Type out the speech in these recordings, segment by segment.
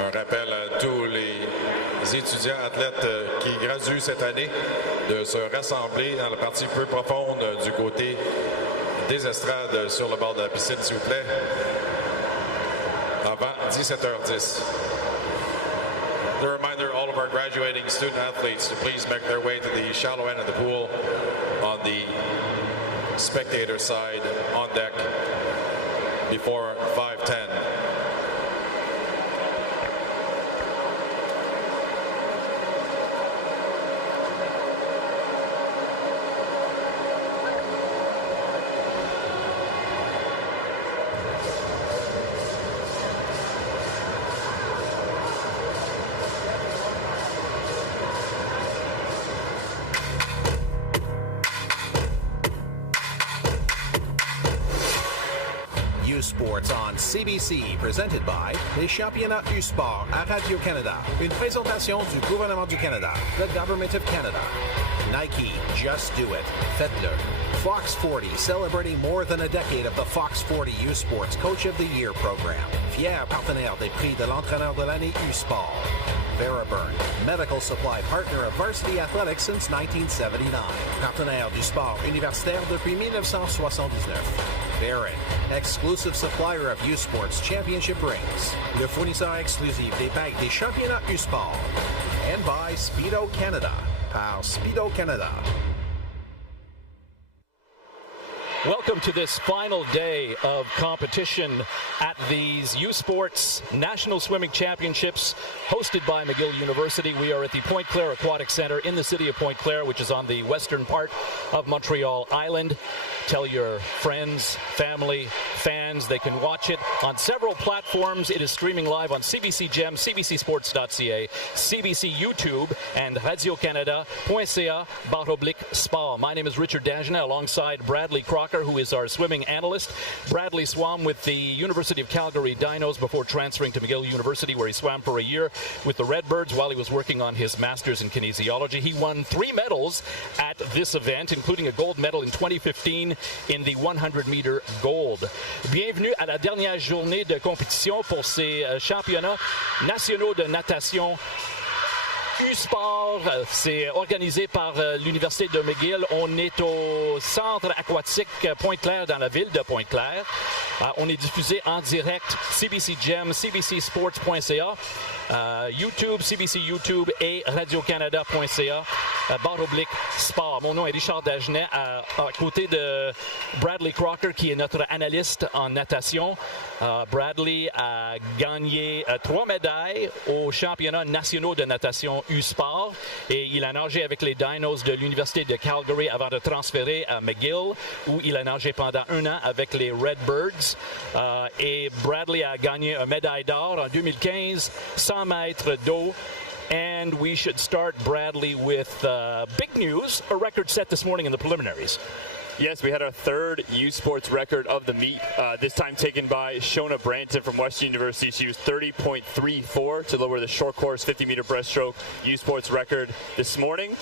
Un rappel à tous les étudiants athlètes qui graduent cette année de se rassembler dans la partie peu profonde du côté des estrades sur le bord de la piscine, s'il vous plaît, avant 17h10. The reminder, all of our graduating student athletes to please make their way to the shallow end of the pool on the spectator side on deck before 5:10. Sports on CBC, presented by les championnats du sport à Radio-Canada. Une présentation du gouvernement du Canada, the Government of Canada. Nike, just do it. Faites-le. Fox 40, celebrating more than a decade of the Fox 40 U Sports Coach of the Year program. Fier partenaire des prix de l'entraîneur de l'année U-Sport. Veraburn, medical supply partner of varsity athletics since 1979. Partenaire du sport universitaire depuis 1979. Barron, exclusive supplier of U-Sports championship rings. Le fournisseur exclusif des bagues des championnats U-Sport. And by Speedo Canada. Par Speedo Canada. Welcome to this final day of competition at these U Sports National Swimming Championships hosted by McGill University. We are at the Pointe-Claire Aquatic Center in the city of Pointe-Claire, which is on the western part of Montreal Island. Tell your friends, family, fans they can watch it on several platforms. It is streaming live on CBC Gem, cbcsports.ca, CBC YouTube, and radiocanada.ca/sport. My name is Richard Dagenet alongside Bradley Crocker, who is our swimming analyst. Bradley swam with the University of Calgary Dinos before transferring to McGill University, where he swam for a year with the Redbirds while he was working on his master's in kinesiology. He won 3 medals at this event, including a gold medal in 2015 in the 100-meter gold. Bienvenue à la dernière journée de compétition pour ces championnats nationaux de natation U-Sport. C'est organisé par l'Université de McGill. On est au centre aquatique Pointe-Claire, dans la ville de Pointe-Claire. On est diffusé en direct CBC Gem, cbcsports.ca, YouTube, CBC YouTube et radiocanada.ca, /sport. Mon nom est Richard Dagenet, à côté de Bradley Crocker, qui est notre analyste en natation. Bradley a gagné 3 médailles aux championnats nationaux de natation U-Sport et il a nagé avec les Dinos de l'Université de Calgary avant de transférer à McGill, où il a nagé pendant 1 an avec les Redbirds. Et Bradley a gagné une médaille d'or en 2015, 100 mètres d'eau. And we should start, Bradley, with big news, a record set this morning in the preliminaries. Yes, we had our 3rd U Sports record of the meet, this time taken by Shona Branton from Western University. She used 30.34 to lower the short course 50-meter breaststroke U Sports record this morning,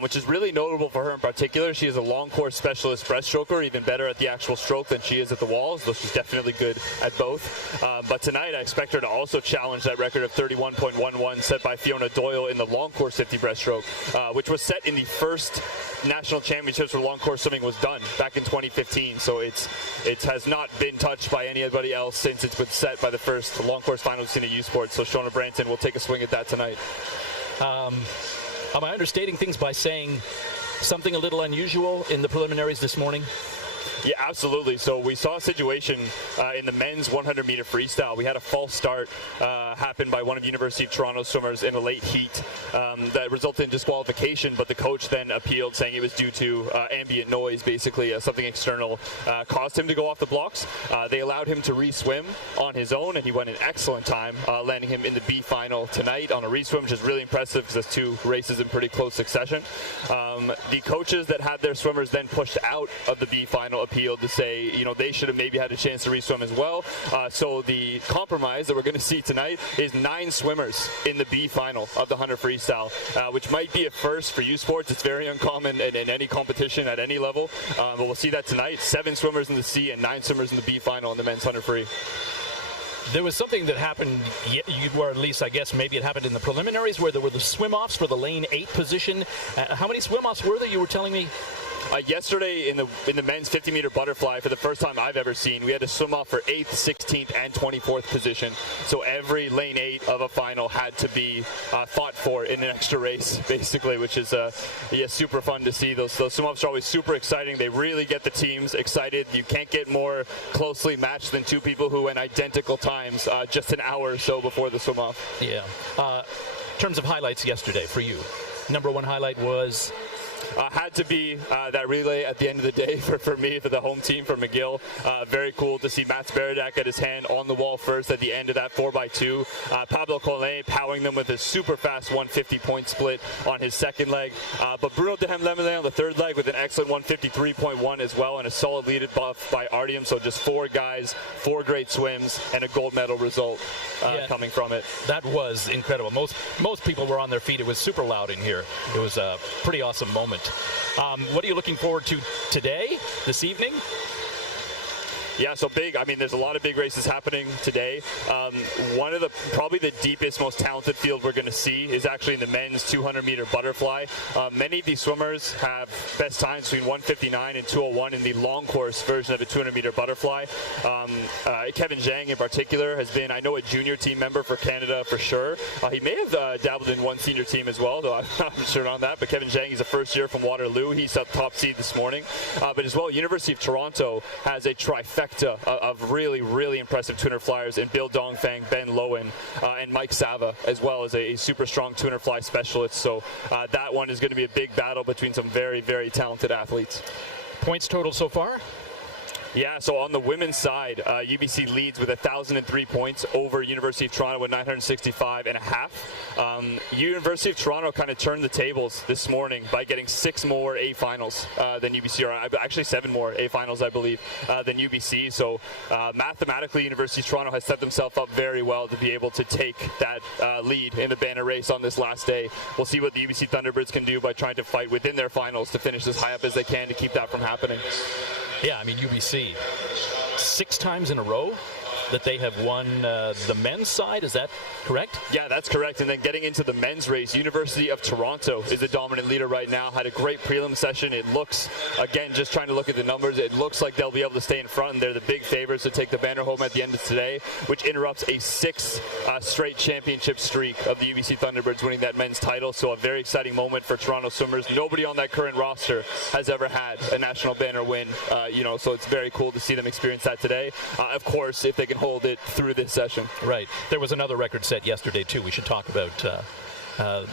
which is really notable for her in particular. She is a long course specialist breaststroker, even better at the actual stroke than she is at the walls, though she's definitely good at both. But tonight I expect her to also challenge that record of 31.11 set by Fiona Doyle in the long course 50 breaststroke, which was set in the first national championships for long course swimming was done back in 2015, so it has not been touched by anybody else since it's been set by the first long course finalists in the U Sports. So Shona Branton will take a swing at that tonight. Am I understating things by saying something a little unusual in the preliminaries this morning? Yeah, absolutely. So we saw a situation in the men's 100-meter freestyle. We had a false start happen by one of University of Toronto swimmers in a late heat that resulted in disqualification, but the coach then appealed, saying it was due to ambient noise, basically something external caused him to go off the blocks. They allowed him to re-swim on his own, and he went an excellent time, landing him in the B final tonight on a re-swim, which is really impressive because that's 2 races in pretty close succession. The coaches that had their swimmers then pushed out of the B final appealed to say, they should have maybe had a chance to re-swim as well. So the compromise that we're going to see tonight is 9 swimmers in the B final of the 100 freestyle, which might be a first for U Sports. It's very uncommon in any competition at any level, but we'll see that tonight. 7 swimmers in the C and 9 swimmers in the B final in the men's 100 free. There was something that happened, or at least I guess maybe it happened in the preliminaries, where there were the swim-offs for the lane 8 position. How many swim-offs were there, you were telling me? Yesterday in the men's 50-meter butterfly, for the first time I've ever seen, we had to swim off for 8th, 16th, and 24th position. So every lane 8 of a final had to be fought for in an extra race, basically, which is super fun to see. Those swim-offs are always super exciting. They really get the teams excited. You can't get more closely matched than two people who went identical times just an hour or so before the swim-off. Yeah. In terms of highlights yesterday for you, number one highlight was? Had to be that relay at the end of the day for me, for the home team, for McGill. Very cool to see Mats Baradak get his hand on the wall first at the end of that 4x2. Pablo Collet powering them with a super fast 150-point split on his second leg. But Bruno Dehem-Lemele on the third leg with an excellent 153.1 as well, and a solid lead buff by Artyom. So just 4 guys, 4 great swims, and a gold medal result coming from it. That was incredible. Most people were on their feet. It was super loud in here. It was a pretty awesome moment. What are you looking forward to today, this evening? Yeah, so big. I mean, there's a lot of big races happening today. One of probably the deepest, most talented field we're going to see is actually in the men's 200-meter butterfly. Many of these swimmers have best times between 1:59 and 2:01 in the long course version of a 200-meter butterfly. Kevin Zhang in particular has been, I know, a junior team member for Canada for sure. He may have dabbled in one senior team as well, though I'm not sure on that. But Kevin Zhang is a first year from Waterloo. He's at top seed this morning. But as well, University of Toronto has a trifecta of really, really impressive 200 flyers in Bill Dongfang, Ben Lowen, and Mike Sava, as well as a super strong 200 fly specialist. So that one is going to be a big battle between some very, very talented athletes. Points total so far? Yeah, so on the women's side, UBC leads with 1,003 points over University of Toronto with 965.5. University of Toronto kind of turned the tables this morning by getting 6 more A finals than UBC, or actually 7 more A finals, I believe, than UBC. So mathematically, University of Toronto has set themselves up very well to be able to take that lead in the banner race on this last day. We'll see what the UBC Thunderbirds can do by trying to fight within their finals to finish as high up as they can to keep that from happening. Yeah, I mean, UBC, 6 times in a row that they have won the men's side. Is that correct? Yeah, that's correct. And then getting into the men's race, University of Toronto is the dominant leader right now. Had a great prelim session. It looks, again, just trying to look at the numbers, it looks like they'll be able to stay in front, and they're the big favorites to take the banner home at the end of today, which interrupts a 6th straight championship streak of the UBC Thunderbirds winning that men's title. So a very exciting moment for Toronto swimmers. Nobody on that current roster has ever had a national banner win, so it's very cool to see them experience that today. Of course, if they can hold it through this session. Right. There was another record set yesterday, too. We should talk about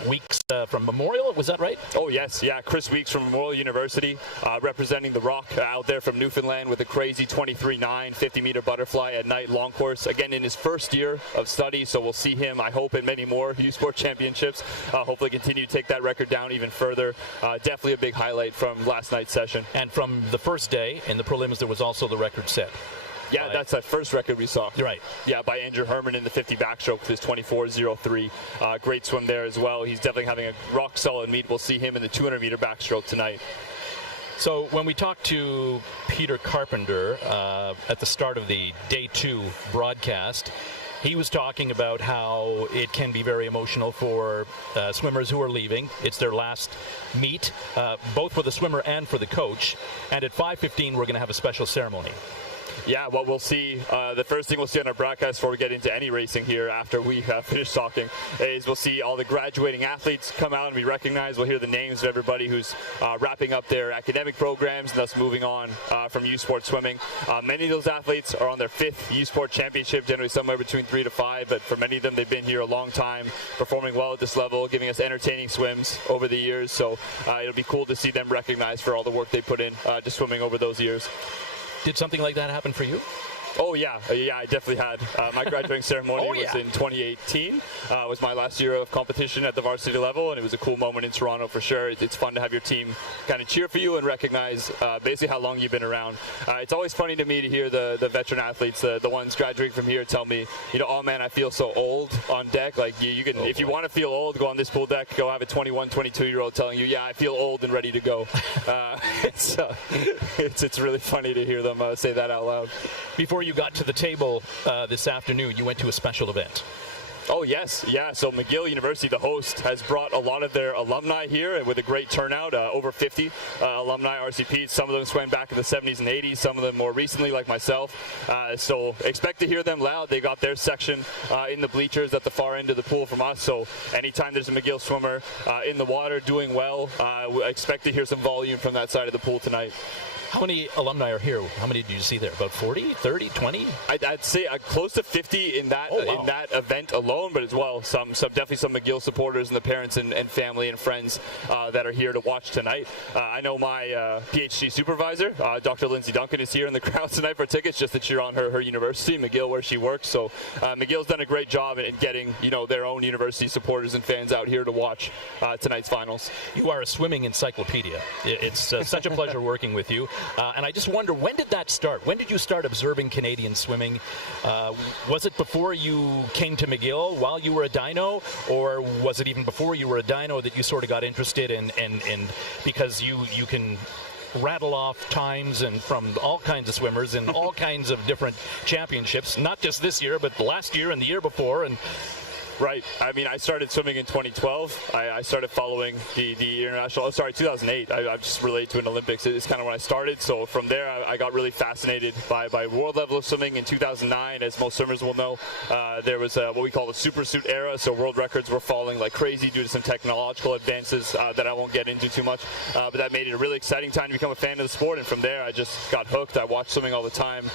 Weeks from Memorial. Was that right? Oh, yes. Yeah, Chris Weeks from Memorial University, representing the Rock out there from Newfoundland with a crazy 23.9 50-meter butterfly at night long course. Again, in his first year of study, so we'll see him, I hope, in many more U Sport championships. Hopefully continue to take that record down even further. Definitely a big highlight from last night's session. And from the first day, in the prelims, there was also the record set. Yeah, that's that first record we saw. You're right. Yeah, by Andrew Herman in the 50 backstroke with his 24.03. Great swim there as well. He's definitely having a rock solid meet. We'll see him in the 200-meter backstroke tonight. So when we talked to Peter Carpenter at the start of the Day 2 broadcast, he was talking about how it can be very emotional for swimmers who are leaving. It's their last meet, both for the swimmer and for the coach. And at 5:15, we're going to have a special ceremony. Yeah, well, we'll see. The first thing we'll see on our broadcast before we get into any racing here after we finish talking is we'll see all the graduating athletes come out and be recognized. We'll hear the names of everybody who's wrapping up their academic programs and thus moving on from U Sport swimming. Many of those athletes are on their 5th U Sport championship, generally somewhere between 3 to 5, but for many of them, they've been here a long time, performing well at this level, giving us entertaining swims over the years. So it'll be cool to see them recognized for all the work they put in just swimming over those years. Did something like that happen for you? Oh, yeah. Yeah, I definitely had. My graduating ceremony was in 2018. It was my last year of competition at the varsity level, and it was a cool moment in Toronto for sure. It's fun to have your team kind of cheer for you and recognize basically how long you've been around. It's always funny to me to hear the veteran athletes, the ones graduating from here, tell me, oh, man, I feel so old on deck. Like, you can, if you want to feel old, go on this pool deck, go have a 21, 22-year-old telling you, yeah, I feel old and ready to go. It's really funny to hear them say that out loud. Before before you got to the table this afternoon, you went to a special event. Oh, yes. Yeah. So McGill University, the host, has brought a lot of their alumni here and with a great turnout, over 50 alumni RCPs. Some of them swam back in the 70s and 80s, some of them more recently, like myself. So expect to hear them loud. They got their section in the bleachers at the far end of the pool from us. So anytime there's a McGill swimmer in the water doing well, expect to hear some volume from that side of the pool tonight. How many alumni are here? How many did you see there? About 40, 30, 20? I'd say close to 50 in that in that event alone, but as well some definitely some McGill supporters and the parents and family and friends that are here to watch tonight. I know my PhD supervisor, Dr. Lindsay Duncan, is here in the crowd tonight for tickets just to cheer on her university, McGill, where she works. So McGill's done a great job in getting their own university supporters and fans out here to watch tonight's finals. You are a swimming encyclopedia. It's such a pleasure working with you. And I just wonder, when did that start? When did you start observing Canadian swimming? Was it before you came to McGill while you were a dyno? Or was it even before you were a dyno that you sort of got interested in because you can rattle off times and from all kinds of swimmers and all kinds of different championships, not just this year, but last year and the year before. And right. I mean, I started swimming in 2012. I started following the international, 2008. I've just related to an Olympics. It's kind of when I started. So from there, I got really fascinated by world level of swimming. In 2009, as most swimmers will know, there was what we call the super suit era. So world records were falling like crazy due to some technological advances that I won't get into too much. But that made it a really exciting time to become a fan of the sport. And from there, I just got hooked. I watched swimming all the time.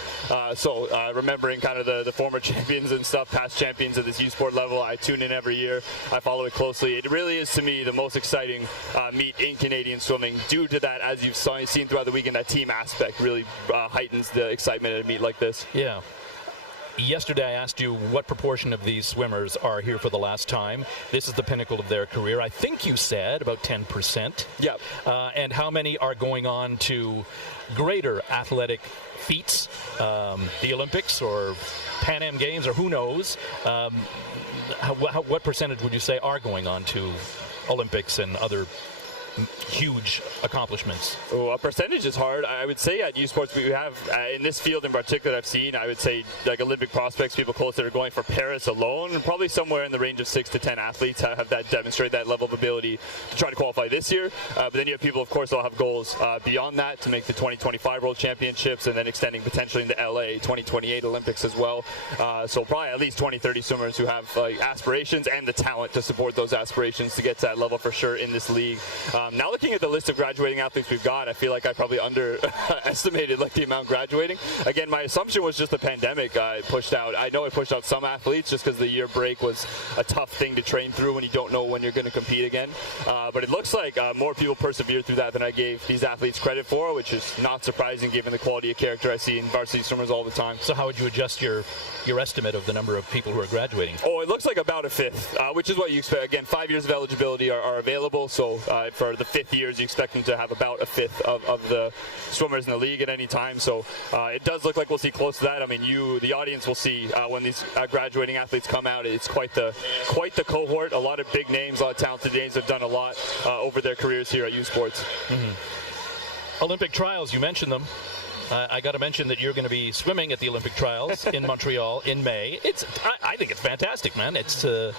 So remembering kind of the former champions and stuff, past champions at this U sport level, I tune in every year. I follow it closely. It really is, to me, the most exciting meet in Canadian swimming due to that, as you've seen throughout the weekend, that team aspect really heightens the excitement at a meet like this. Yeah. Yesterday, I asked you what proportion of these swimmers are here for the last time. This is the pinnacle of their career. I think you said about 10%. Yeah. And how many are going on to greater athletic feats, the Olympics or Pan Am Games, or who knows? What percentage would you say are going on to Olympics and other huge accomplishments? Oh, a percentage is hard. I would say at U Sports we have, in this field in particular I've seen, I would say like Olympic prospects, people close that are going for Paris alone, and probably somewhere in the range of 6 to 10 athletes have that demonstrate that level of ability to try to qualify this year. But then you have people, of course, that'll have goals beyond that to make the 2025 World Championships and then extending potentially into LA 2028 Olympics as well. So probably at least 20-30 swimmers who have aspirations and the talent to support those aspirations to get to that level for sure in this league. Now looking at the list of graduating athletes we've got, I feel like I probably underestimated the amount graduating. Again, my assumption was just the pandemic pushed out. I know it pushed out some athletes just because the year break was a tough thing to train through when you don't know when you're going to compete again. But it looks like more people persevered through that than I gave these athletes credit for, which is not surprising given the quality of character I see in varsity swimmers all the time. So how would you adjust your estimate of the number of people who are graduating? Oh, it looks like about a fifth, which is what you expect. Again, 5 years of eligibility are available, so for the 5th years you expect them to have about a fifth of the swimmers in the league at any time. So it does look like we'll see close to that. I mean, the audience will see when these graduating athletes come out. It's quite the cohort. A lot of big names, a lot of talented names have done a lot over their careers here at U Sports. Mm-hmm. Olympic trials, you mentioned them. I got to mention that you're going to be swimming at the Olympic trials in Montreal in May. I think it's fantastic, man. It's a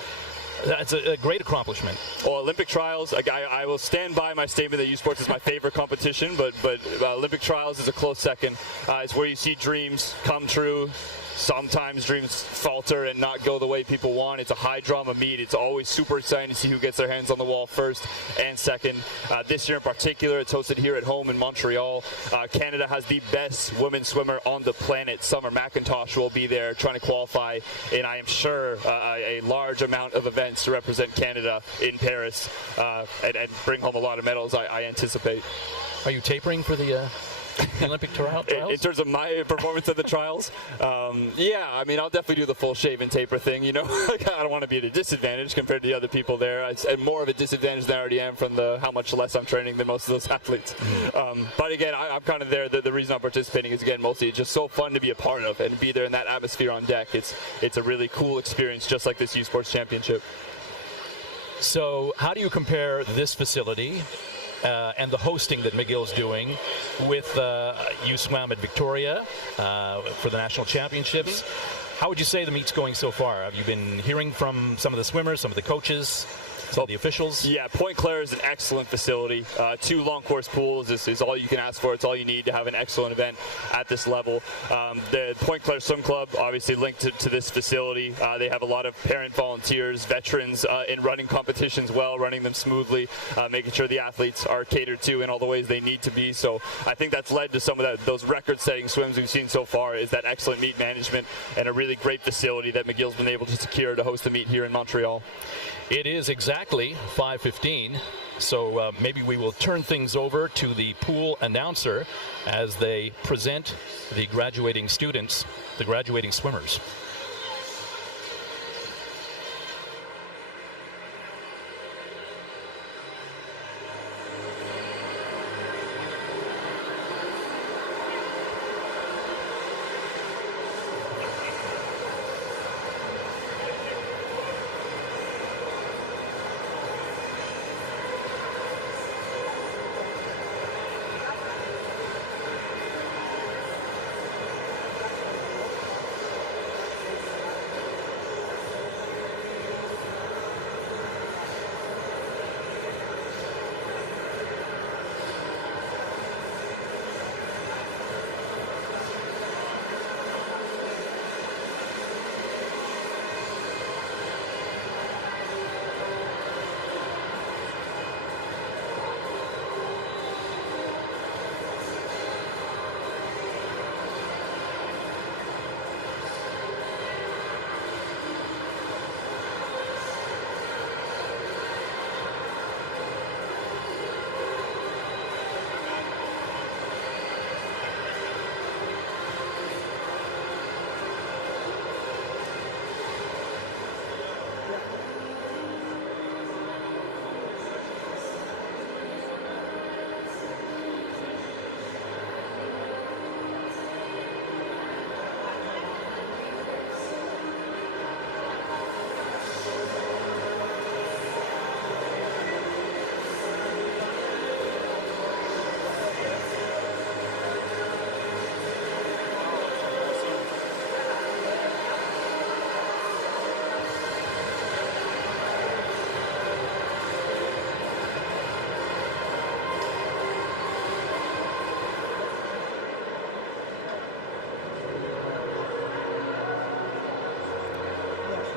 great accomplishment. Well, Olympic trials, I will stand by my statement that U Sports is my favorite competition, but Olympic trials is a close second. It's where you see dreams come true. Sometimes dreams falter and not go the way people want. It's a high drama meet. It's always super exciting to see who gets their hands on the wall first and second. This year in particular, it's hosted here at home in Montreal. Canada has the best women's swimmer on the planet. Summer McIntosh will be there trying to qualify, and I am sure a large amount of events to represent Canada in Paris and bring home a lot of medals, I anticipate. Are you tapering for the Olympic trials? In terms of my performance at the trials, yeah, I mean, I'll definitely do the full shave and taper thing, I don't want to be at a disadvantage compared to the other people there. I'm more of a disadvantage than I already am from how much less I'm training than most of those athletes. But again, I'm kind of there. The reason I'm participating is, again, mostly it's just so fun to be a part of and be there in that atmosphere on deck. It's a really cool experience, just like this U Sports Championship. So how do you compare this facility and the hosting that McGill's doing with you swam at Victoria for the national championships. How would you say the meet's going so far? Have you been hearing from some of the swimmers, some of the coaches, some of the officials? Yeah, Pointe-Claire is an excellent facility. 2 long course pools. This is all you can ask for. It's all you need to have an excellent event at this level. The Pointe-Claire Swim Club, obviously linked to this facility. They have a lot of parent volunteers, veterans in running competitions well, running them smoothly, making sure the athletes are catered to in all the ways they need to be. So I think that's led to some of those record-setting swims we've seen so far, is that excellent meet management and a really great facility that McGill's been able to secure to host the meet here in Montreal. It is exactly 5:15, so maybe we will turn things over to the pool announcer as they present the graduating students, the graduating swimmers.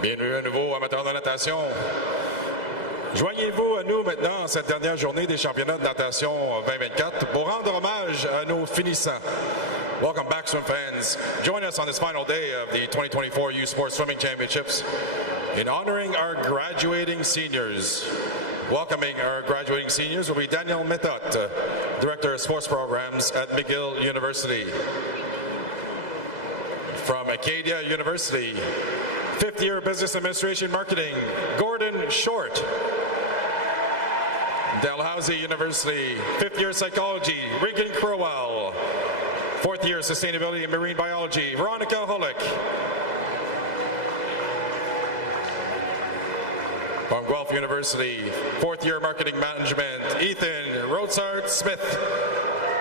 Bienvenue à nouveau, amateurs de natation. Joignez-vous à nous maintenant en cette dernière journée des championnats de natation 2024 pour rendre hommage à nos finissants. Welcome back, swim fans. Join us on this final day of the 2024 U Sports Swimming Championships in honoring our graduating seniors. Welcoming our graduating seniors will be Daniel Methot, Director of Sports Programs at McGill University. From Acadia University, 5th year Business Administration Marketing, Gordon Short. Dalhousie University, 5th year Psychology, Regan Crowell. 4th year Sustainability and Marine Biology, Veronica Holick. From Guelph University, 4th year Marketing Management, Ethan Rotsard Smith.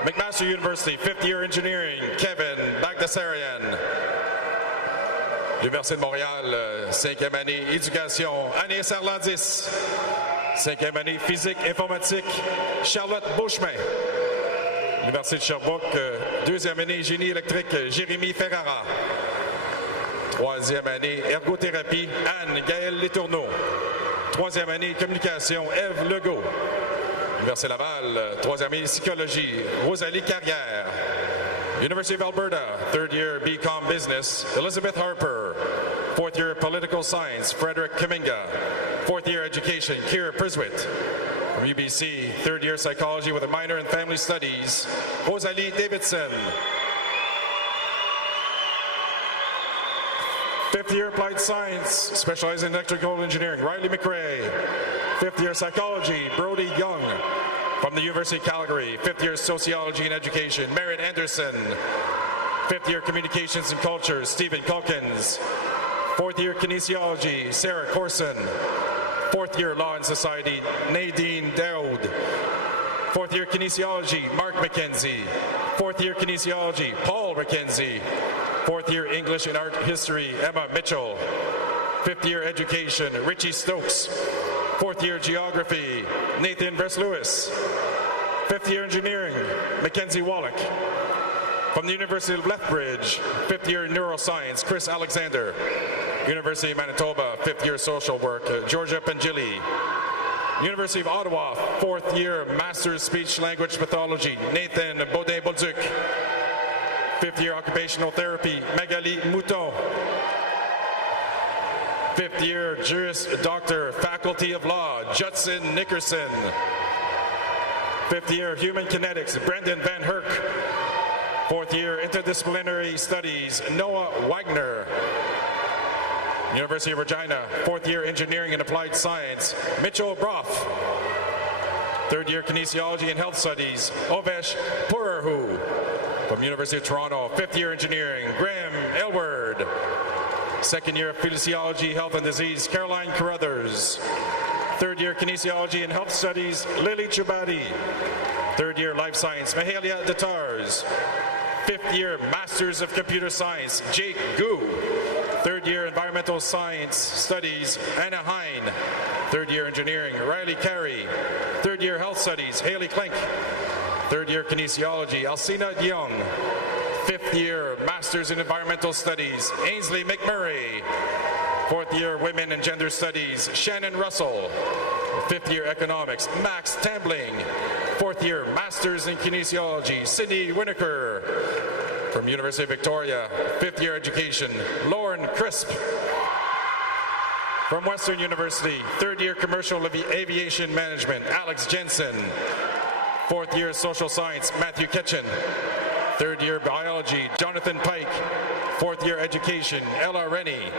McMaster University, 5th year Engineering, Kevin Bagdasarian. L'Université de Montréal, 5e année Éducation, Agnès Arlandis. 5e année Physique Informatique, Charlotte Beauchemin. L'Université de Sherbrooke, 2e année Génie électrique, Jérémy Ferrara. 3e année Ergothérapie, Anne-Gaëlle Letourneau. 3e année Communication, Ève Legault. Université Laval, 3e année Psychologie, Rosalie Carrière. University of Alberta, 3rd year BCom Business, Elizabeth Harper. 4th year Political Science, Frederick Kaminga. 4th year Education, Kira Priswitt. From UBC, 3rd year Psychology with a minor in Family Studies, Rosalie Davidson. 5th year Applied Science, specializing in electrical engineering, Riley McRae. 5th year Psychology, Brody Young. From the University of Calgary, 5th year Sociology and Education, Merritt Anderson. 5th year Communications and Culture, Stephen Calkins. 4th year Kinesiology, Sarah Corson. 4th year Law and Society, Nadine Daoud. Fourth year kinesiology, Mark McKenzie. Fourth year kinesiology, Paul McKenzie. Fourth year English and Art History, Emma Mitchell. Fifth year education, Richie Stokes. Fourth year geography, Nathan Bress-Lewis. Fifth year engineering, Mackenzie Wallach. From the University of Lethbridge, fifth year neuroscience, Chris Alexander. University of Manitoba, fifth year social work, Georgia Pangili. University of Ottawa, fourth year master's speech language pathology, Nathan Baudin-Bolduc. Fifth year occupational therapy, Magali Mouton. Fifth year Juris Doctor, Faculty of Law, Judson Nickerson. Fifth year Human Kinetics, Brendan Van Herk. Fourth year Interdisciplinary Studies, Noah Wagner. University of Regina, fourth year Engineering and Applied Science, Mitchell Broff. Third year Kinesiology and Health Studies, Ovesh Purahu. From University of Toronto, fifth year Engineering, Graham Aylward. Second year Physiology, Health and Disease, Caroline Carruthers. Third year Kinesiology and Health Studies, Lily Chubadi. Third year Life Science, Mahalia Datars. Fifth year Masters of Computer Science, Jake Gu. Third year Environmental Science Studies, Anna Hine. Third year Engineering, Riley Carey. Third year Health Studies, Haley Klink. Third year Kinesiology, Alcina Dion. Fifth year Masters in Environmental Studies, Ainsley McMurray. Fourth year Women and Gender Studies, Shannon Russell. Fifth year Economics, Max Tambling. Fourth year Masters in Kinesiology, Cindy Winokur. From University of Victoria, fifth year Education, Lauren Crisp. From Western University, third year Commercial Aviation Management, Alex Jensen. Fourth year Social Science, Matthew Ketchen. Third year Biology, Jonathan Pike. Fourth year Education, Ella Rennie.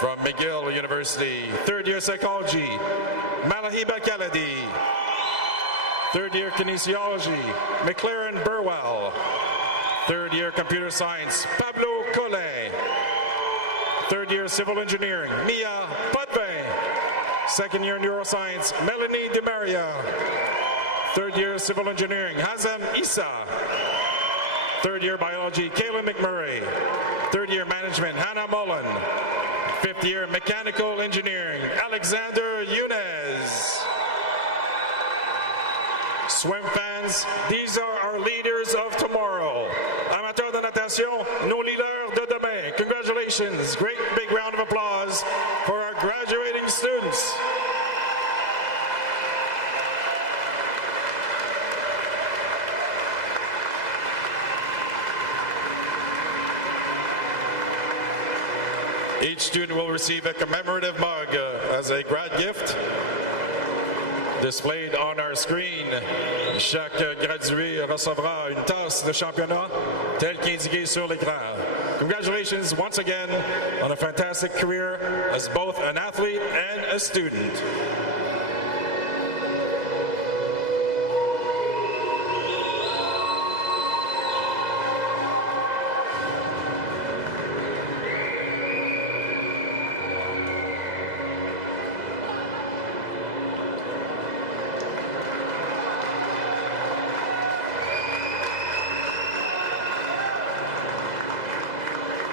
From McGill University, third year Psychology, Malahiba Kaladi. Third year Kinesiology, McLaren Burwell. Third year Computer Science, Pablo Collet. Third year Civil Engineering, Mia Potvin. Second year Neuroscience, Melanie DeMaria. Third year Civil Engineering, Hazem Issa. Third year Biology, Kaylin McMurray. Third year Management, Hannah Mullen. Fifth year Mechanical Engineering, Alexander Yunez. Swim fans, these are our leaders of tomorrow. Amateurs de natation, nos leaders de demain. Congratulations. Great big round of applause for our graduating students. Each student will receive a commemorative mug as a grad gift. Displayed on our screen, chaque gradué recevra une tasse de championnat tel qu'indiqué sur l'écran. Congratulations once again on a fantastic career as both an athlete and a student.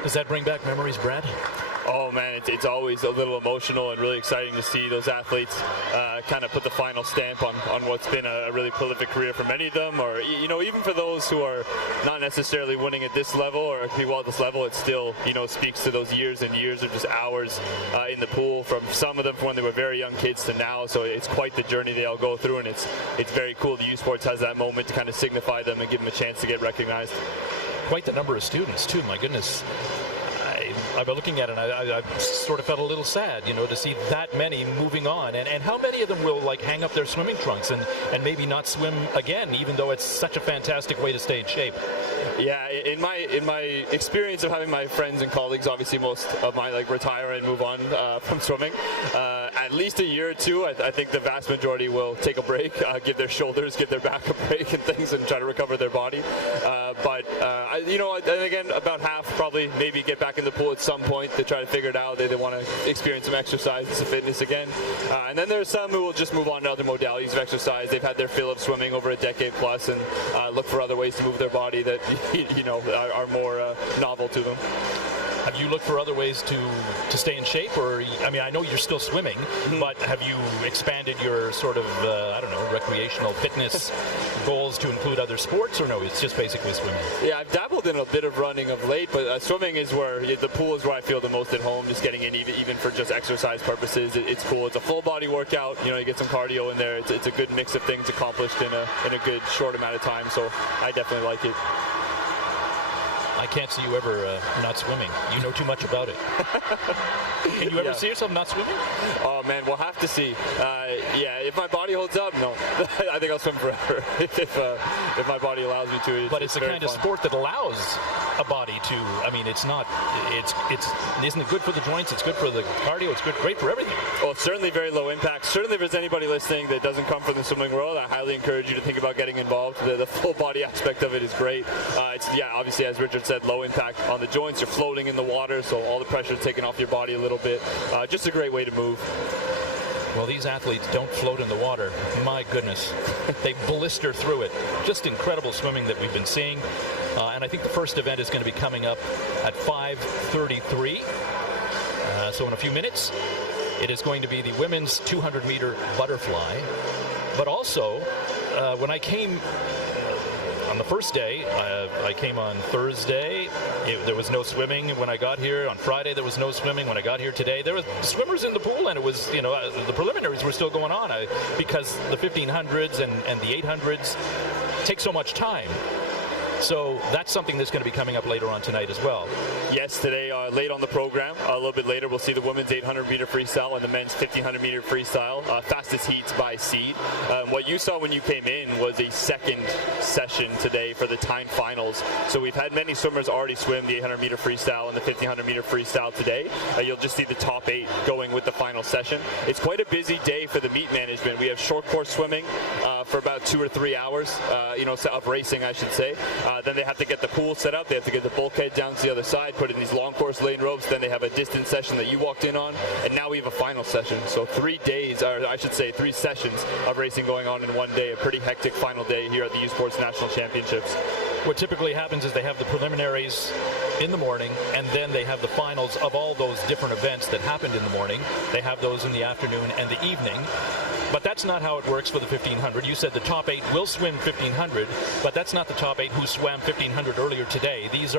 Does that bring back memories, Brad? Oh man, it's always a little emotional and really exciting to see those athletes kind of put the final stamp on what's been a really prolific career for many of them, or even for those who are not necessarily winning at this level or competing well at this level. It still speaks to those years and years of just hours in the pool, from some of them from when they were very young kids to now. So it's quite the journey they all go through, and it's very cool that U Sports has that moment to kind of signify them and give them a chance to get recognized. Quite the number of students too, my goodness. I've been looking at it, and I sort of felt a little sad, to see that many moving on, and how many of them will hang up their swimming trunks and maybe not swim again, even though it's such a fantastic way to stay in shape. Yeah, in my experience of having my friends and colleagues, obviously most of my retire and move on from swimming. At least a year or two, I think the vast majority will take a break, give their shoulders, give their back a break and things, and try to recover their body. But And again, about half probably maybe get back in the pool at some point to try to figure it out. They want to experience some exercise and some fitness again. And then there's some who will just move on to other modalities of exercise. They've had their fill of swimming over a decade plus and look for other ways to move their body that are more novel to them. Have you looked for other ways to stay in shape? Or, I mean, I know you're still swimming, but have you expanded your sort of, recreational fitness goals to include other sports, or no, it's just basically swimming? Yeah, I've dabbled in a bit of running of late, but swimming is where, the pool is where I feel the most at home, just getting in even for just exercise purposes. It's cool. It's a full body workout. You get some cardio in there. It's a good mix of things accomplished in a good short amount of time, so I definitely like it. I can't see you ever not swimming. You know too much about it. Can you ever see yourself not swimming? Oh, man, we'll have to see. If my body holds up, no. I think I'll swim forever if my body allows me to. But it's the kind of sport that allows a body to, isn't it good for the joints? It's good for the cardio. It's great for everything. Well, it's certainly very low impact. Certainly if there's anybody listening that doesn't come from the swimming world, I highly encourage you to think about getting involved. The full body aspect of it is great. Obviously, as Richard said, low impact on the joints. You're floating in the water, so all the pressure is taken off your body a little bit. Just a great way to move. Well, these athletes don't float in the water. My goodness. They blister through it. Just incredible swimming that we've been seeing. And I think the first event is going to be coming up at 5:33. So in a few minutes, it is going to be the women's 200-meter butterfly. But also, when I came on the first day, I came on Thursday. There was no swimming when I got here. On Friday, there was no swimming. When I got here today, there were swimmers in the pool, and it was, the preliminaries were still going on because the 1500s and the 800s take so much time. So that's something that's going to be coming up later on tonight as well. Yes, today, late on the program, a little bit later, we'll see the women's 800-meter freestyle and the men's 1500-meter freestyle, fastest heats by seed. What you saw when you came in was a second session today for the time finals. So we've had many swimmers already swim the 800-meter freestyle and the 1500-meter freestyle today. You'll just see the top 8 going with the final session. It's quite a busy day for the meet management. We have short course swimming for about 2 or 3 hours, of racing, I should say. Then they have to get the pool set up. They have to get the bulkhead down to the other side, put in these long course lane ropes. Then they have a distance session that you walked in on. And now we have a final session. So 3 days, or I should say 3 sessions of racing going on in one day. A pretty hectic final day here at the U Sports National Championships. What typically happens is they have the preliminaries in the morning, and then they have the finals of all those different events that happened in the morning. They have those in the afternoon and the evening. But that's not how it works for the 1500. You said the top 8 will swim 1500, but that's not the top 8 who swam 1500 earlier today. These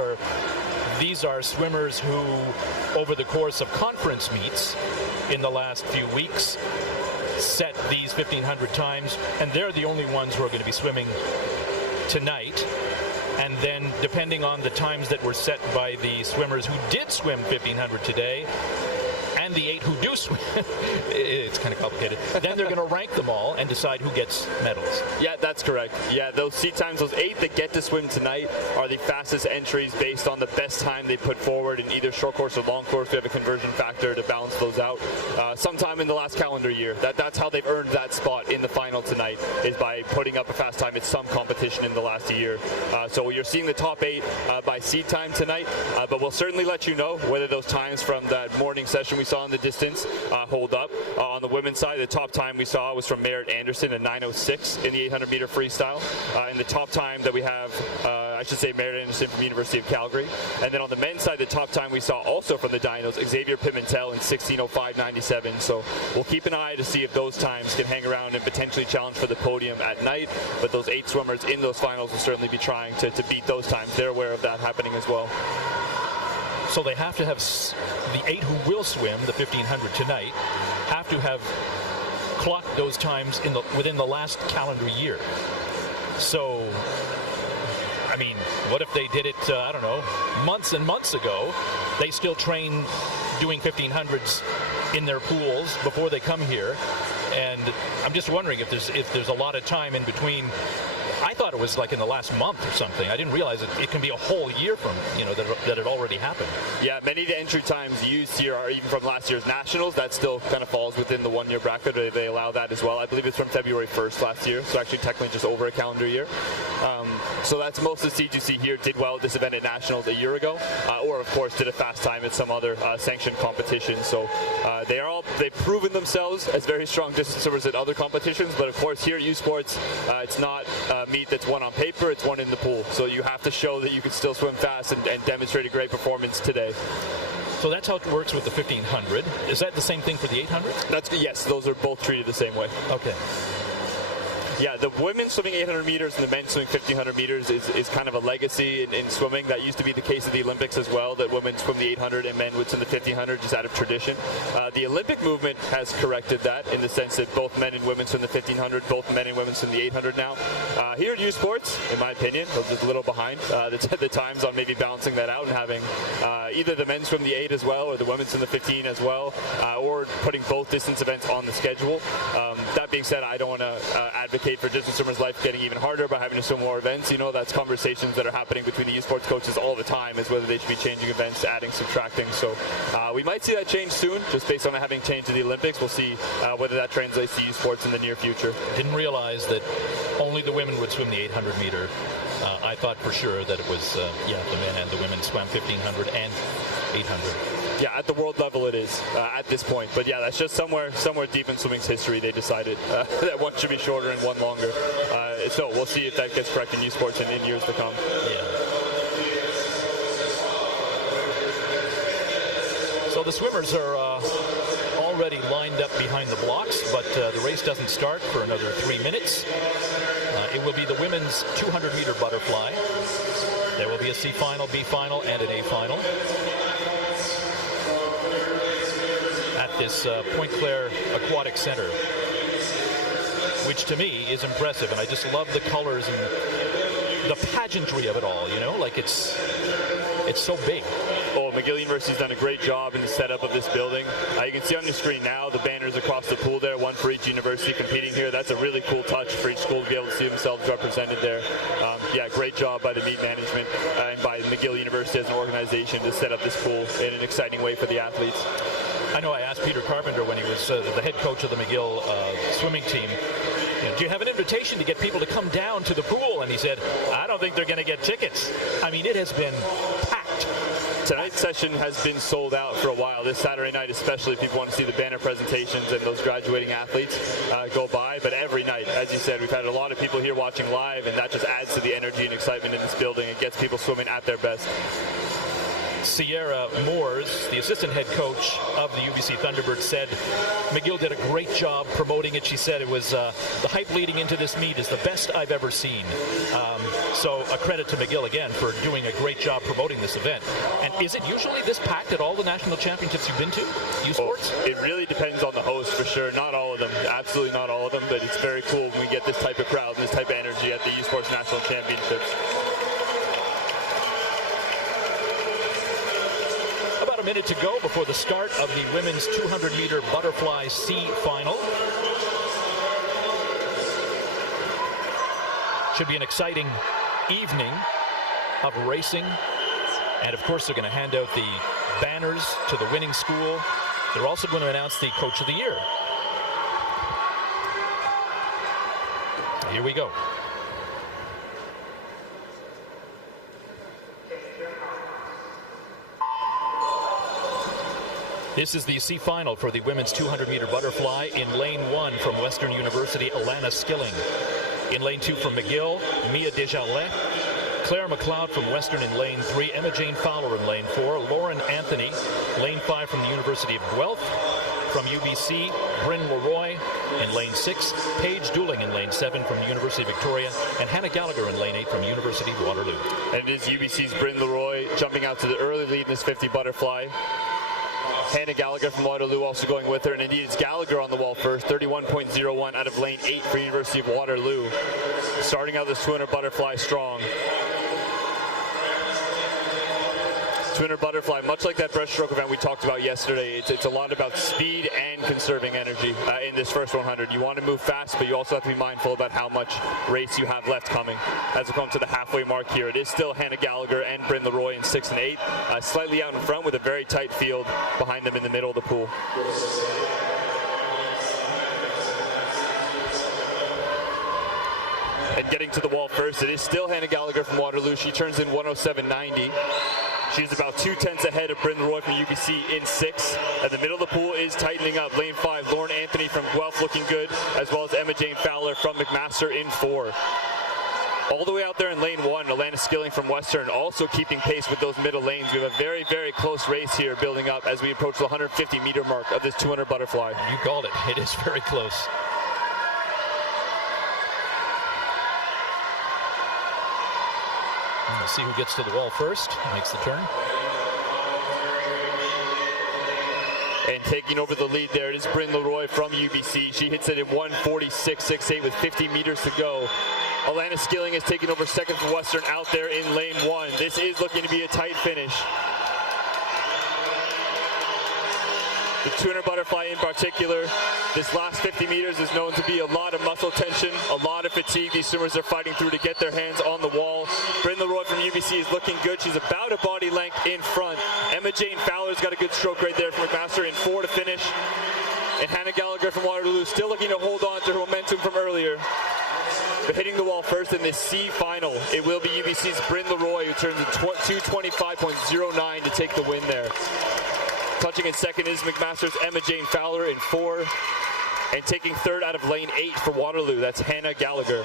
are swimmers who, over the course of conference meets in the last few weeks, set these 1500 times, and they're the only ones who are going to be swimming tonight. And then, depending on the times that were set by the swimmers who did swim 1500 today, and the 8 who do swim, it's kind of complicated. Then they're going to rank them all and decide who gets medals. Yeah, that's correct. Yeah, those seat times, those 8 that get to swim tonight are the fastest entries based on the best time they put forward in either short course or long course. We have a conversion factor to balance those out. Sometime in the last calendar year, that's how they've earned that spot in the final tonight, is by putting up a fast time at some competition in the last year. So you're seeing the top 8 by seat time tonight, but we'll certainly let you know whether those times from that morning session we saw in the distance hold up. On the women's side, the top time we saw was from Merritt Anderson at 9:06 in the 800-meter freestyle. And the top time that we have, Merritt Anderson from University of Calgary. And then on the men's side, the top time we saw also from the Dinos, Xavier Pimentel in 16:05.97. So we'll keep an eye to see if those times can hang around and potentially challenge for the podium at night. But those 8 swimmers in those finals will certainly be trying to beat those times. They're aware of that happening as well. So they have to have the 8 who will swim the 1500 tonight have to have clocked those times within the last calendar year. So, I mean, what if they did it, months and months ago? They still train doing 1500s in their pools before they come here. And I'm just wondering if there's a lot of time in between I thought it was like in the last month or something. I didn't realize it can be a whole year from, that it already happened. Yeah, many of the entry times used here are even from last year's Nationals. That still kind of falls within the 1 year bracket. They allow that as well. I believe it's from February 1st last year, so actually technically just over a calendar year. So that's most of the C2C here did well at this event at Nationals a year ago, or of course did a fast time at some other sanctioned competition. So they've proven themselves as very strong distance swimmers at other competitions, but of course here at U Sports, it's not a meet that's won on paper, it's won in the pool. So you have to show that you can still swim fast and demonstrate a great performance today. So that's how it works with the 1500. Is that the same thing for the 800? Yes, those are both treated the same way. Okay. Yeah, the women swimming 800 meters and the men swimming 1500 meters is kind of a legacy in swimming. That used to be the case at the Olympics as well, that women swim the 800 and men would swim the 1500 just out of tradition. The Olympic movement has corrected that in the sense that both men and women swim the 1500, both men and women swim the 800 now. Here at U Sports, in my opinion, we're just a little behind the times on maybe balancing that out and having either the men swim the 8 as well or the women swim the 15 as well, or putting both distance events on the schedule. That being said, I don't want to advocate for distance swimmers' life getting even harder by having to swim more events. That's conversations that are happening between the U Sports coaches all the time, is whether they should be changing events, adding, subtracting. So we might see that change soon, just based on it having changed to the Olympics. We'll see whether that translates to U Sports in the near future. Didn't realize that only the women would swim the 800 meter. I thought for sure that it was, the men and the women swam 1500 and 800. Yeah, at the world level it is at this point. But yeah, that's just somewhere deep in swimming's history they decided that one should be shorter and one longer. So we'll see if that gets correct in U Sports in years to come. Yeah. So the swimmers are already lined up behind the blocks, but the race doesn't start for another 3 minutes. It will be the women's 200-meter butterfly. There will be a C final, B final, and an A final at this Pointe-Claire Aquatic Center, which to me is impressive, and I just love the colors and the pageantry of it all. Like it's so big. Oh, McGill University's done a great job in the setup of this building. You can see on your screen now the banners across the pool there, one for each university competing here. That's a really cool touch for each school to be able to see themselves represented there. Great job by the meet management and by McGill University as an organization to set up this pool in an exciting way for the athletes. I know I asked Peter Carpenter when he was the head coach of the McGill swimming team, do you have an invitation to get people to come down to the pool? And he said, I don't think they're going to get tickets. I mean, it has been packed. Tonight's session has been sold out for a while. This Saturday night especially, people want to see the banner presentations and those graduating athletes go by. But every night, as you said, we've had a lot of people here watching live, and that just adds to the energy and excitement in this building. It gets people swimming at their best. Sierra Moores, the assistant head coach of the UBC Thunderbirds, said McGill did a great job promoting it. She said it was the hype leading into this meet is the best I've ever seen. So a credit to McGill again for doing a great job promoting this event. And is it usually this packed at all the national championships you've been to, U Sports? It really depends on the host for sure. Not all of them, absolutely not all of them, but it's very cool when we get this type of crowd and this type of energy at the U Sports National Championships. About a minute to go before the start of the women's 200-meter butterfly C final. Should be an exciting evening of racing. And of course, they're going to hand out the banners to the winning school. They're also going to announce the Coach of the Year. Here we go. This is the C final for the women's 200-meter butterfly. In lane 1 from Western University, Alana Skilling. In lane 2 from McGill, Mia Desjardins. Claire McLeod from Western in lane 3. Emma Jane Fowler in lane 4. Lauren Anthony, lane 5 from the University of Guelph. From UBC, Bryn Leroy in lane 6. Paige Dooling in lane 7 from the University of Victoria. And Hannah Gallagher in lane 8 from University of Waterloo. And it is UBC's Bryn Leroy jumping out to the early lead in this 50 butterfly. Hannah Gallagher from Waterloo also going with her, and indeed it's Gallagher on the wall first, 31.01 out of lane 8 for University of Waterloo. Starting out the 200 butterfly strong. 200 butterfly, much like that breaststroke event we talked about yesterday, it's a lot about speed and conserving energy in this first 100. You want to move fast, but you also have to be mindful about how much race you have left coming. As we come to the halfway mark here, it is still Hannah Gallagher and Bryn Leroy in 6 and 8, slightly out in front with a very tight field behind them in the middle of the pool. And getting to the wall first, it is still Hannah Gallagher from Waterloo. She turns in 107.90. She's about 2/10 ahead of Bryn Leroy from UBC in 6. And the middle of the pool is tightening up. Lane 5, Lauren Anthony from Guelph looking good, as well as Emma Jane Fowler from McMaster in 4. All the way out there in lane 1, Alana Skilling from Western also keeping pace with those middle lanes. We have a very, very close race here building up as we approach the 150-meter mark of this 200 butterfly. You called it. It is very close. We'll see who gets to the wall first, makes the turn. And taking over the lead there, it is Bryn Leroy from UBC. She hits it in 1:46.68 with 50 meters to go. Alana Skilling is taking over second from Western out there in lane 1. This is looking to be a tight finish. The 200 butterfly in particular, this last 50 meters is known to be a lot of muscle tension, a lot of fatigue. These swimmers are fighting through to get their hands on the wall. Bryn Leroy from UBC is looking good. She's about a body length in front. Emma Jane Fowler's got a good stroke right there from McMaster in 4 to finish. And Hannah Gallagher from Waterloo still looking to hold on to her momentum from earlier. But hitting the wall first in this C final, it will be UBC's Bryn Leroy who turns in 2:25.09 to take the win there. Touching in second is McMaster's Emma Jane Fowler in 4. And taking third out of lane 8 for Waterloo, that's Hannah Gallagher.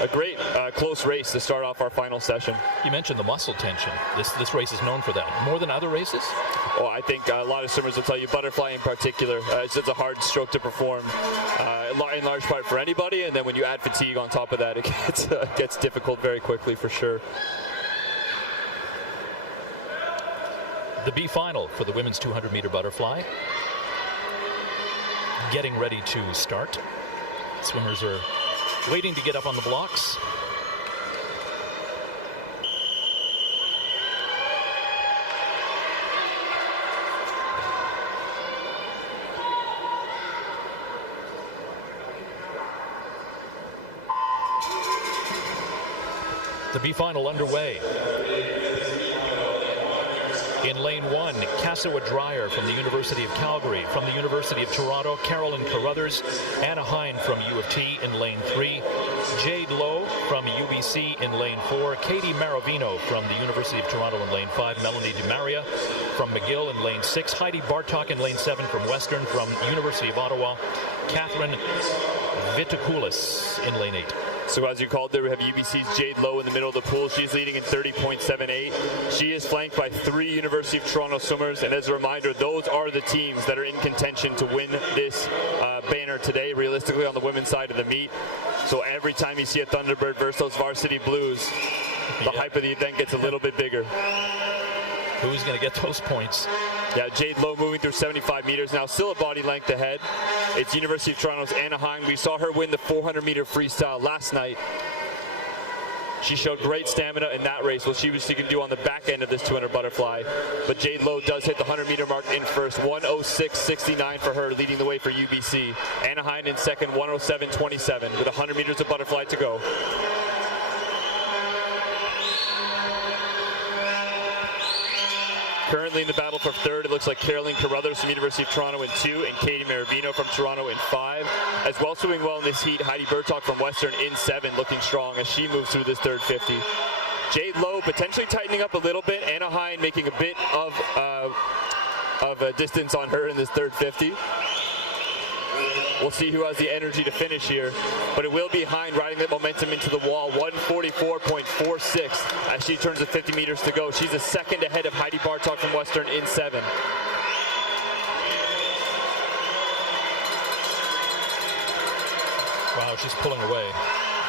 A great close race to start off our final session. You mentioned the muscle tension. This race is known for that. More than other races? Well, I think a lot of swimmers will tell you, butterfly in particular, it's just a hard stroke to perform in large part for anybody, and then when you add fatigue on top of that, it gets difficult very quickly for sure. The B final for the women's 200-meter butterfly. Getting ready to start. Swimmers are waiting to get up on the blocks. The B final underway. In lane 1, Kassawa Dreyer from the University of Calgary. From the University of Toronto, Carolyn Carruthers. Anna Hine from U of T in lane 3. Jade Lowe from UBC in lane 4. Katie Maravino from the University of Toronto in lane 5. Melanie DiMaria from McGill in lane 6. Heidi Bartok in lane 7 from Western. From University of Ottawa, Catherine Vitakoulis in lane 8. So as you called there, we have UBC's Jade Lowe in the middle of the pool. She's leading in 30.78. She is flanked by 3 University of Toronto swimmers. And as a reminder, those are the teams that are in contention to win this banner today, realistically, on the women's side of the meet. So every time you see a Thunderbird versus those Varsity Blues, the hype of the event gets a little bit bigger. Who's going to get those points? Yeah, Jade Lowe moving through 75 meters now, still a body length ahead. It's University of Toronto's Anna Hine. We saw her win the 400-meter freestyle last night. She showed great stamina in that race. What she can do on the back end of this 200 butterfly. But Jade Lowe does hit the 100-meter mark in first. 1:06.69 for her, leading the way for UBC. Anna Hine in second, 1:07.27 with 100 meters of butterfly to go. Currently in the battle for third, it looks like Carolyn Carruthers from University of Toronto in 2 and Katie Maravino from Toronto in 5. As well swimming well in this heat, Heidi Bartok from Western in 7, looking strong as she moves through this third 50. Jade Lowe potentially tightening up a little bit. Anna Hine making a bit of a distance on her in this third 50. We'll see who has the energy to finish here, but it will be Hine riding that momentum into the wall. 1:44.46 as she turns the 50 meters to go. She's a second ahead of Heidi Bartok from Western in 7. Wow, she's pulling away.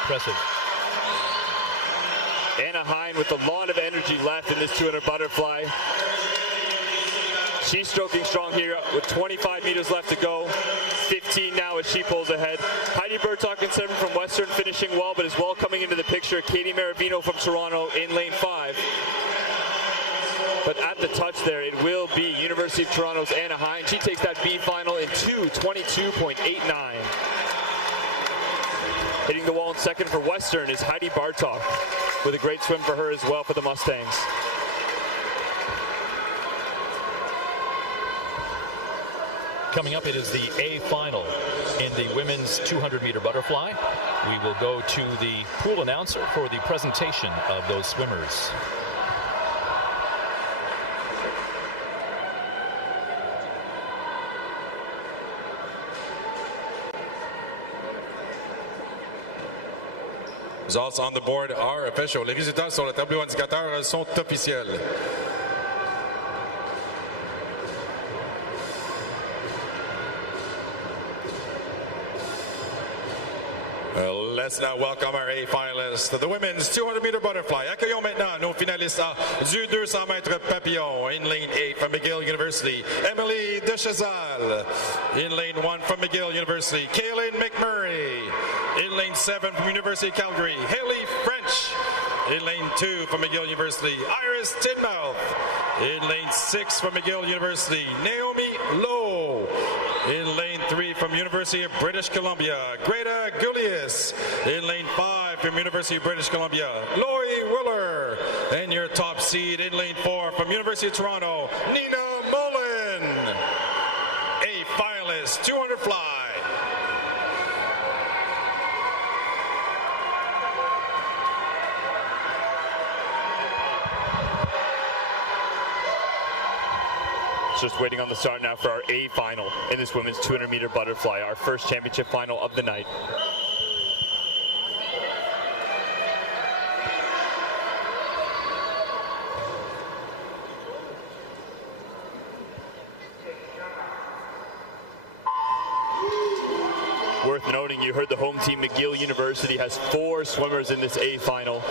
Impressive. Anna Hine with a lot of energy left in this 200 butterfly. She's stroking strong here with 25 meters left to go. 15 now as she pulls ahead. Heidi Bartok in 7 from Western finishing well, but as well coming into pressure. Katie Maravino from Toronto in lane 5. But at the touch there, it will be University of Toronto's Anna Hine. She takes that B final in 2:22.89. Hitting the wall in second for Western is Heidi Bartok, with a great swim for her as well for the Mustangs. Coming up, it is the A final in the women's 200-meter butterfly. We will go to the pool announcer for the presentation of those swimmers. Results on the board are official. Les résultats sur le tableau indicateur sont officiels. Let's now welcome our A finalists. The women's 200-meter butterfly. Accueillons maintenant nos finalistes du 200 mètres papillon. In lane 8 from McGill University, Emily Deschazal. In lane 1 from McGill University, Kaylin McMurray. In lane 7 from University of Calgary, Haley French. In lane 2 from McGill University, Iris Tidmouth. In lane 6 from McGill University, Naomi Lowe. In lane 3 from University of British Columbia, Greta Gulius. In lane 5 from University of British Columbia, Lori Willer. And your top seed in lane 4 from University of Toronto, Nina Mullen. A finalist, 200 fly. Just waiting on the start now for our A final in this women's 200-meter butterfly, our first championship final of the night. Worth noting, you heard the home team, McGill University, has 4 swimmers in this A final.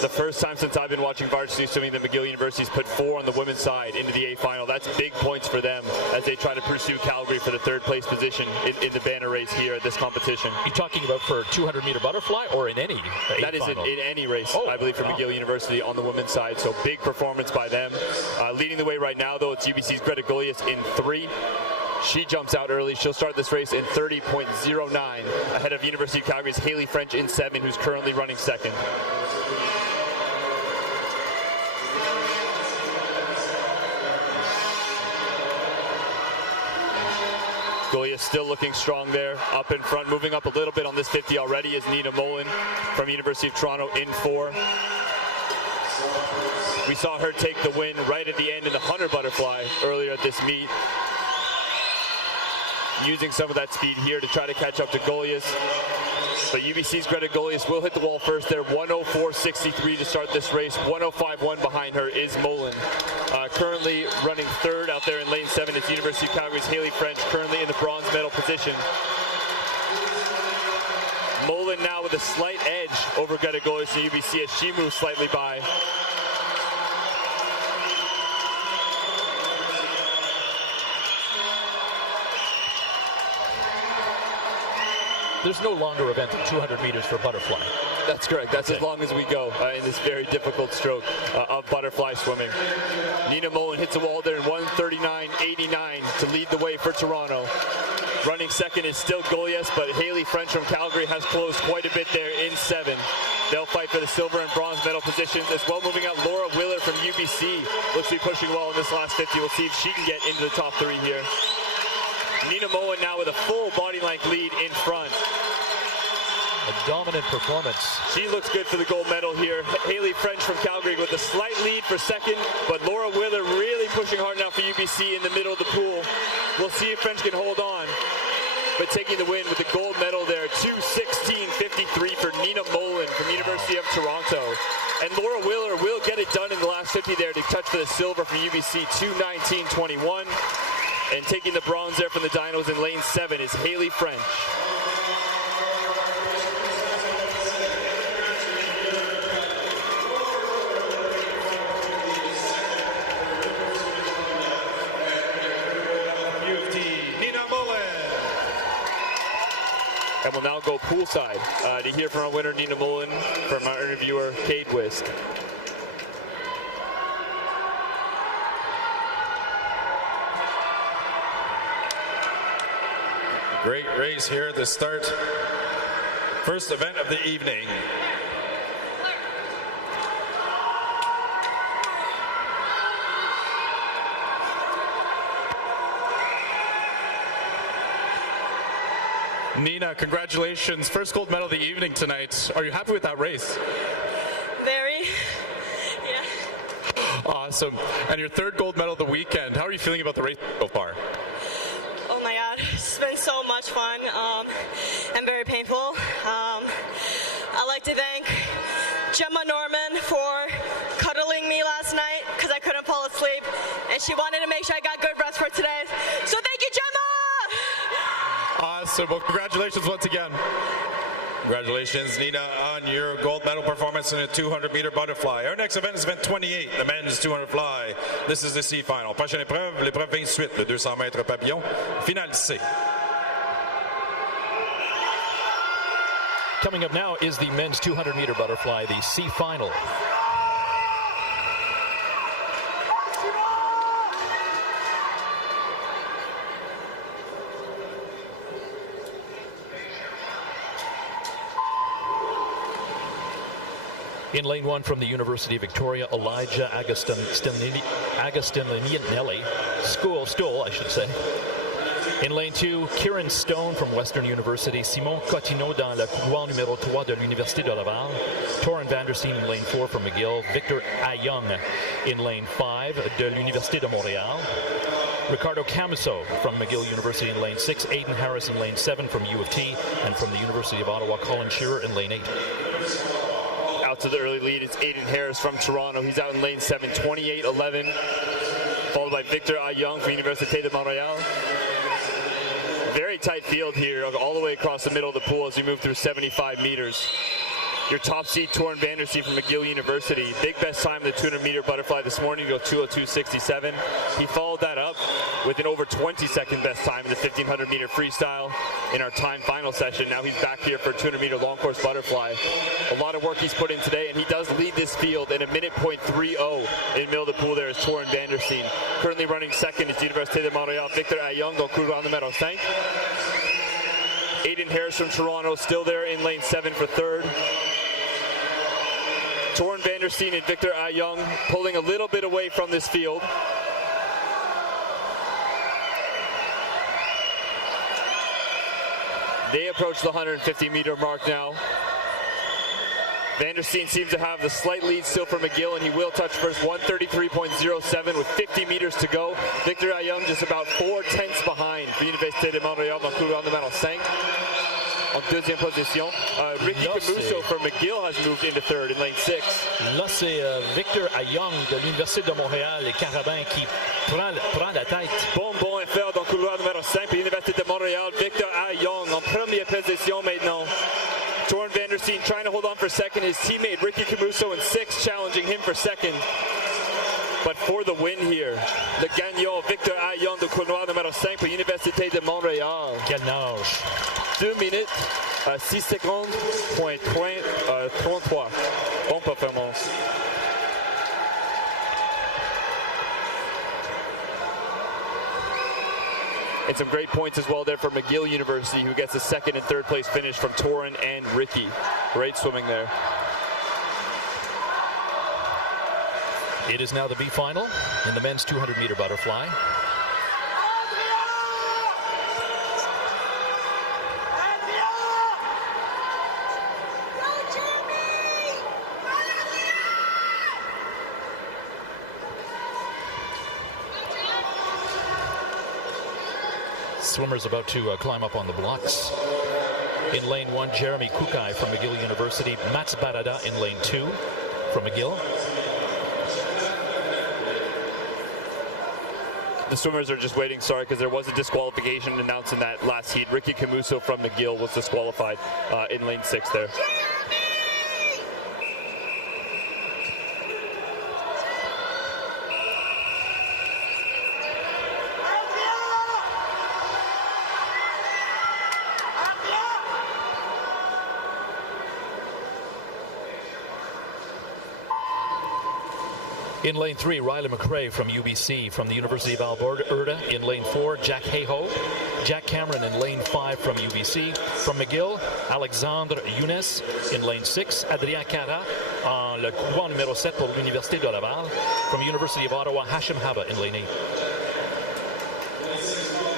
The first time since I've been watching varsity swimming that McGill University's put 4 on the women's side into the A final. That's big points for them as they try to pursue Calgary for the 3rd place position in the banner race here at this competition. You're talking about for 200-meter butterfly or in any A That is final? in any race, I believe, for McGill University on the women's side. So big performance by them. Leading the way right now, though, it's UBC's Greta Gulius in 3. She jumps out early. She'll start this race in 30.09 ahead of University of Calgary's Haley French in 7, who's currently running 2nd. Gulius still looking strong there, up in front. Moving up a little bit on this 50 already is Nina Mullen from University of Toronto in 4. We saw her take the win right at the end in the 100 butterfly earlier at this meet. Using some of that speed here to try to catch up to Gulius. But UBC's Greta Gulius will hit the wall first there. 1:04.63 to start this race. 1:05.1 behind her is Mullen. Currently running 3rd out there in lane 7 is University of Calgary's Haley French, currently in the bronze medal position. Mullen now with a slight edge over Greta Gulius in UBC as she moves slightly by. There's no longer event than 200 meters for butterfly. That's correct. That's as long as we go in this very difficult stroke of butterfly swimming. Nina Mullen hits the wall there in 1:39.89 to lead the way for Toronto. Running 2nd is still Gulius, but Haley French from Calgary has closed quite a bit there in 7. They'll fight for the silver and bronze medal positions as well. Moving out, Laura Willer from UBC looks to be pushing well in this last 50. We'll see if she can get into the top 3 here. Nina Mullen now with a full body length lead in front. A dominant performance. She looks good for the gold medal here. Haley French from Calgary with a slight lead for 2nd, but Laura Willer really pushing hard now for UBC in the middle of the pool. We'll see if French can hold on. But taking the win with the gold medal there, 2:16.53 for Nina Mullen from University of Toronto. And Laura Willer will get it done in the last 50 there to touch for the silver from UBC, 2:19.21. And taking the bronze there from the Dinos in lane 7 is Haley French. And we'll We'll now go poolside to hear from our winner, Nina Mullen, from our interviewer, Cade Wisk. Great race here at the start. First event of the evening. Nina, congratulations. First gold medal of the evening tonight. Are you happy with that race? Very. Yeah. Awesome. And your third gold medal of the weekend. How are you feeling about the race so far? Oh my God, it's been so much fun and very painful. I'd like to thank Gemma Norman for cuddling me last night because I couldn't fall asleep, and she wanted to make sure I got good rest for today. So thank you, Gemma! Awesome. Well, congratulations once again. Congratulations, Nina, on your gold medal performance in a 200-meter butterfly. Our next event is event 28, the men's 200 fly. This is the C final. Prochaine épreuve, l'épreuve 28, le 200 mètres papillon, finale C. Coming up now is the men's 200-meter butterfly, the C final. In lane 1 from the University of Victoria, Elijah Agustinelli, Stoll, I should say. In lane 2, Kieran Stone from Western University, Simon Cotineau dans le couloir numéro 3 de l'Université de Laval, Torin Vandersteen in lane 4 from McGill, Victor Ayung in lane 5 de l'Université de Montréal, Ricardo Camuso from McGill University in lane 6, Aidan Harris in lane 7 from U of T, and from the University of Ottawa, Colin Shearer in lane 8. Out to the early lead is Aidan Harris from Toronto. He's out in lane 7, 28-11, followed by Victor Ayung from Université de Montréal. Very tight field here, all the way across the middle of the pool as we move through 75 meters. Your top seed, Torin Vandersteen from McGill University. Big best time in the 200-meter butterfly this morning, go 2:02.67. He followed that up with an over 20-second best time in the 1,500-meter freestyle in our time final session. Now he's back here for a 200-meter long course butterfly. A lot of work he's put in today, and he does lead this field in a minute .30 in the middle of the pool. There is Torin Vandersteen. Currently running second is Université de Montréal, Victor Ayung, dans couloir numéro 5. Aidan Harris from Toronto still there in lane 7 for third. Torin Vandersteen and Victor Ayung pulling a little bit away from this field. They approach the 150-meter mark now. Vandersteen seems to have the slight lead still for McGill, and he will touch first, 1:33.07 with 50 meters to go. Victor Ayung just about 4 tenths behind for Université de Montréal dans couloir numéro 5. En deuxième position, Ricky Camuso from McGill has moved into third in lane 6. Là, c'est Victor Ayung de l'Université de Montréal, les Carabins, qui prend la tête. Bon effort dans couloir numéro 5 pour l'Université de Montréal. Victor Ayung en première position maintenant. Torin Vandersteen trying to hold on for second. His teammate Ricky Camuso in 6 challenging him for second. But for the win here, le gagnant Victor Ayung de couloir numéro 5 pour l'Université de Montréal. Quel nage. 2 minutes, 6 secondes, point 33. Bonne performance. And some great points as well there for McGill University, who gets a second and third place finish from Torin and Ricky. Great swimming there. It is now the B final in the men's 200-meter butterfly. Swimmers about to climb up on the blocks. In lane 1, Jeremy Kukai from McGill University. Mats Barada in lane 2 from McGill. The swimmers are just waiting, sorry, because there was a disqualification announced in that last heat. Ricky Camuso from McGill was disqualified in lane 6 there. In lane 3, Riley McRae from UBC. From the University of Alberta in lane 4, Jack Hayhoe. Jack Cameron in lane 5 from UBC. From McGill, Alexandre Younes in lane 6. Adrien Cara en le courant numéro 7 pour l'Université de Laval. From University of Ottawa, Hashim Haba in lane 8.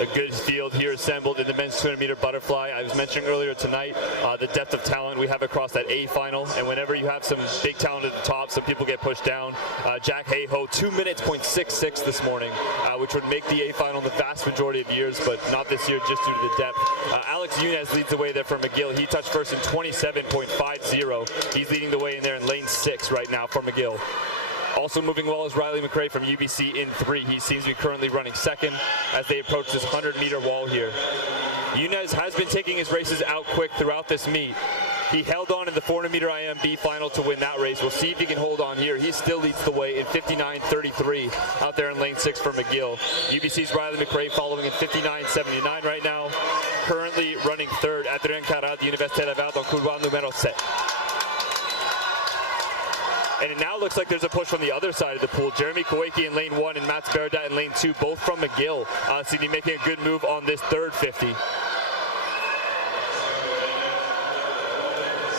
A good field here assembled in the men's 200-meter butterfly. I was mentioning earlier tonight the depth of talent we have across that A final, and whenever you have some big talent at the top, some people get pushed down. Jack Hayhoe, 2 minutes, .66 this morning, which would make the A final in the vast majority of years, but not this year just due to the depth. Alex Younes leads the way there from McGill. He touched first in 27.50. He's leading the way in there in lane 6 right now for McGill. Also moving well is Riley McRae from UBC in 3. He seems to be currently running second as they approach this 100-meter wall here. Younes has been taking his races out quick throughout this meet. He held on in the 400-meter IMB final to win that race. We'll see if he can hold on here. He still leads the way in 59.33 out there in lane 6 for McGill. UBC's Riley McRae following in 59.79 right now. Currently running third, Adrien Cara de Université Laval dans couloir numéro 7. And it now looks like there's a push from the other side of the pool. Jeremy Kawaki in lane 1 and Mats Berda in lane 2, both from McGill. Seem to be making a good move on this third 50.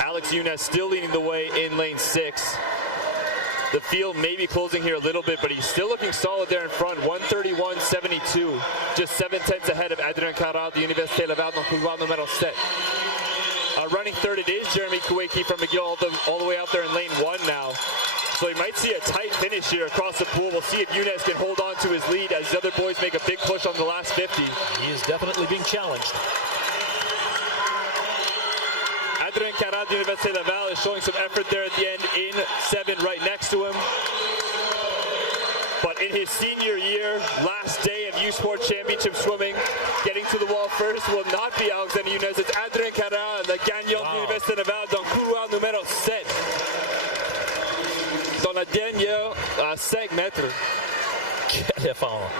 Alex Younes still leading the way in lane 6. The field may be closing here a little bit, but he's still looking solid there in front. 131.72, just 7/10 ahead of Adrien Cara de Université Laval dans couloir numéro 7. Running third, it is Jeremy Kawaki from McGill all the way out there in lane 1 now. So you might see a tight finish here across the pool. We'll see if Younes can hold on to his lead as the other boys make a big push on the last 50. He is definitely being challenged. Adrien Cara de Université Laval is showing some effort there at the end in 7 right next to him. But in his senior year, last day of U Sport Championship swimming, getting to the wall first will not be Alexandre Younes. It's Adrien Cara, le gagnant de l'Université Laval dans couloir numéro 7. Dans la dernière 5 mètres. Quel effort.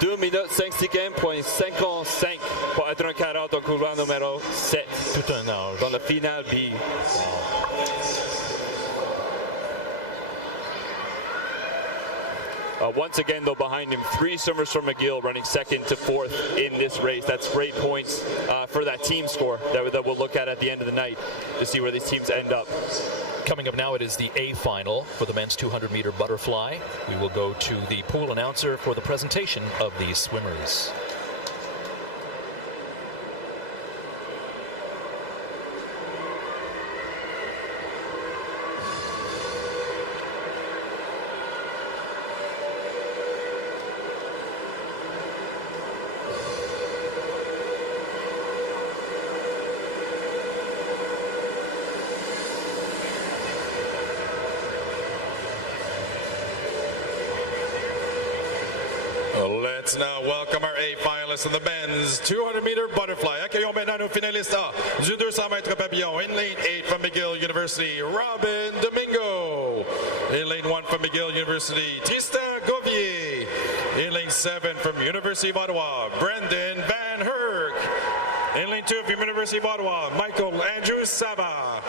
2 minutes 55.55 pour Adrien Cara dans couloir numéro 7. Tout un âge. Dans la finale B. Once again, though, behind him, 3 swimmers from McGill running 2nd to 4th in this race. That's great points for that team score that we'll look at the end of the night to see where these teams end up. Coming up now, it is the A final for the men's 200-meter butterfly. We will go to the pool announcer for the presentation of these swimmers. Let's now welcome our A finalists in the men's 200-meter butterfly. Accueillons maintenant nos finalistes du 200 mètres papillon. In lane 8 from McGill University, Robin Domingo. In lane 1 from McGill University, Tristan Govier. In lane 7 from University of Ottawa, Brendan Van Herk. In lane 2 from University of Ottawa, Michael Andrew Sava.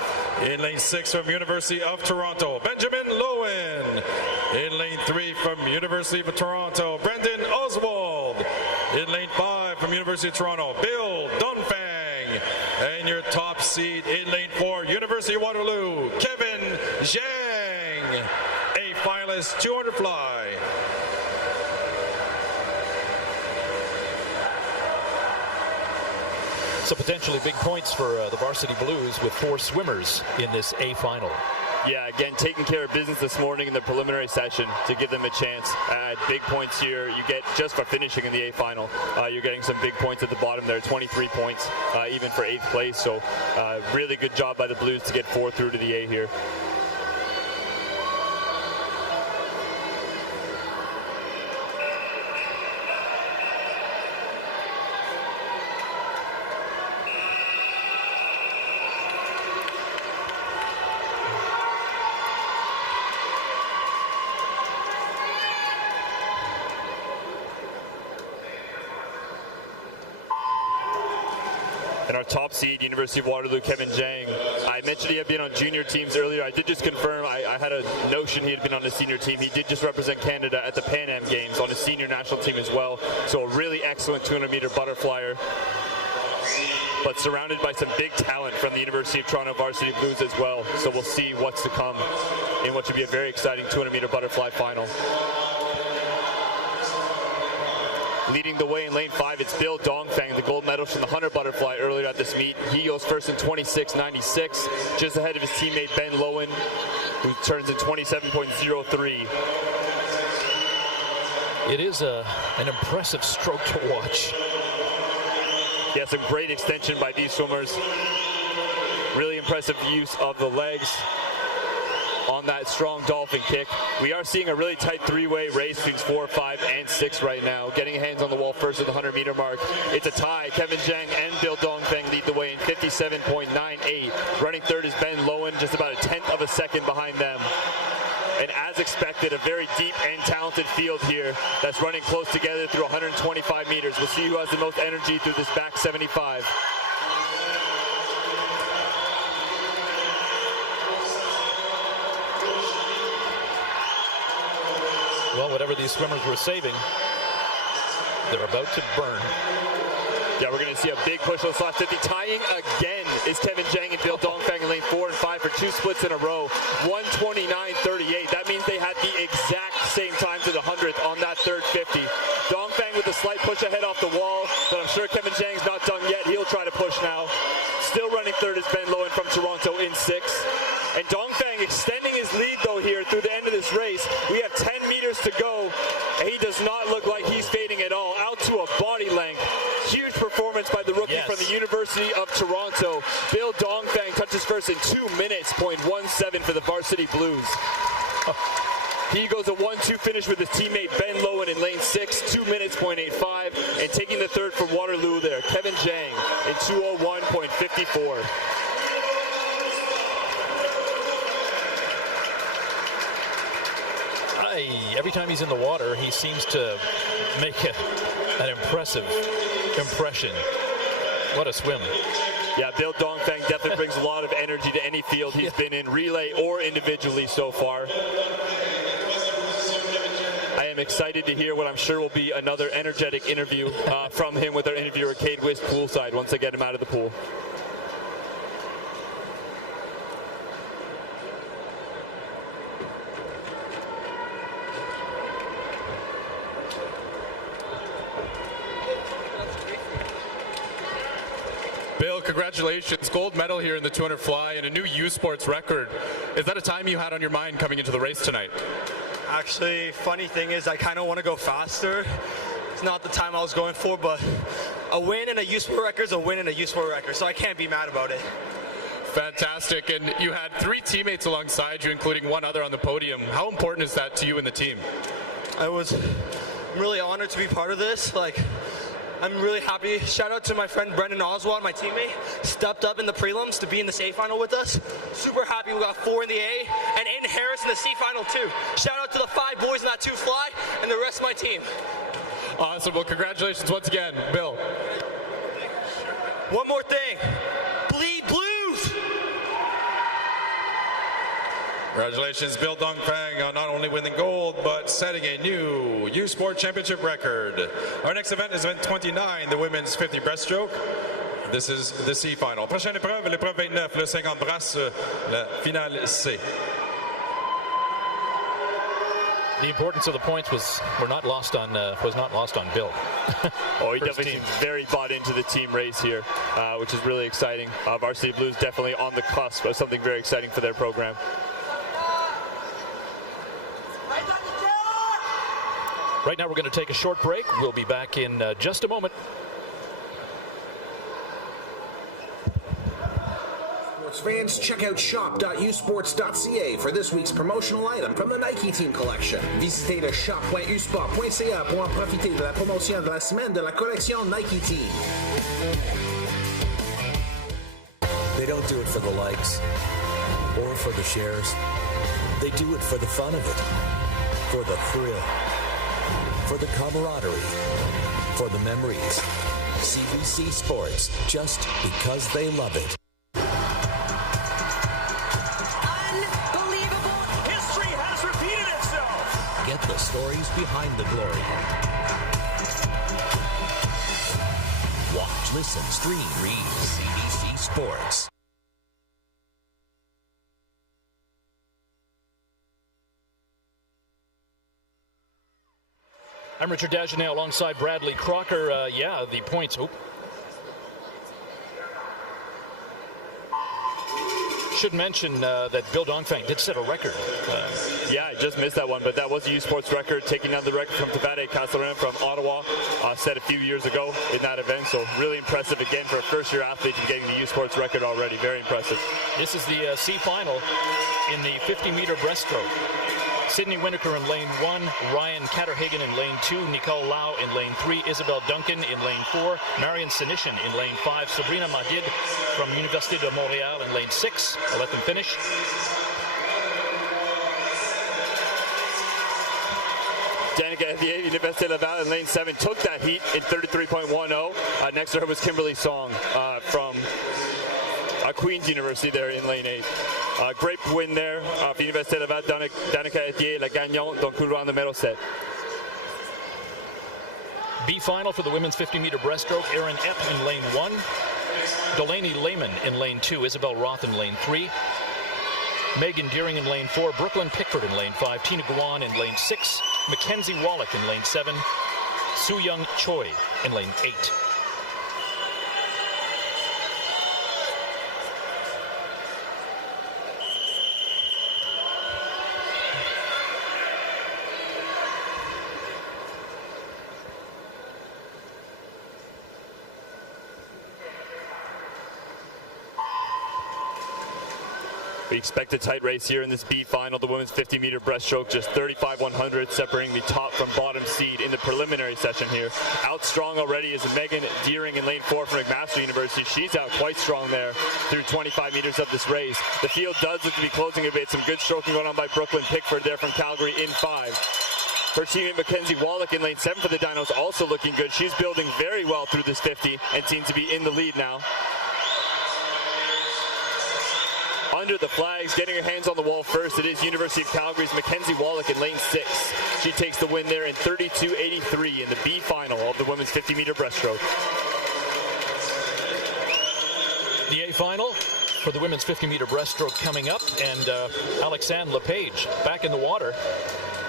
In lane 6 from University of Toronto, Benjamin Lowen. In lane 3 from University of Toronto, Brendan Oswald. In lane 5 from University of Toronto, Bill Dunfang. And your top seed in lane 4, University of Waterloo, Kevin Zhang. A finalist 200 fly. So potentially big points for the Varsity Blues with 4 swimmers in this A final. Yeah, again, taking care of business this morning in the preliminary session to give them a chance at big points here. You get, just for finishing in the A final, you're getting some big points at the bottom there, 23 points, even for 8th place. So really good job by the Blues to get 4 through to the A here. And our top seed, University of Waterloo, Kevin Jang. I mentioned he had been on junior teams earlier. I did just confirm, I had a notion he had been on the senior team. He did just represent Canada at the Pan Am Games on his senior national team as well. So a really excellent 200-meter butterflyer, but surrounded by some big talent from the University of Toronto Varsity Blues as well. So we'll see what's to come in what should be a very exciting 200-meter butterfly final. Leading the way in lane 5, it's Bill Dongfang, the gold medalist from the 100 butterfly earlier at this meet. He goes first in 26.96, just ahead of his teammate Ben Lowen, who turns in 27.03. It is an impressive stroke to watch. Yeah, some great extension by these swimmers. Really impressive use of the legs on that strong dolphin kick. We are seeing a really tight three-way race between 4, 5, and 6 right now. Getting hands on the wall first at the 100-meter mark. It's a tie. Kevin Jang and Bill Dongfang lead the way in 57.98. Running third is Ben Lowen, just about a tenth of a second behind them. And as expected, a very deep and talented field here that's running close together through 125 meters. We'll see who has the most energy through this back 75. Well, whatever these swimmers were saving, they're about to burn. Yeah, we're going to see a big push on slot 50. Tying again is Kevin Jang and Bill Dongfang in lane 4 and 5 for 2 splits in a row. 1:29.38. That means they had the exact same time to the 100th on that third 50. Dongfang with a slight push ahead off the wall, but I'm sure Kevin Jang's not done yet. He'll try to push now. Still running third is Ben Lowen from Toronto in 6. And Dongfang extending his lead, though, here through the end of this race. We have 10 meters to go, and he does not look like he's fading at all. Out to a body length. Huge performance by the rookie from the University of Toronto. Bill Dongfang touches first in 2 minutes, .17 for the Varsity Blues. He goes a 1-2 finish with his teammate Ben Lowen in lane 6, 2 minutes, .85. And taking the third for Waterloo there, Kevin Jang in 2:01.54. Every time he's in the water, he seems to make an impressive impression. What a swim. Yeah, Bill Dongfang definitely brings a lot of energy to any field he's been in, relay or individually so far. I am excited to hear what I'm sure will be another energetic interview from him with our interviewer, Cade Wist, poolside, once I get him out of the pool. Bill, congratulations. Gold medal here in the 200 fly and a new U Sports record. Is that a time you had on your mind coming into the race tonight? Actually, funny thing is I kind of want to go faster. It's not the time I was going for, but a win and a U Sport record is a win and a U Sport record, so I can't be mad about it. Fantastic. And you had 3 teammates alongside you, including 1 other on the podium. How important is that to you and the team? I'm really honored to be part of this. I'm really happy. Shout out to my friend Brendan Oswald, my teammate. Stepped up in the prelims to be in the A final with us. Super happy we got 4 in the A and Aiden Harris in the C final too. Shout out to the 5 boys in that 2 fly and the rest of my team. Awesome. Well, congratulations once again, Bill. One more thing. Bleed Blues! Congratulations, Bill Dongfang, on not only winning gold, but setting a new U Sport Championship record. Our next event is event 29, the women's 50 breaststroke. This is the C final. Prochaine épreuve, l'épreuve 29, le 50 brasses, la finale C. The importance of the points was not lost on Bill. Oh, he definitely seems very bought into the team race here, which is really exciting. Varsity Blues definitely on the cusp of something very exciting for their program. Right now we're going to take a short break. We'll be back in just a moment. Sports fans, check out shop.usports.ca for this week's promotional item from the Nike Team Collection. Visitez le shop.usport.ca pour en profiter de la promotion de la semaine de la collection Nike Team. They don't do it for the likes or for the shares. They do it for the fun of it, for the thrill, for the camaraderie, for the memories, CBC Sports, just because they love it. Unbelievable! History has repeated itself! Get the stories behind the glory. Watch, listen, stream, read CBC Sports. I'm Richard Dagenet alongside Bradley Crocker. The points. Should mention that Bill Dongfang did set a record. I just missed that one, but that was a U Sports record, taking down the record from Tavade Castelrin from Ottawa, set a few years ago in that event. So really impressive again for a first-year athlete to getting the U Sports record already. Very impressive. This is the C final in the 50-meter breaststroke. Sydney Winokur in lane 1, Ryan Catterhagen in lane 2, Nicole Lau in lane 3, Isabel Duncan in lane 4, Marion Sinishin in lane 5, Sabrina Madid from Université de Montréal in lane 6. I'll let them finish. Danica Etier, Université Laval in lane 7, took that heat in 33.10. Next to her was Kimberly Song from Queen's University there in lane 8. Great win there for Université Laval. Danica Etier, la gagnante, donc couloir numéro 7. B final for the women's 50-meter breaststroke. Erin Epp in lane 1, Delaney Lehman in lane 2, Isabel Roth in lane 3, Megan Deering in lane 4, Brooklyn Pickford in lane 5, Tina Guan in lane 6, Mackenzie Wallach in lane 7, Soo Young Choi in lane 8. We expect a tight race here in this B final. The women's 50-meter breaststroke, just 35/100, separating the top from bottom seed in the preliminary session here. Out strong already is Megan Deering in lane 4 from McMaster University. She's out quite strong there through 25 meters of this race. The field does look to be closing a bit. Some good stroking going on by Brooklyn Pickford there from Calgary in 5. Her teammate Mackenzie Wallach in lane 7 for the Dinos also looking good. She's building very well through this 50 and seems to be in the lead now. Under the flags, getting her hands on the wall first, it is University of Calgary's Mackenzie Wallach in lane 6. She takes the win there in 32.83 in the B final of the women's 50-meter breaststroke. The A final for the women's 50-meter breaststroke coming up, and Alexandre Lepage back in the water.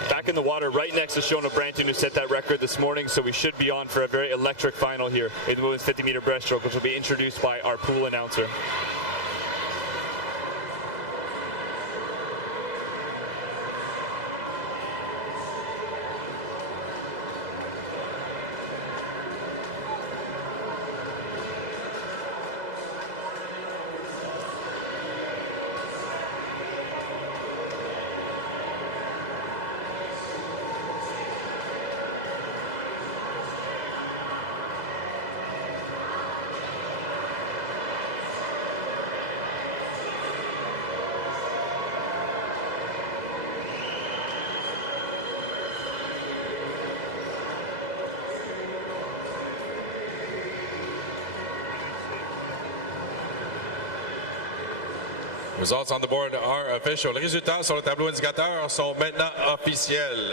Back in the water right next to Shona Branton, who set that record this morning, so we should be on for a very electric final here in the women's 50-meter breaststroke, which will be introduced by our pool announcer. Results on the board are official. Les résultats sur le tableau indicateur sont maintenant officiels.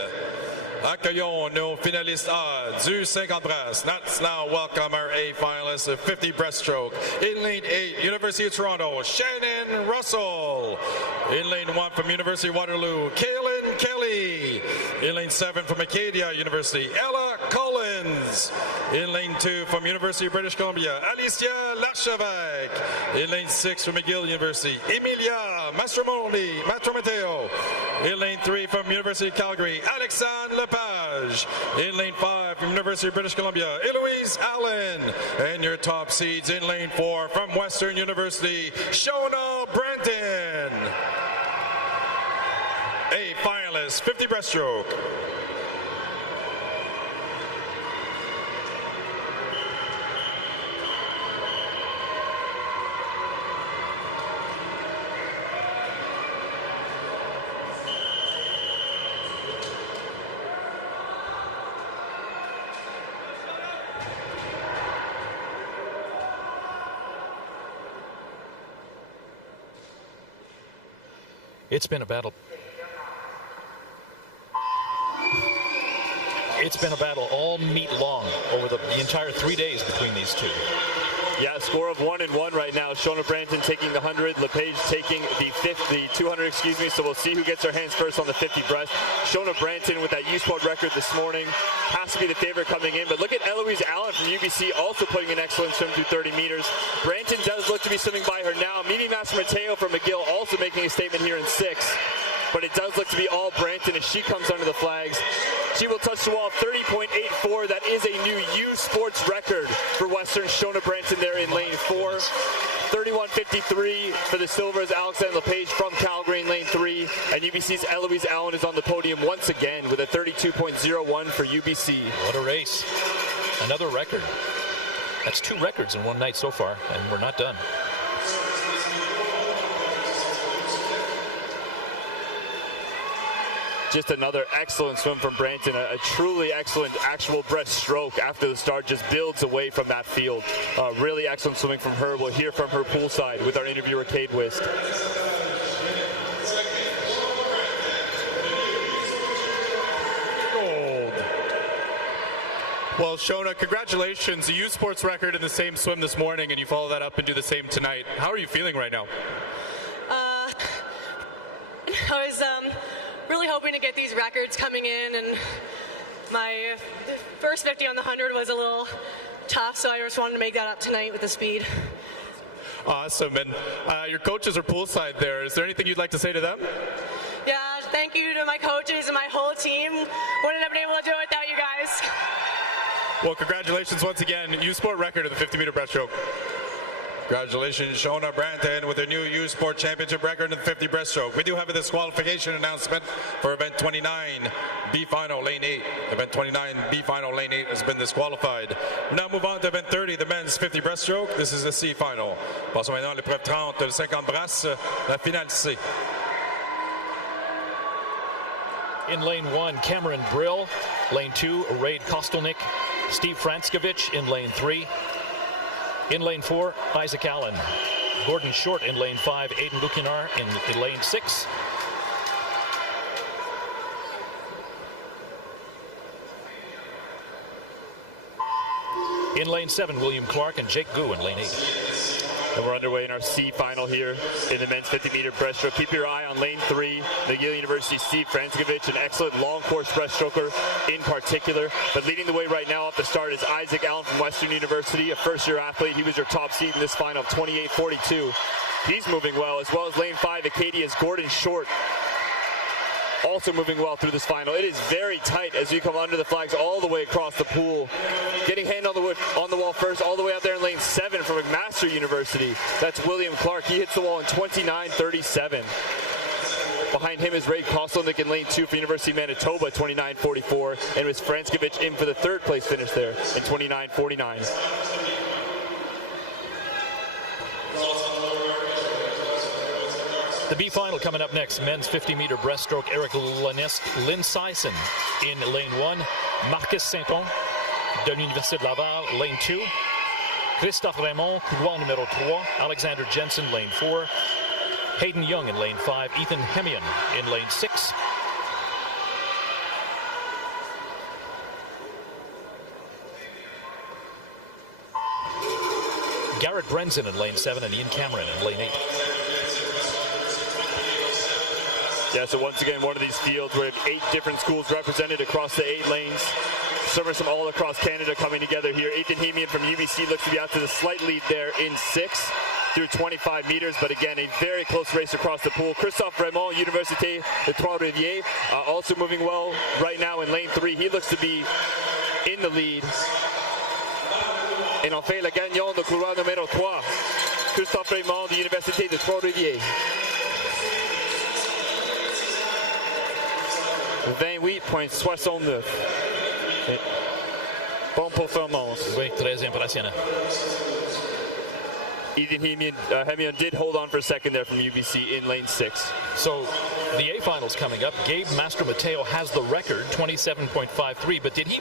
Accueillons nos finalistes A du 50 brasses. Let's now welcome our A finalists of 50 breaststroke. In lane 8, University of Toronto, Shannon Russell. In lane 1 from University of Waterloo, Kaylin Kelly. In lane 7 from Acadia University, Ella Collins. In lane 2 from University of British Columbia, Alicia Larchevêque. In lane 6 from McGill University, Emilia Mastromateo. In lane 3 from University of Calgary, Alexandre Lepage. In lane 5 from University of British Columbia, Eloise Allen. And your top seeds in lane 4 from Western University, Shona Branton. A finalist, 50 breaststroke. It's been a battle. It's been a battle all meet long over the entire 3 days between these two. Yeah, score of 1-1 right now. Shona Branton taking the 100, LePage taking the 200, so we'll see who gets their hands first on the 50 breast. Shona Branton with that U-Sport record this morning has to be the favorite coming in, but look at Eloise Allen from UBC also putting an excellent swim through 30 meters. Branton does look to be swimming by her now. Mimi Master-Mateo from McGill also making a statement here in 6, but it does look to be all Branton as she comes under the flags. She will touch the wall 30.84. That is a new U-Sports record for Western. Shona Branton there in lane 4. 31.53 for the Silvers. Alexandre LePage from Calgary in lane 3. And UBC's Eloise Allen is on the podium once again with a 32.01 for UBC. What a race. Another record. That's 2 records in one night so far, and we're not done. Just another excellent swim from Branton, a truly excellent actual breaststroke after the start, just builds away from that field. Really excellent swimming from her. We'll hear from her poolside with our interviewer, Cade Wist. Gold. Well, Shona, congratulations. A U-Sports record in the same swim this morning, and you follow that up and do the same tonight. How are you feeling right now? I was really hoping to get these records coming in, and my first 50 on the 100 was a little tough, so I just wanted to make that up tonight with the speed. Awesome. And your coaches are poolside there. Is there anything you'd like to say to them? Yeah, thank you to my coaches and my whole team. Wouldn't have been able to do it without you guys. Well, congratulations once again. U-Sport record of the 50-meter breaststroke. Congratulations, Shona Branton, with her new U-Sport Championship record in the 50 breaststroke. We do have a disqualification announcement for event 29, B final, lane 8. Event 29, B final, lane 8 has been disqualified. We now move on to event 30, the men's 50 breaststroke. This is the C final. Passons maintenant à l'épreuve 30, le 50 brasses, la finale C. In lane 1, Cameron Brill. Lane 2, Raid Kostelnik. Steve Franskovich in lane 3. In lane 4, Isaac Allen. Gordon Short in lane 5, Aiden Buchinar in lane 6. In lane 7, William Clark and Jake Gu in lane 8. And we're underway in our C final here in the men's 50-meter breaststroke. Keep your eye on lane 3, McGill University, Steve Franskovich, an excellent long course breaststroker in particular. But leading the way right now off the start is Isaac Allen from Western University, a first-year athlete. He was your top seed in this final of 28.42. He's moving well as lane 5, Acadia's Gordon Short. Also moving well through this final. It is very tight as you come under the flags all the way across the pool. Getting hand on the wall first, all the way out there in lane 7 from McMaster University. That's William Clark. He hits the wall in 29.37. Behind him is Ray Kostelnik in lane 2 for University of Manitoba, 29.44. And it was Franskovich in for the 3rd place finish there at 29.49. The B final coming up next. Men's 50-meter breaststroke. Eric Lynn Sison in lane 1. Marcus Sainton de l'Université de Laval, lane 2. Christophe Raymond, couloir numéro 3. Alexander Jensen, lane 4. Hayden Young in lane 5. Ethan Hemian in lane 6. Garrett Brenson in lane 7 and Ian Cameron in lane 8. Yeah, so once again, one of these fields where we have 8 different schools represented across the 8 lanes. Swimmers from all across Canada coming together here. Ethan Hemian from UBC looks to be out to the slight lead there in 6 through 25 meters, but again, a very close race across the pool. Christophe Raymond, Université de Trois-Rivières, also moving well right now in lane 3. He looks to be in the lead. Et enfin, le gagnant de couloir numéro 3, Christophe Raymond, de Université de Trois-Rivières. 28.69. Bonne performance. Oui, très impressionnant. Ethan Hemian did hold on for a second there from UBC in lane 6. So the A finals coming up. Gabe Master-Mateo has the record, 27.53, but did he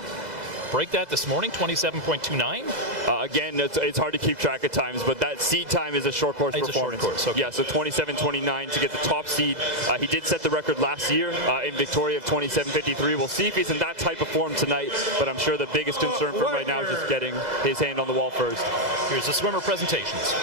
break that this morning, 27.29? Again, it's hard to keep track of times, but that seed time is a short course performance. Okay. Yeah, so 27:29 to get the top seed. He did set the record last year in Victoria of 27:53. We'll see if he's in that type of form tonight, but I'm sure the biggest concern for him right now is just getting his hand on the wall first. Here's the swimmer presentations.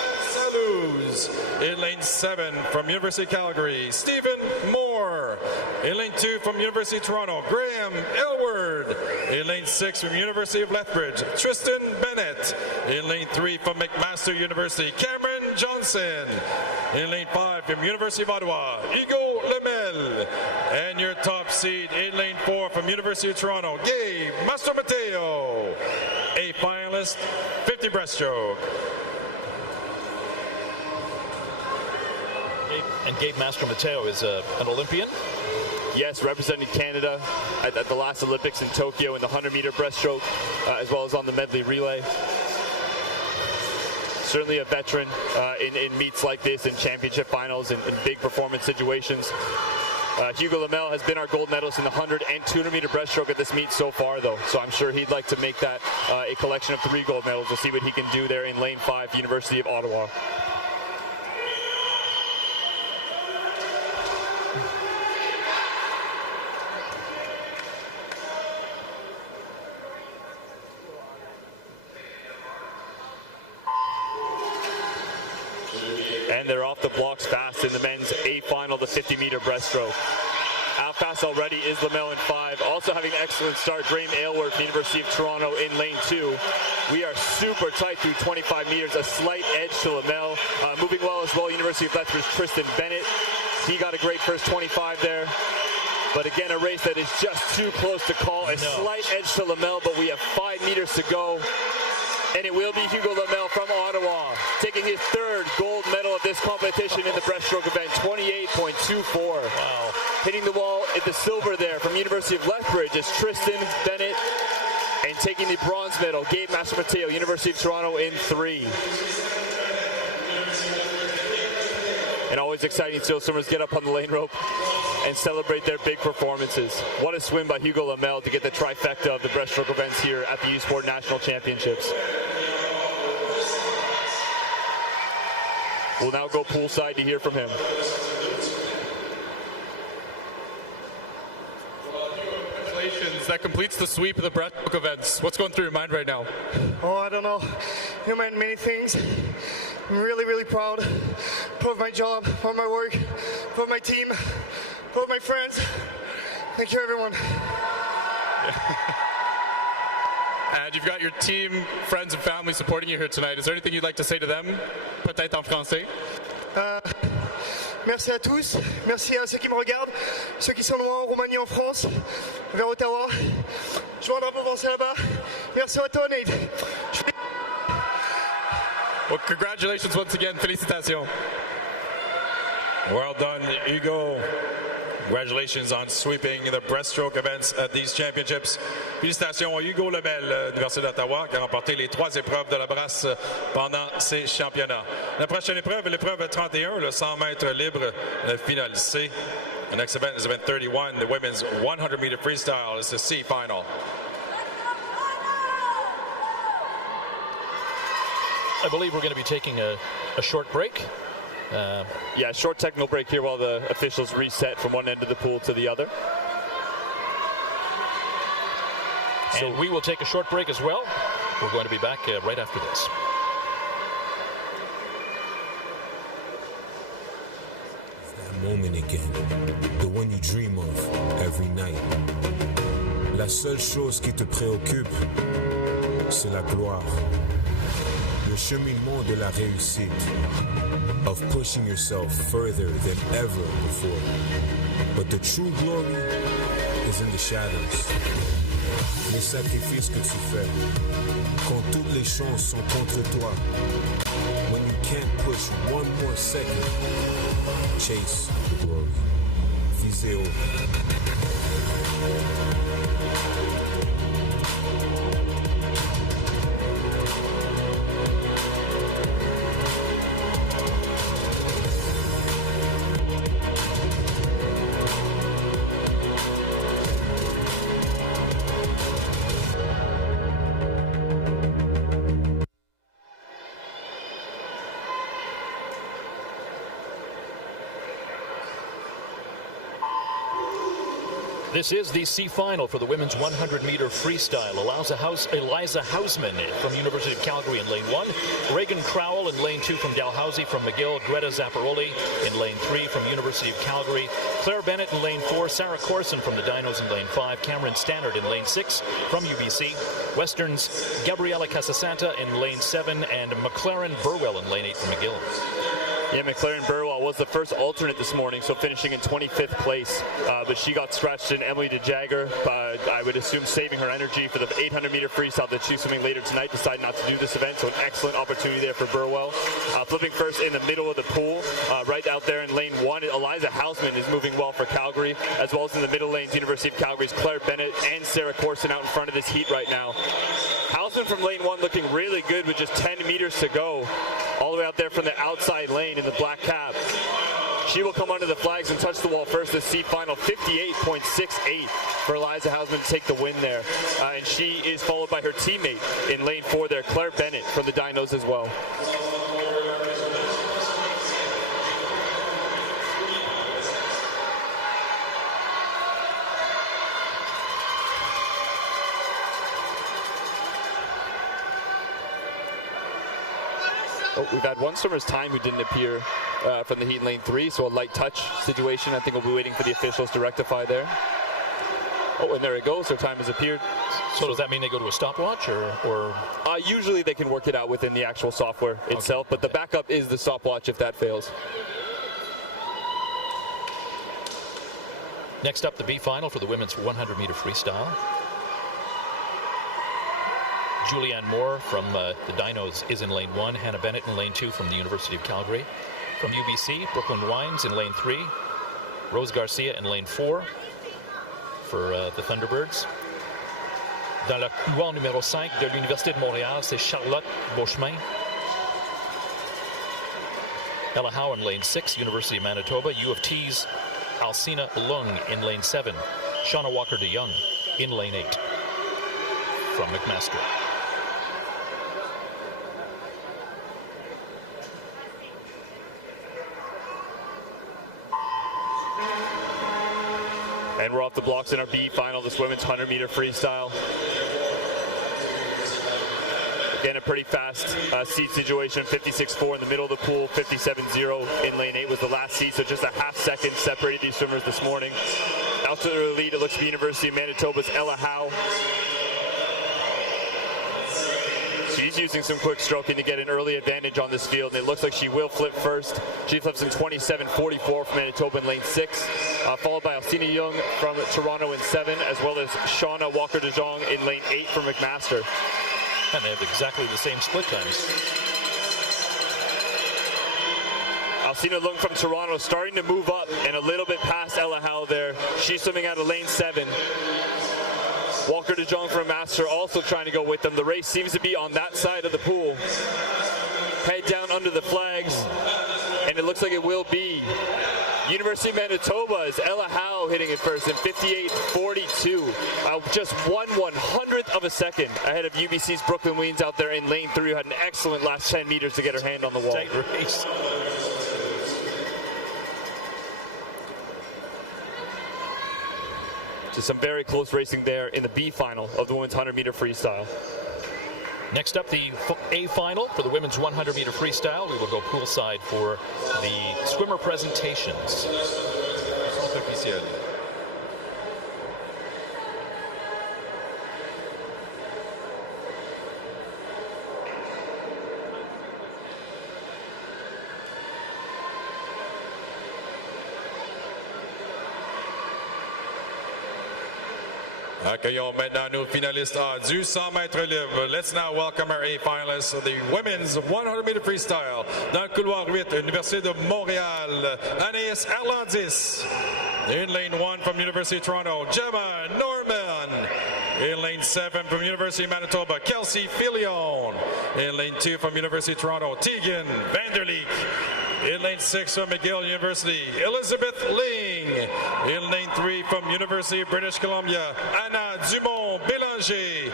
In lane 7 from University of Calgary, Stephen Moore. In lane 2 from University of Toronto, Graham Elward. In lane 6 from University of Lethbridge, Tristan Bennett. In lane 3 from McMaster University, Cameron Johnson. In lane 5 from University of Ottawa, Hugo Lemel. And your top seed in lane 4 from University of Toronto, Gabe Mastromateo. A finalist, 50 breaststroke. And Gabe Mastromateo is an Olympian. Yes, represented Canada at the last Olympics in Tokyo in the 100-meter breaststroke, as well as on the medley relay. Certainly a veteran in meets like this, in championship finals, in big performance situations. Hugo Lemel has been our gold medalist in the 100 and 200-meter breaststroke at this meet so far, though. So I'm sure he'd like to make that a collection of 3 gold medals. We'll see what he can do there in lane 5, University of Ottawa. And they're off the blocks fast in the men's A final, the 50-meter breaststroke. Out fast already is Lemel in 5. Also having an excellent start, Graham Aylward from the University of Toronto in lane 2. We are super tight through 25 meters. A slight edge to Lemel. Moving well as well, University of Lethbridge, Tristan Bennett. He got a great first 25 there. But again, a race that is just too close to call. A slight edge to Lemel, but we have 5 meters to go. And it will be Hugo Lemel from Ottawa, taking his 3rd gold medal of this competition in the breaststroke event, 28.24. Wow. Hitting the wall at the silver there from University of Lethbridge is Tristan Bennett, and taking the bronze medal, Gabe Mastromateo, University of Toronto in 3. And always exciting to see swimmers get up on the lane rope and celebrate their big performances. What a swim by Hugo Lemel to get the trifecta of the breaststroke events here at the U Sport National Championships. We'll now go poolside to hear from him. Congratulations, that completes the sweep of the breaststroke events. What's going through your mind right now? Oh, I don't know. You meant many things. I'm really, really proud. Proud of my job, proud of my work, proud of my team, proud of my friends. Thank you, everyone. And you've got your team, friends, and family supporting you here tonight. Is there anything you'd like to say to them? Peut-être en français. Merci à tous. Merci à ceux qui me regardent, ceux qui sont loin en Roumanie, en France, vers Ottawa. Je vois un drapeau français là-bas. Merci à toi, Nate. Well, congratulations once again. Félicitations. Well done, Hugo. Congratulations on sweeping the breaststroke events at these championships. Félicitations à Hugo Lemel de l'Université d'Ottawa qui a remporté les 3 épreuves de la brasse pendant ces championnats. La prochaine épreuve est l'épreuve 31, le 100 mètres libre finale C. The next event is event 31, the women's 100-meter freestyle. It's the C final. I believe we're going to be taking a short break. Yeah, short technical break here while the officials reset from one end of the pool to the other. So we will take a short break as well. We're going to be back right after this. That moment again, the one you dream of every night. La seule chose qui te préoccupe, c'est la gloire. Le cheminement de la réussite, of pushing yourself further than ever before. But the true glory is in the shadows. Les sacrifices que tu fais, quand toutes les chances sont contre toi. When you can't push one more second, chase the glory. Visez haut. This is the C final for the women's 100-meter freestyle. Eliza Hausman from University of Calgary in lane 1. Reagan Crowell in lane 2 from Dalhousie from McGill. Greta Zapparoli in lane 3 from University of Calgary. Claire Bennett in lane 4. Sarah Corson from the Dinos in lane 5. Cameron Stannard in lane 6 from UBC. Western's Gabriela Casasanta in lane 7. And McLaren Burwell in lane 8 from McGill. Yeah, McLaren Burwell was the first alternate this morning, so finishing in 25th place. But she got scratched in. Emily DeJagger, I would assume saving her energy for the 800-meter freestyle that she's swimming later tonight, decided not to do this event, so an excellent opportunity there for Burwell. Flipping first in the middle of the pool, right out there in lane 1, Eliza Hausman is moving well for Calgary, as well as in the middle lanes, University of Calgary's Claire Bennett and Sarah Corson out in front of this heat right now. Hausman from lane 1 looking really good with just 10 meters to go, all the way out there from the outside lane in the black cap. She will come under the flags and touch the wall first. The C final 58.68 for Eliza Hausman to take the win there. And she is followed by her teammate in lane 4 there, Claire Bennett from the Dinos as well. Oh, we've had one swimmer's time who didn't appear from the heat in lane 3, so a light touch situation. I think we'll be waiting for the officials to rectify there. Oh, and there it goes. Their time has appeared. So does that mean they go to a stopwatch, or? Usually they can work it out within the actual software itself, but the backup is the stopwatch if that fails. Next up, the B final for the women's 100-meter freestyle. Julianne Moore from the Dinos is in lane 1. Hannah Bennett in lane 2 from the University of Calgary. From UBC, Brooklyn Wines in lane 3. Rose Garcia in lane 4 for the Thunderbirds. Dans la couloir numéro 5 de l'Université de Montréal, c'est Charlotte Beauchemin. Ella Howe in lane 6, University of Manitoba. U of T's Alcina Lung in lane 7. Shauna Walker de Young in lane 8 from McMaster. And we're off the blocks in our B final, this women's 100-meter freestyle. Again, a pretty fast seat situation, 56.4 in the middle of the pool, 57.0 in lane 8 was the last seat, so just a half second separated these swimmers this morning. Out to the lead, it looks to be University of Manitoba's Ella Howe. She's using some quick stroking to get an early advantage on this field, and it looks like she will flip first. She flips in 27.44 from Manitoba in lane 6, followed by Alcina Young from Toronto in 7, as well as Shauna Walker de Jong in lane 8 from McMaster. And they have exactly the same split times. Alcina Lung from Toronto starting to move up and a little bit past Ella Howe there. She's swimming out of lane 7. Walker de Jong from Master also trying to go with them. The race seems to be on that side of the pool. Head down under the flags, and it looks like it will be University of Manitoba is Ella Howe hitting it first in 58.42. Just 1/100th of a second ahead of UBC's Brooklyn Weens out there in lane 3, who had an excellent last 10 meters to get her hand on the wall. Tight race. Just some very close racing there in the B final of the women's 100-meter freestyle. Next up, the A final for the women's 100-meter freestyle. We will go poolside for the swimmer presentations. Accueillons maintenant nos finalistes A du 100 mètres libre. Let's now welcome our A finalists of the women's 100-meter freestyle. Dans le couloir 8, Université de Montréal, Anaïs Erlandis. In lane 1 from University of Toronto, Gemma Norman. In lane 7 from University of Manitoba, Kelsey Filion. In lane 2 from University of Toronto, Tegan Vanderleek. In lane 6 from McGill University, Elizabeth Ling. In lane 3 from University of British Columbia, Anna Dumont-Bélanger.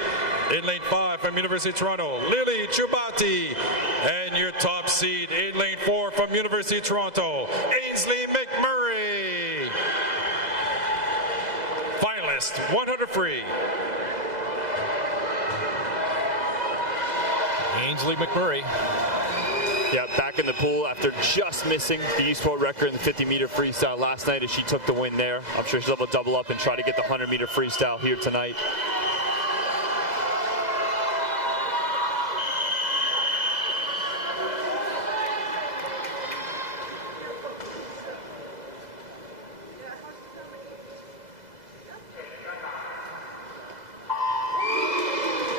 In lane 5 from University of Toronto, Lily Chubati. And your top seed in lane 4 from University of Toronto, Ainsley McMurray. West, 100 free. Ainsley McMurray. Yeah, back in the pool after just missing the U Sport record in the 50-meter freestyle last night as she took the win there. I'm sure she'll have a double up and try to get the 100-meter freestyle here tonight.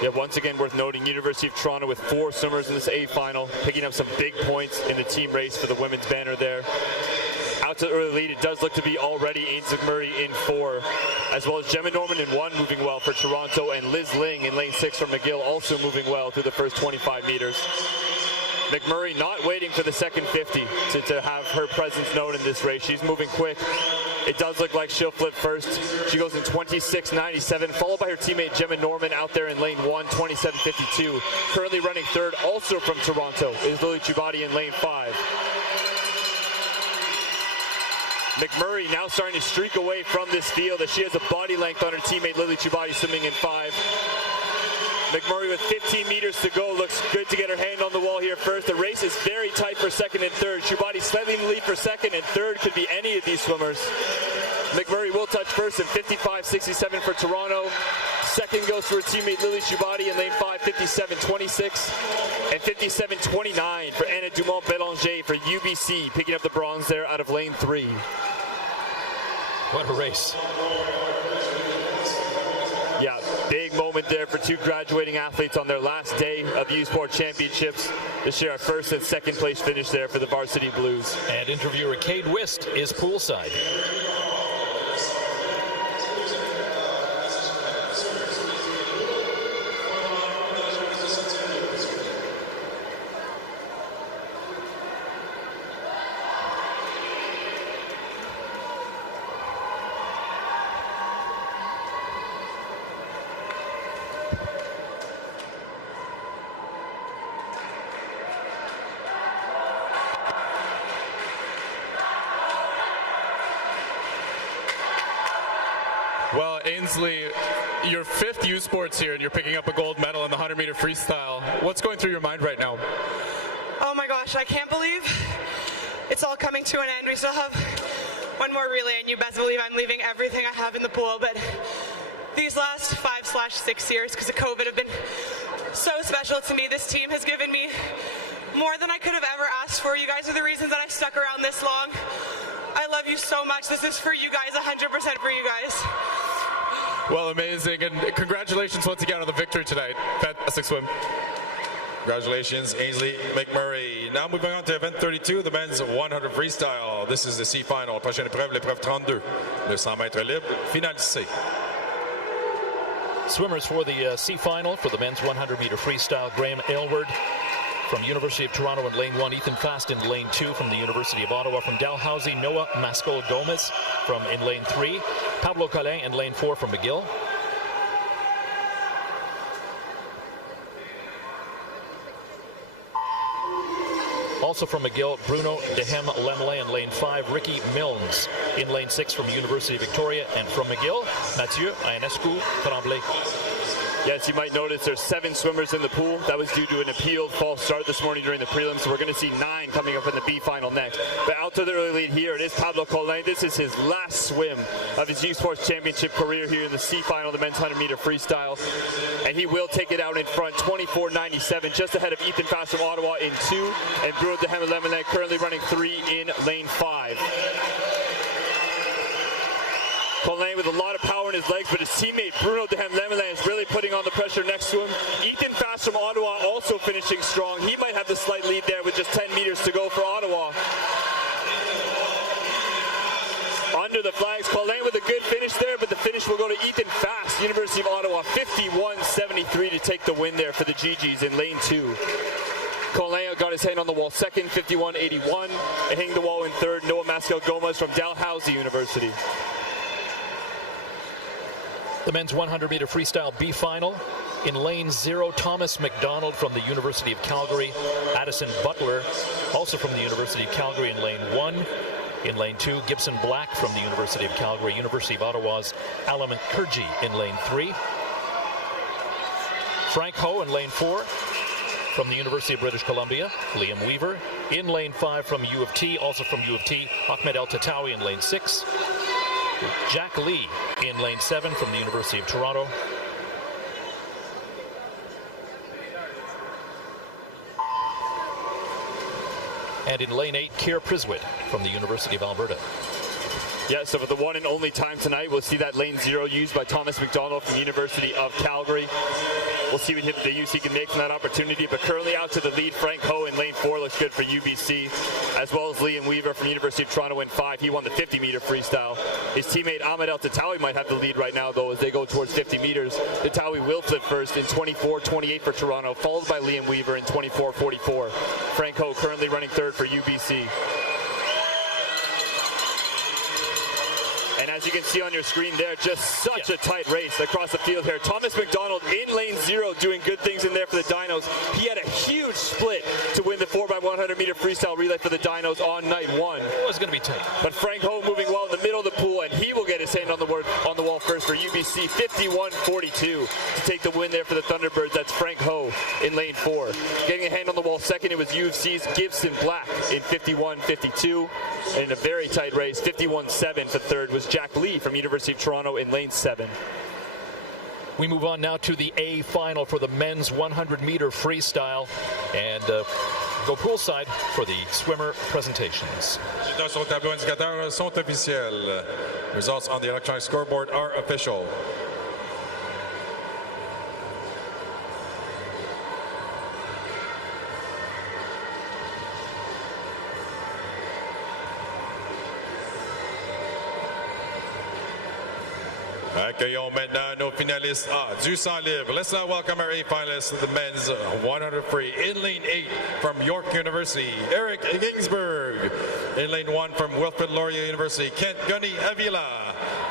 Yeah, once again worth noting, University of Toronto with 4 swimmers in this A final, picking up some big points in the team race for the women's banner there. Out to the early lead, it does look to be already Ainsley McMurray in 4, as well as Gemma Norman in 1 moving well for Toronto, and Liz Ling in lane 6 from McGill also moving well through the first 25 meters. McMurray not waiting for the second 50 to have her presence known in this race. She's moving quick. It does look like she'll flip first. She goes in 26.97, followed by her teammate Gemma Norman out there in lane 1, 27.52. Currently running third, also from Toronto, is Lily Chubati in lane 5. McMurray now starting to streak away from this field as she has a body length on her teammate Lily Chubati swimming in 5. McMurray with 15 meters to go, looks good to get her hand on the wall here first. The race is very tight for second and third. Chubati slightly in the lead for second, and third could be any of these swimmers. McMurray will touch first in 55.67 for Toronto. Second goes to her teammate Lily Chubati in lane 5, 57.26. And 57.29 for Anna Dumont-Bélanger for UBC, picking up the bronze there out of lane 3. What a race. Yeah, big moment there for 2 graduating athletes on their last day of U Sport Championships. This year, our first and second place finish there for the Varsity Blues. And interviewer Cade Wist is poolside. Well, Ainsley, your 5th U Sports here, and you're picking up a gold medal in the 100-meter freestyle. What's going through your mind right now? Oh my gosh, I can't believe it's all coming to an end. We still have one more relay, and you best believe I'm leaving everything I have in the pool. But these last 5/6 years, because of COVID, have been so special to me. This team has given me more than I could have ever asked for. You guys are the reasons that I've stuck around this long. I love you so much. This is for you guys, 100% for you guys. Well, amazing, and congratulations once again on the victory tonight. Fantastic swim. Congratulations, Ainsley McMurray. Now moving on to event 32, the men's 100 freestyle. This is the C final. Prochaine épreuve, l'épreuve 32, le 100 mètres libre, finale C. Swimmers for the C final for the men's 100-meter freestyle: Graham Aylward from University of Toronto in lane 1, Ethan Fast in lane 2 from the University of Ottawa. From Dalhousie, Noah Mascol-Gomez in lane 3. Pablo Collin in lane 4 from McGill. Also from McGill, Bruno Dehem-Lemelin in lane 5. Ricky Milnes in lane 6 from University of Victoria. And from McGill, Mathieu Ionescu-Tremblay. Yes, you might notice there's 7 swimmers in the pool. That was due to an appealed false start this morning during the prelims. So we're going to see 9 coming up in the B final next. But out to the early lead here, it is Pablo Collin. This is his last swim of his U Sports Championship career here in the C final, the men's 100-meter freestyle. And he will take it out in front, 24.97, just ahead of Ethan Fast from Ottawa in 2. And Bruno Dehem-Lemelin currently running 3 in lane 5. Collin with a lot of power in his legs, but his teammate Bruno Dehem-Lemelin is really putting on the pressure next to him. Ethan Fast from Ottawa also finishing strong. He might have the slight lead there with just 10 meters to go for Ottawa. Under the flags, Collin with a good finish there, but the finish will go to Ethan Fast, University of Ottawa, 51.73 to take the win there for the GGs in lane 2. Collin got his hand on the wall second, 51.81, and hitting the wall in third, Noah Mascol-Gomez from Dalhousie University. The men's 100-meter freestyle B final. In lane 0, Thomas McDonald from the University of Calgary. Addison Butler, also from the University of Calgary, in lane 1. In lane 2, Gibson Black from the University of Calgary. University of Ottawa's Alaman Kurji in lane 3. Frank Ho in lane 4 from the University of British Columbia. Liam Weaver in lane 5 from U of T, also from U of T. Ahmed El Tatawi in lane 6. Jack Lee in lane 7 from the University of Toronto. And in lane 8, Keir Priswitt from the University of Alberta. Yeah, so for the one and only time tonight, we'll see that lane 0 used by Thomas McDonald from the University of Calgary. We'll see what the use he can make from that opportunity, but currently out to the lead, Frank Ho in lane 4 looks good for UBC, as well as Liam Weaver from University of Toronto in 5. He won the 50-meter freestyle. His teammate Ahmed El Tatawi might have the lead right now, though, as they go towards 50 meters. Tatawi will flip first in 24:28 for Toronto, followed by Liam Weaver in 24:44. Frank Ho currently running third for UBC. And as you can see on your screen there, just such a tight race across the field here. Thomas McDonald in lane 0 doing good things in there for the Dinos. He had a huge split to win the 4x100 meter freestyle relay for the Dinos on night 1. It was going to be tight. But Frank Ho moving well in the middle of the pool, and he will get his hand on the wall first for UBC. 51:42 to take the win there for the Thunderbirds. That's Frank Ho in lane 4. Getting a hand on the wall second, it was UFC's Gibson Black in 51:52. And in a very tight race, 51:7 for third was Jack Lee from University of Toronto in lane 7. We move on now to the A final for the men's 100-meter freestyle, and go poolside for the swimmer presentations. Les résultats sur le tableau indicateur sont officiels. Results on the electronic scoreboard are official. Accueillons maintenant nos finalistes du 100 libre. Let's now welcome our 8 finalists of the men's 100 free. In lane 8 from York University, Eric Ginsberg. In lane 1 from Wilfrid Laurier University, Kent Gunny Avila.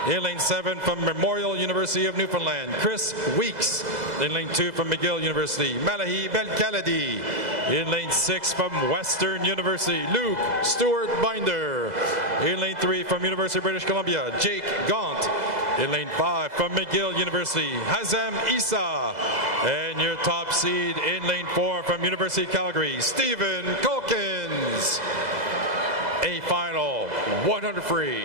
In lane 7 from Memorial University of Newfoundland, Chris Weeks. In lane 2 from McGill University, Malahi Belkaladi. In lane 6 from Western University, Luke Stewart Binder. In lane 3 from University of British Columbia, Jake Gaunt. In lane 5 from McGill University, Hazem Issa. And your top seed in lane 4 from University of Calgary, Stephen Colkins. A final 100 free.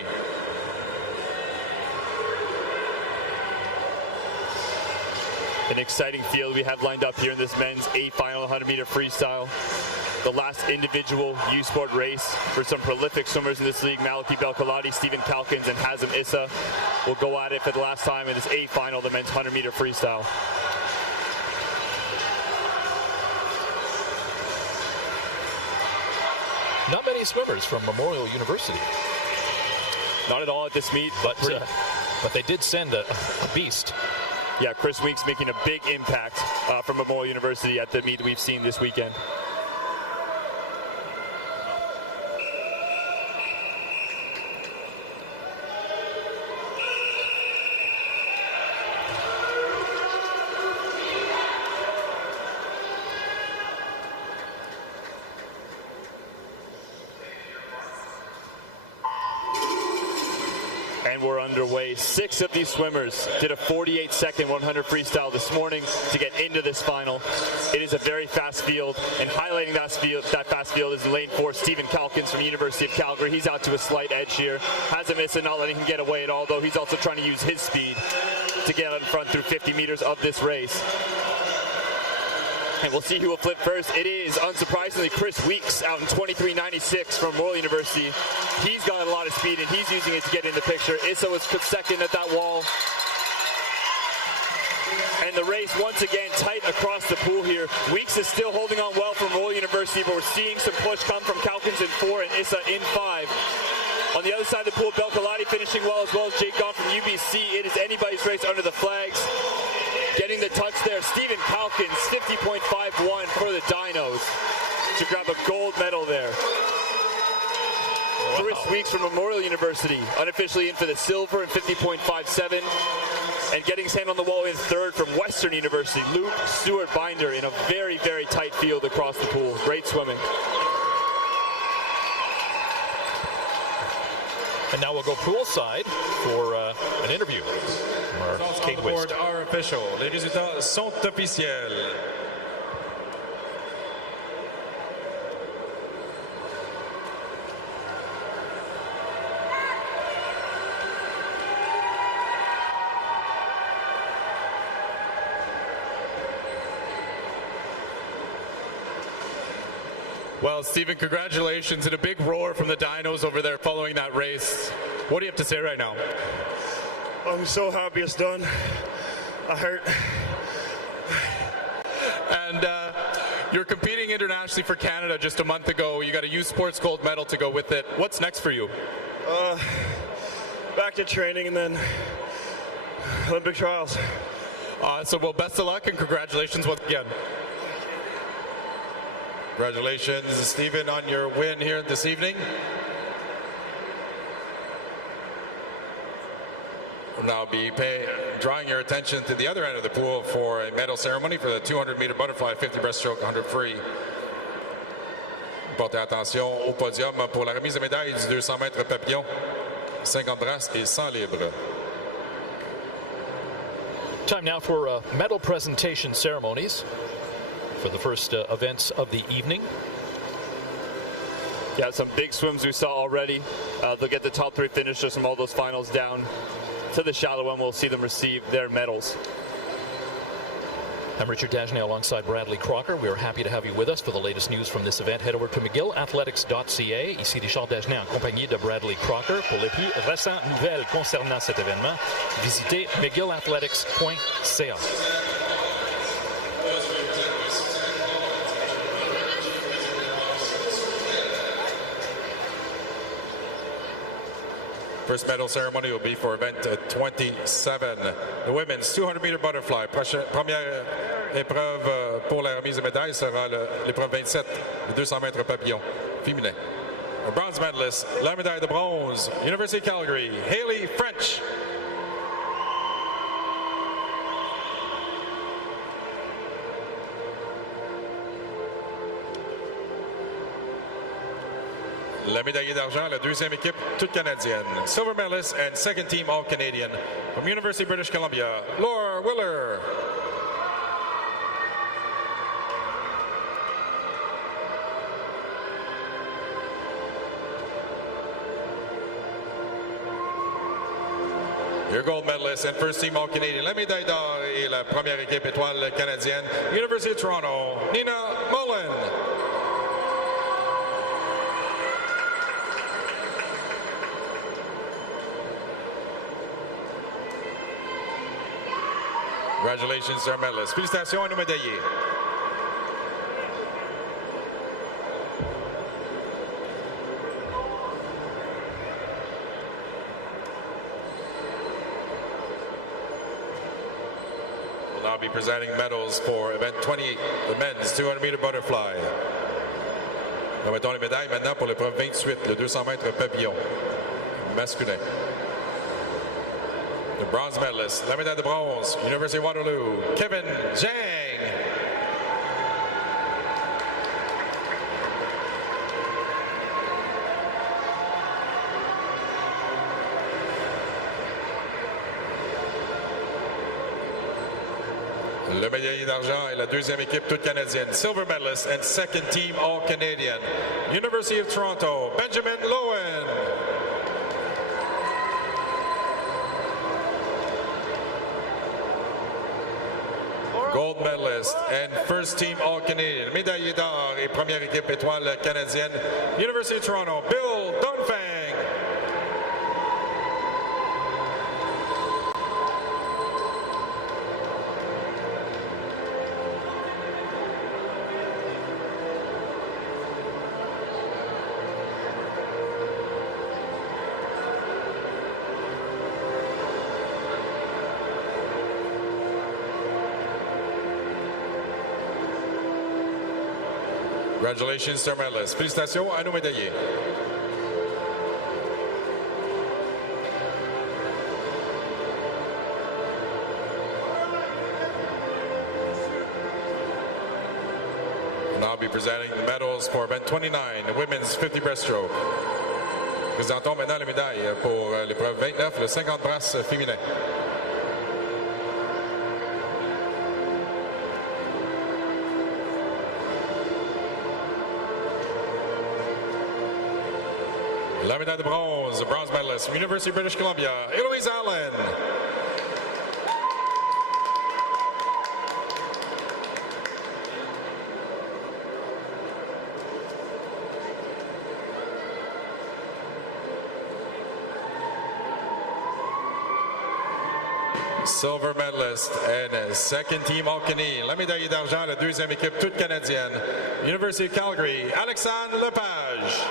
An exciting field we have lined up here in this men's A final 100-meter freestyle. The last individual U-Sport race for some prolific swimmers in this league. Malaki Belkaladi, Stephen Calkins, and Hazem Issa will go at it for the last time in this A final, the men's 100-meter freestyle. Not many swimmers from Memorial University. Not at all at this meet, but they did send a beast. Yeah, Chris Weeks making a big impact from Memorial University at the meet that we've seen this weekend. And we're underway. 6 of these swimmers did a 48-second 100 freestyle this morning to get into this final. It is a very fast field, and highlighting that fast field is in lane 4, Stephen Calkins from University of Calgary. He's out to a slight edge here. Hazem Issa not letting him get away at all, though he's also trying to use his speed to get out in front through 50 meters of this race. And we'll see who will flip first. It is, unsurprisingly, Chris Weeks out in 23:96 from Memorial University. He's got a lot of speed, and he's using it to get in the picture. Issa was second at that wall. And the race, once again, tight across the pool here. Weeks is still holding on well from Memorial University, but we're seeing some push come from Calkins in 4 and Issa in 5. On the other side of the pool, Belkaladi finishing well as Jake Gaunt from UBC. It is anybody's race under the flags. Getting the touch there, Stephen Calkins, 50.51 for the Dinos to grab a gold medal there. Wow. Chris Weeks from Memorial University, unofficially in for the silver in 50.57. And getting his hand on the wall in third from Western University, Luke Stewart Binder in a very, very tight field across the pool. Great swimming. And now we'll go poolside for an interview from our Kate Wist. Are official. Les résultats sont officiels. Well, Stephen, congratulations and a big roar from the Dinos over there following that race. What do you have to say right now? I'm so happy it's done. I hurt. And you're competing internationally for Canada just a month ago. You got a youth sports gold medal to go with it. What's next for you? Back to training and then Olympic trials. Well, best of luck and congratulations once again. Congratulations, Stephen, on your win here this evening. We'll now be drawing your attention to the other end of the pool for a medal ceremony for the 200-meter butterfly, 50 breaststroke, 100 free. Portez attention au podium pour la remise de médailles du 200 mètres papillon, 50 brasses et 100 libre. Time now for medal presentation ceremonies for the first events of the evening. Yeah, some big swims we saw already. They'll get the top three finishers from all those finals down to the shallow end. We'll see them receive their medals. I'm Richard Dagenet alongside Bradley Crocker. We are happy to have you with us for the latest news from this event. Head over to McGillAthletics.ca. Ici Richard Dagenet en compagnie de Bradley Crocker. Pour les plus récentes nouvelles concernant cet événement, visitez McGillAthletics.ca. First medal ceremony will be for event 27, the women's 200-meter butterfly. Première épreuve pour la remise de médailles sera l'épreuve 27, le 200 mètres papillon féminin. A bronze medalist, la médaille de bronze, University of Calgary, Haley French. La médaillée d'argent, la deuxième équipe, toute canadienne. Silver medalist and second team all-Canadian from University of British Columbia, Laura Willer. Your gold medalist and first team all-Canadian, la médaille d'or et la première équipe étoile canadienne, University of Toronto, Nina Mullen. Congratulations to our medalists. Félicitations à nos médaillés. We'll now be presenting medals for event 28, the men's 200-meter butterfly. Nous mettons les médailles maintenant pour l'épreuve 28, le 200 mètres papillon masculin. The bronze medalist, la médaille de bronze, University of Waterloo, Kevin Zhang. Le médaillé d'argent est la deuxième équipe toute canadienne, silver medalist and second team all-Canadian, University of Toronto, Benjamin Lowen. Gold medalist and first team all-Canadian, médaillé d'or et première équipe étoile canadienne, University of Toronto, Bill Dunfang. Congratulations to our medalists. Félicitations à nos médaillés. We'll now be presenting the medals for event 29, the women's 50 breaststroke. Présentons maintenant la médaille pour l'épreuve 29, le 50 brasses féminin. La médaille de bronze medalist, University of British Columbia, Eloise Allen. Silver medalist and second team All-Canadian. La médaille d'argent, la deuxième équipe toute canadienne. University of Calgary, Alexandre Lepage.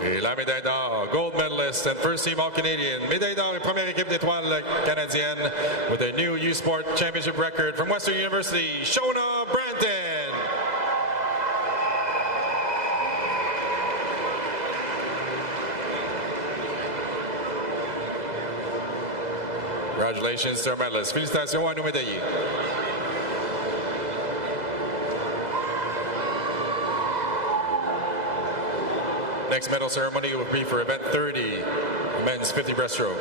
Et la médaille d'or, gold medalist and first team All-Canadian. Médaille d'or et première équipe d'étoiles canadienne with a new U-Sport Championship record from Western University, Shona Branton. Congratulations to our medalists. Félicitations à nos médaillés. Next medal ceremony will be for event 30, men's 50 breaststroke.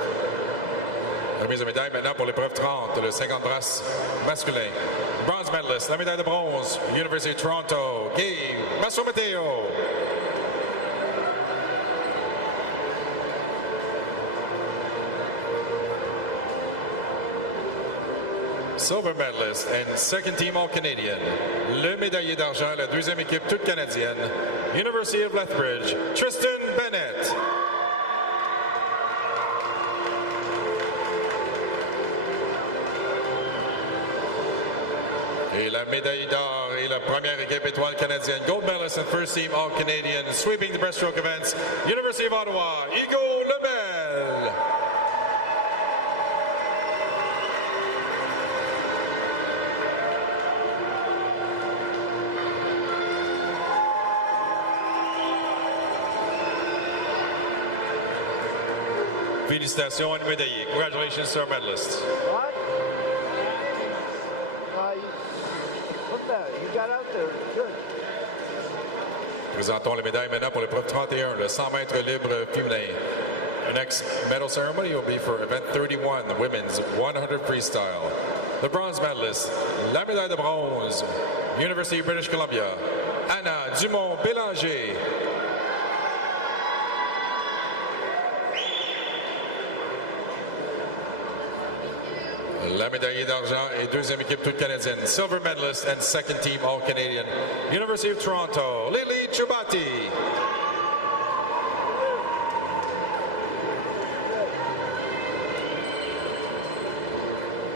Remise de médaille maintenant pour l'épreuve 30, le 50 brasses masculin. Bronze medalist, la médaille de bronze, University of Toronto, Gabe Mastromateo. Silver medalist and second team All-Canadian. Le médaillé d'argent, la deuxième équipe toute canadienne. University of Lethbridge, Tristan Bennett. Et la médaille d'or et la première équipe étoile canadienne. Gold medalist and first team All-Canadian. Sweeping the breaststroke events. University of Ottawa, Hugo Lemel. Félicitations à nos médaillés. Congratulations to our medalists. What? What the? You got out there. Good. Présentons les médailles maintenant pour l'épreuve 31, le 100 mètres libre féminin. The next medal ceremony will be for event 31, the women's 100 freestyle. The bronze medalist, la médaille de bronze, University of British Columbia, Anna Dumont-Bélanger. La médaille d'argent et deuxième équipe toute canadienne. Silver medalist and second team All-Canadian. University of Toronto, Lily Chubati.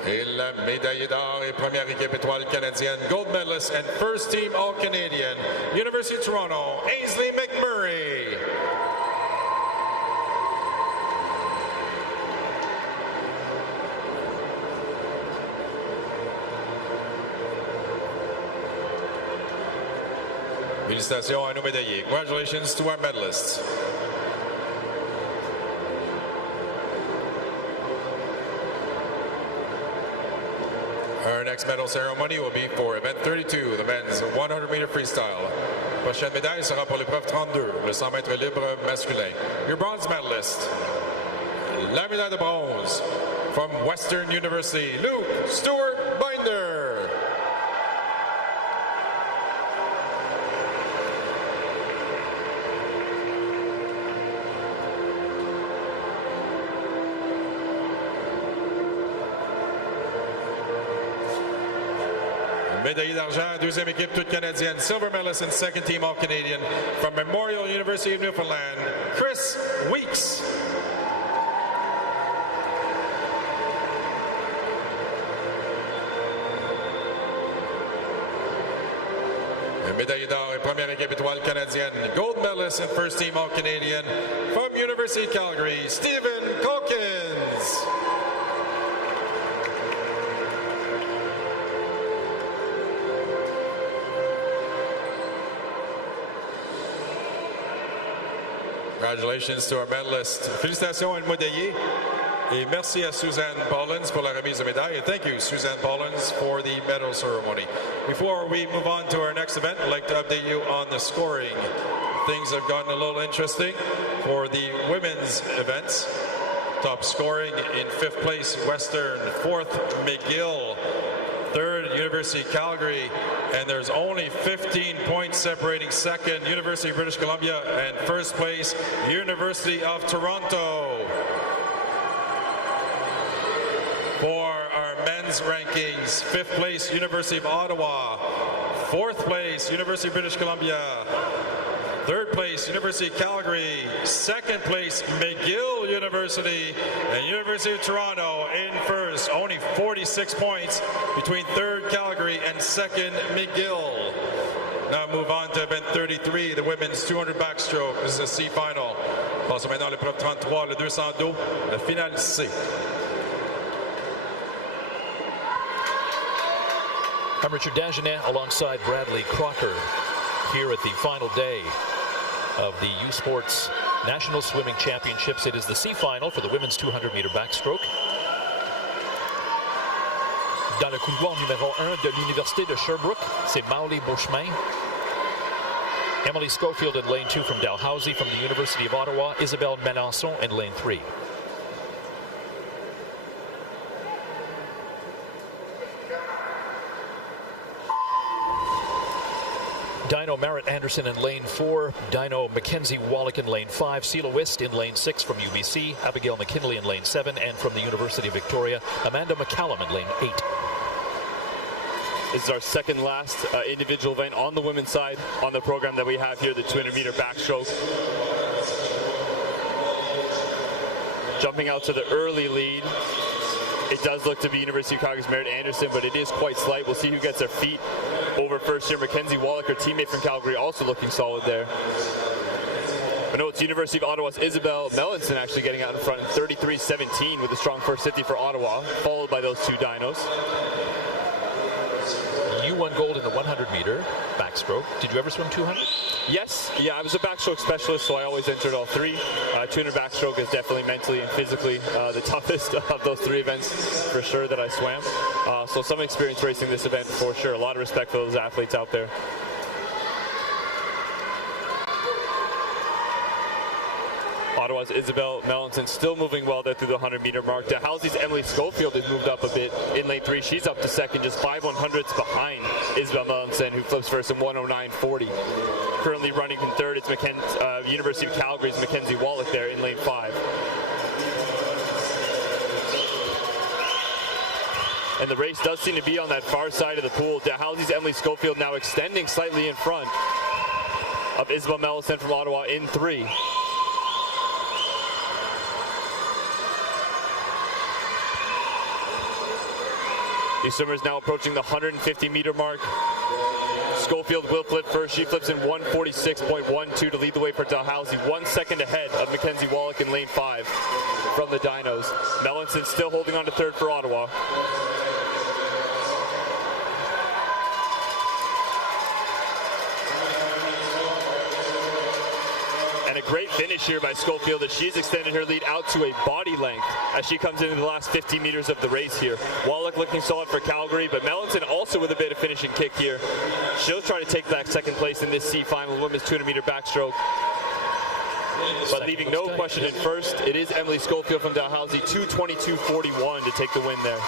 Et la médaille d'or et première équipe étoile canadienne. Gold medalist and first team All-Canadian. University of Toronto, Ainsley McMurray. Félicitations à nos médaillés. Congratulations to our medalists. Our next medal ceremony will be for event 32, the men's 100-meter freestyle. Prochaine médaille sera pour l'épreuve 32, le 100 mètres libre masculin. Your bronze medalist, la médaille de bronze from Western University, Luke Stewart Binder. Médaillé d'argent, deuxième équipe toute canadienne. Silver medalist and second team All-Canadian from Memorial University of Newfoundland, Chris Weeks. Médaillé d'or et première équipe étoile canadienne. Gold medalist and first team All-Canadian from University of Calgary, Stephen Calkins. Congratulations to our medalists. Félicitations à nos médaillés. Et merci à Suzanne Pollins pour la remise de médaille. And thank you, Suzanne Pollins, for the medal ceremony. Before we move on to our next event, I'd like to update you on the scoring. Things have gotten a little interesting for the women's events. Top scoring in 5th place, Western. 4th, McGill. 3rd, University of Calgary. And there's only 15 points separating 2nd, University of British Columbia, and 1st place, University of Toronto. For our men's rankings, 5th place, University of Ottawa. 4th place, University of British Columbia. 3rd place, University of Calgary. 2nd place, McGill University. And University of Toronto in 1st. Only 46 points between 3rd Calgary and 2nd McGill. Now move on to event 33, the women's 200 backstroke. This is a C final. Passons maintenant à l'épreuve 33, le 200 dos, la finale C. I'm Richard Dagenet alongside Bradley Crocker here at the final day of the U Sports National Swimming Championships. It is the C final for the women's 200-meter backstroke. Dans le couloir numéro 1 de l'Université de Sherbrooke, c'est Mauli Beauchemin. Emily Schofield in lane 2 from Dalhousie. From the University of Ottawa, Isabelle Melançon in lane 3. Dino Merritt Anderson in lane 4, Dino Mackenzie Wallach in lane 5, Sheila Wist in lane 6 from UBC, Abigail McKinley in lane 7, and from the University of Victoria, Amanda McCallum in lane 8. This is our second last individual event on the women's side on the program that we have here, the 200-meter backstroke. Jumping out to the early lead, it does look to be University of Calgary's Merritt Anderson, but it is quite slight. We'll see who gets their feet over first here. Mackenzie Wallach, her teammate from Calgary, also looking solid there. I know it's University of Ottawa's Isabelle Melançon actually getting out in front in 33.17 with a strong first 50 for Ottawa, followed by those two dinos. You won gold in the 100-meter backstroke. Did you ever swim 200? Yes. Yeah, I was a backstroke specialist, so I always entered all three. 200 backstroke is definitely mentally and physically the toughest of those three events for sure that I swam. So some experience racing this event for sure. A lot of respect for those athletes out there. Ottawa's Isabelle Melançon still moving well there through the 100-meter mark. Dalhousie's Emily Schofield has moved up a bit in lane 3. She's up to second, just 5 100ths behind Isabelle Melançon, who flips first in 1:09.40. Currently running in third, it's University of Calgary's Mackenzie Wallach there in lane 5. And the race does seem to be on that far side of the pool. Dalhousie's Emily Schofield now extending slightly in front of Isabelle Melançon from Ottawa in 3. These swimmers now approaching the 150-meter mark. Schofield will flip first. She flips in 1:46.12 to lead the way for Dalhousie. 1 second ahead of Mackenzie Wallach in lane 5 from the Dinos. Melançon still holding on to third for Ottawa. And a great finish here by Schofield as she's extended her lead out to a body length as she comes into the last 50 meters of the race here. Wallach looking solid for Calgary, but Melançon also with a bit of finishing kick here. She'll try to take that second place in this C final, women's 200-meter backstroke. But leaving no question in first, it is Emily Schofield from Dalhousie, 2:22.41 to take the win there.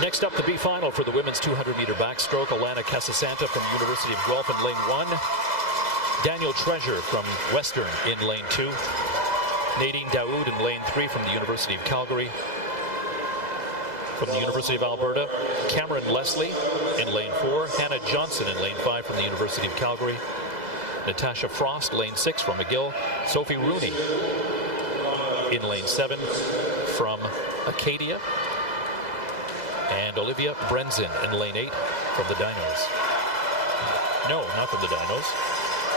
Next up, the B final for the women's 200-meter backstroke. Alana Casasanta from the University of Guelph in lane 1. Daniel Treasure from Western in lane 2. Nadine Daoud in lane 3 from the University of Calgary. From the University of Alberta, Cameron Leslie in lane 4. Hannah Johnson in lane 5 from the University of Calgary. Natasha Frost, lane 6 from McGill. Sophie Rooney in lane 7 from Acadia. And Olivia Brenzen in lane 8 from the Dinos. No, not from the Dinos.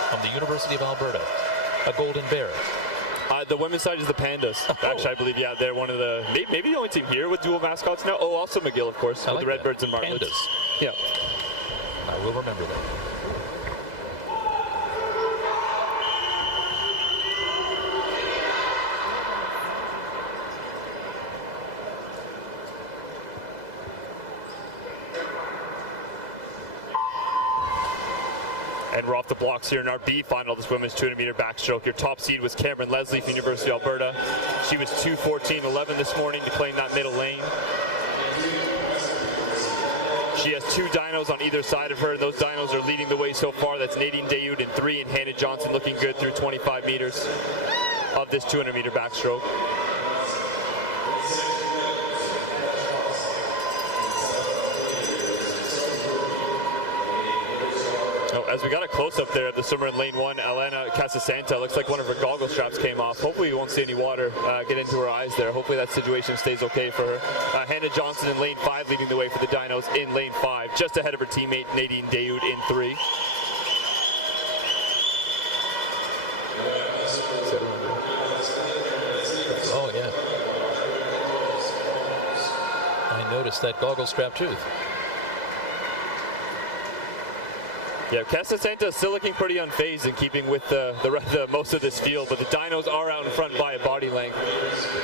From the University of Alberta. A Golden Bear. The women's side is the Pandas. Actually, I believe, yeah, they're one of the, maybe the only team here with dual mascots now. Oh, also McGill, of course, with the Redbirds and Martlets. Pandas. Yeah. I will remember that. And we're off the blocks here in our B final, this women's 200-meter backstroke. Your top seed was Cameron Leslie from University of Alberta. She was 2:14.11 this morning to claim that middle lane. She has 2 dynos on either side of her, and those dynos are leading the way so far. That's Nadine Dayoud in 3, and Hannah Johnson looking good through 25 meters of this 200-meter backstroke. As we got a close-up there of the swimmer in lane 1, Elena Casasanta, looks like one of her goggle straps came off. Hopefully we won't see any water get into her eyes there. Hopefully that situation stays okay for her. Hannah Johnson in lane 5 leading the way for the Dinos in lane 5, just ahead of her teammate Nadine Dayoud in 3. Oh, yeah. I noticed that goggle strap too. Yeah, Casasanta is still looking pretty unfazed in keeping with the most of this field, but the Dinos are out in front by a body length.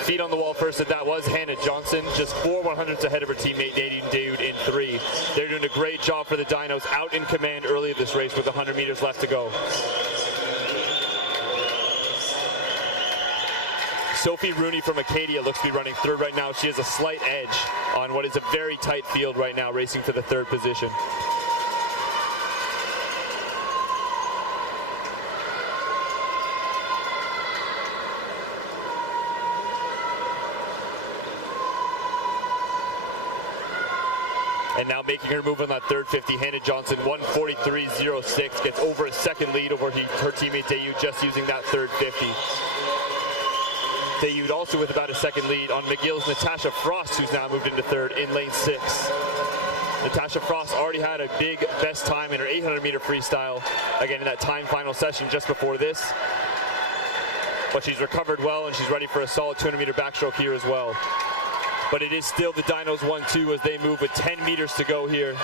Feet on the wall first, and that was Hannah Johnson, just 4 100ths ahead of her teammate Nadine Dayoud in 3. They're doing a great job for the Dinos, out in command early of this race with 100 meters left to go. Sophie Rooney from Acadia looks to be running third right now. She has a slight edge on what is a very tight field right now, racing for the 3rd position. And now making her move on that 3rd 50, Hannah Johnson, 1:43.06, gets over a second lead over her teammate Dayoud, just using that 3rd 50. Dayoud also with about a second lead on McGill's Natasha Frost, who's now moved into 3rd in lane 6. Natasha Frost already had a big best time in her 800-meter freestyle, again in that time final session just before this. But she's recovered well, and she's ready for a solid 200-meter backstroke here as well. But it is still the Dinos 1-2 as they move with 10 meters to go here.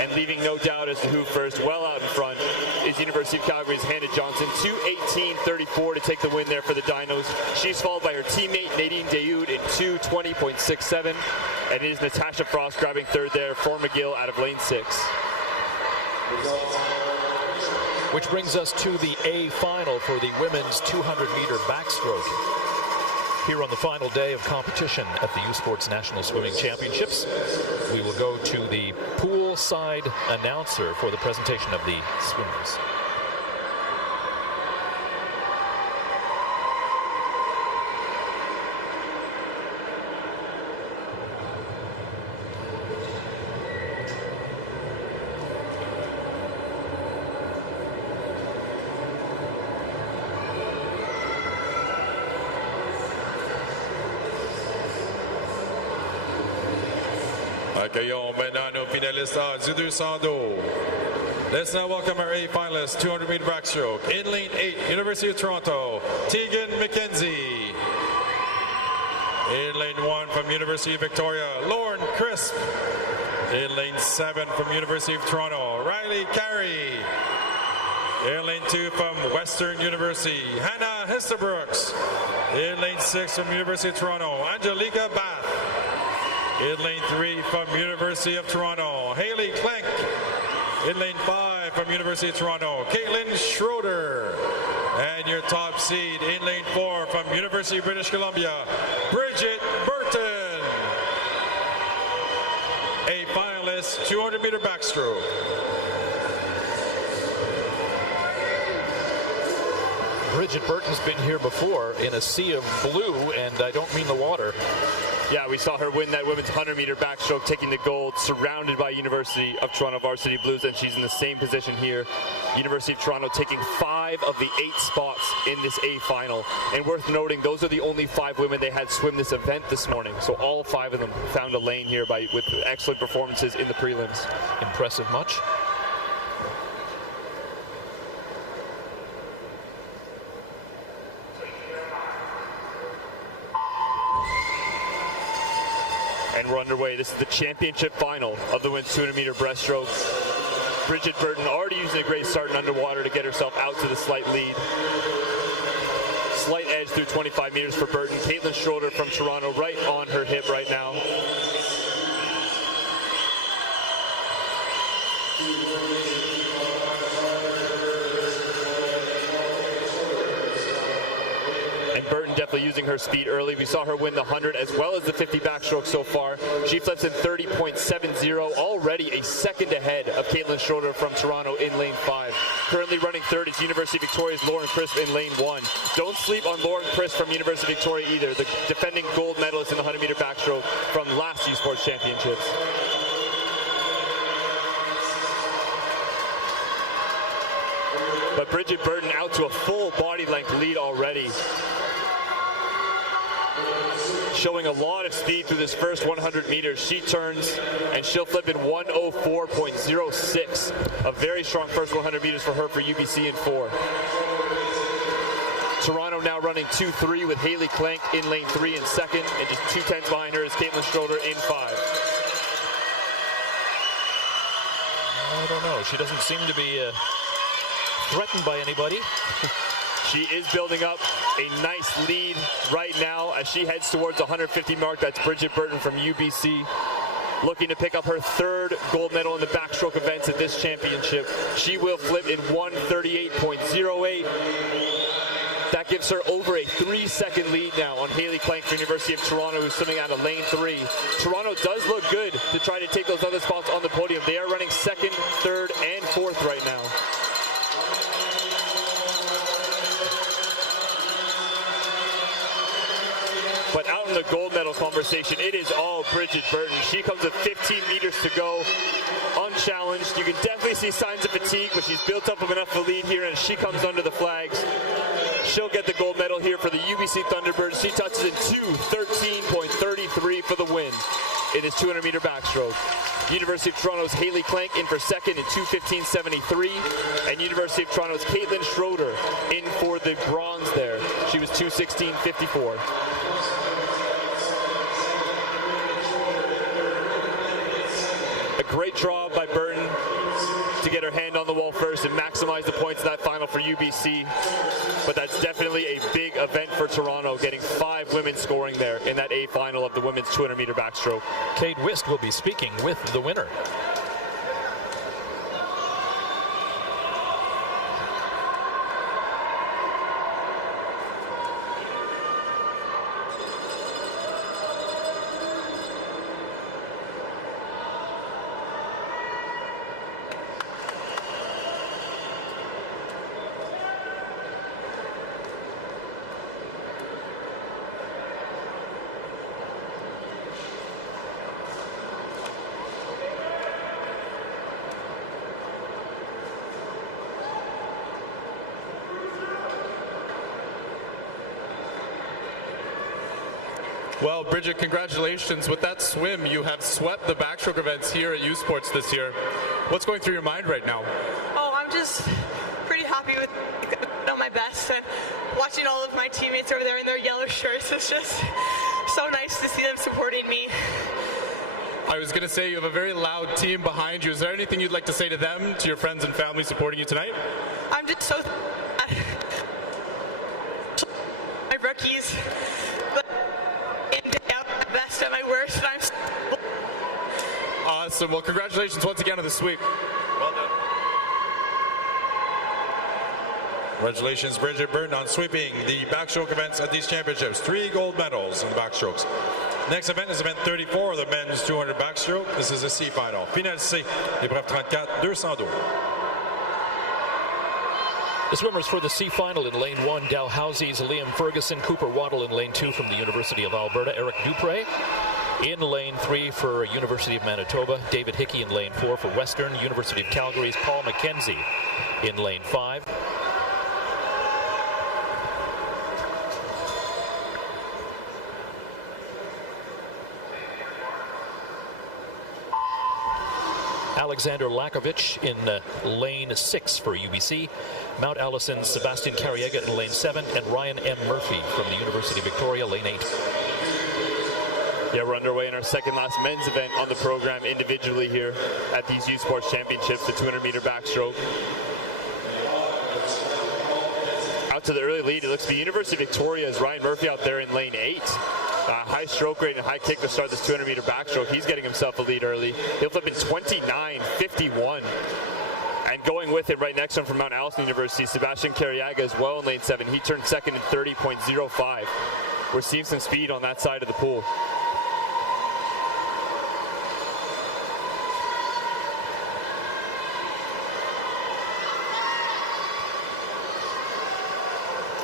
And leaving no doubt as to who first. Well out in front is University of Calgary's Hannah Johnson, 2:18.34 to take the win there for the Dinos. She's followed by her teammate Nadine Dayoud in 2:20.67. And it is Natasha Frost grabbing 3rd there for McGill out of lane 6. Which brings us to the A final for the women's 200-meter backstroke. Here on the final day of competition at the U Sports National Swimming Championships, we will go to the poolside announcer for the presentation of the swimmers. Accueillons maintenant nos finalistes du 200 dos. Let's now welcome our A finalists, 200-meter backstroke. In lane 8, University of Toronto, Tegan McKenzie. In lane 1 from University of Victoria, Lauren Crisp. In lane 7 from University of Toronto, Riley Carey. In lane 2 from Western University, Hannah Histerbrooks. In lane 6 from University of Toronto, Angelica Bath. In lane 3 from University of Toronto, Haley Klenk. In lane 5 from University of Toronto, Caitlin Schroeder. And your top seed in lane 4 from University of British Columbia, Bridget Burton. A finalist, 200-meter backstroke. Bridget Burton's been here before in a sea of blue, and I don't mean the water. Yeah, we saw her win that women's 100-meter backstroke, taking the gold, surrounded by University of Toronto Varsity Blues, and she's in the same position here. University of Toronto taking 5 of the 8 spots in this A final. And worth noting, those are the only 5 women they had swim this event this morning. So all 5 of them found a lane here with excellent performances in the prelims. Impressive much? we're underway. This is the championship final of the women's 200-meter breaststroke. Bridget Burton already using a great start in underwater to get herself out to the slight lead. Slight edge through 25 meters for Burton. Caitlin Schroeder from Toronto right on her hip right now. Burton definitely using her speed early. We saw her win the 100 as well as the 50 backstroke so far. She flips in 30.70, already a second ahead of Caitlin Schroeder from Toronto in lane 5. Currently running third is University of Victoria's Lauren Crisp in lane 1. Don't sleep on Lauren Crisp from University of Victoria either, the defending gold medalist in the 100-meter backstroke from last U Sports Championships. But Bridget Burton out to a full body length lead already. Showing a lot of speed through this first 100 meters. She turns and she'll flip in 1:04.06. A very strong first 100 meters for her for UBC in 4. Toronto now running 2-3 with Haley Clank in lane 3 in second, and just 2/10 behind her is Caitlin Schroeder in 5. I don't know. She doesn't seem to be threatened by anybody. She is building up a nice lead right now as she heads towards the 150 mark. That's Bridget Burton from UBC, looking to pick up her third gold medal in the backstroke events at this championship. She will flip in 1:38.08. That gives her over a 3-second lead now on Haley Clank from University of Toronto, who's swimming out of lane 3. Toronto does look good to try to take those other spots on the podium. They are running second, third, and fourth right now. But out in the gold medal conversation, it is all Bridget Burton. She comes with 15 meters to go, unchallenged. You can definitely see signs of fatigue, but she's built up enough of a lead here, and she comes under the flags. She'll get the gold medal here for the UBC Thunderbirds. She touches in 2:13.33 for the win in this 200-meter backstroke. University of Toronto's Haley Clank in for second in 2:15.73, and University of Toronto's Caitlin Schroeder in for the bronze there. She was 2:16.54. A great draw by Burton to get her hand on the wall first and maximize the points of that final for UBC. But that's definitely a big event for Toronto, getting 5 women scoring there in that A final of the women's 200-meter backstroke. Kate Wist will be speaking with the winner. Well, Bridget, congratulations. With that swim, you have swept the backstroke events here at U Sports this year. What's going through your mind right now? Oh, I'm just pretty happy with my best. And watching all of my teammates over there in their yellow shirts, it's just so nice to see them supporting me. I was going to say you have a very loud team behind you. Is there anything you'd like to say to them, to your friends and family supporting you tonight? I'm just so my rookies, but in day out my best at my worst, and I'm so awesome. Well, congratulations once again on the sweep. Well done. Congratulations, Bridget Burton, on sweeping the backstroke events at these championships. 3 gold medals in backstrokes. Next event is event 34, the men's 200 backstroke. This is the C final. Finale C, l'épreuve 34, 200 dos. The swimmers for the C final in lane 1, Dalhousie's Liam Ferguson, Cooper Waddle in lane 2 from the University of Alberta, Eric Dupre. In lane 3 for University of Manitoba, David Hickey in lane 4 for Western, University of Calgary's Paul McKenzie in lane 5. Alexander Lakovich in lane 6 for UBC, Mount Allison's Sebastian Carriega in lane 7, and Ryan M. Murphy from the University of Victoria, lane 8. Yeah, we're underway in our second last men's event on the program individually here at these Youth Sports Championships, the 200-meter backstroke. Out to the early lead, it looks to the University of Victoria's Ryan Murphy out there in lane 8. High stroke rate and high kick to start this 200-meter backstroke. He's getting himself a lead early. He'll flip in 29.51. And going with it right next to him from Mount Allison University, Sebastian Carriaga as well in lane 7. He turned second in 30.05. We're seeing some speed on that side of the pool.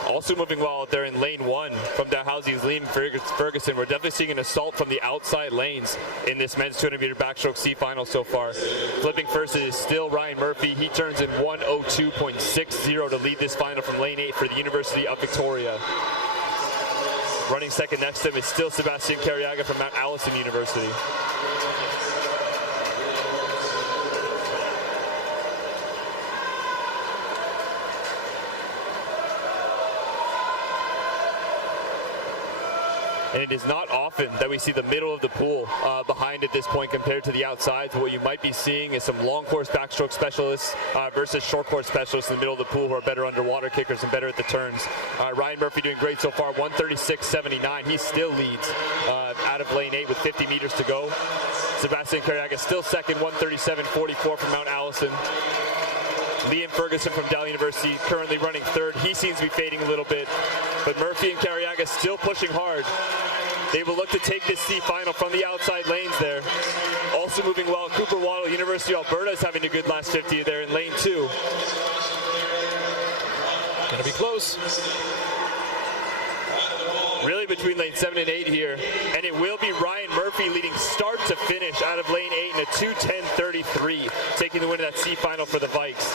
Also moving well out there in lane 1 from Dalhousie's Liam Ferguson. We're definitely seeing an assault from the outside lanes in this men's 200-meter backstroke C final so far. Flipping first is still Ryan Murphy. He turns in 1:02.60 to lead this final from lane 8 for the University of Victoria. Running second next to him is still Sebastian Carriaga from Mount Allison University. And it is not often that we see the middle of the pool behind at this point compared to the outsides. What you might be seeing is some long course backstroke specialists versus short course specialists in the middle of the pool who are better underwater kickers and better at the turns. Ryan Murphy doing great so far, 1:36.79. He still leads out of lane 8 with 50 meters to go. Sebastian Carriaga still second, 1:37.44 from Mount Allison. Liam Ferguson from Dal University currently running third. He seems to be fading a little bit, but Murphy and Carriaga still pushing hard. They will look to take this C final from the outside lanes there. Also moving well, Cooper Waddle, University of Alberta is having a good last 50 there in lane 2. Gonna be close. Really between lane 7 and 8 here, and it will be Ryan Murphy leading start to finish out of lane 8 in a 2:10.33, taking the win of that C final for the Vikes.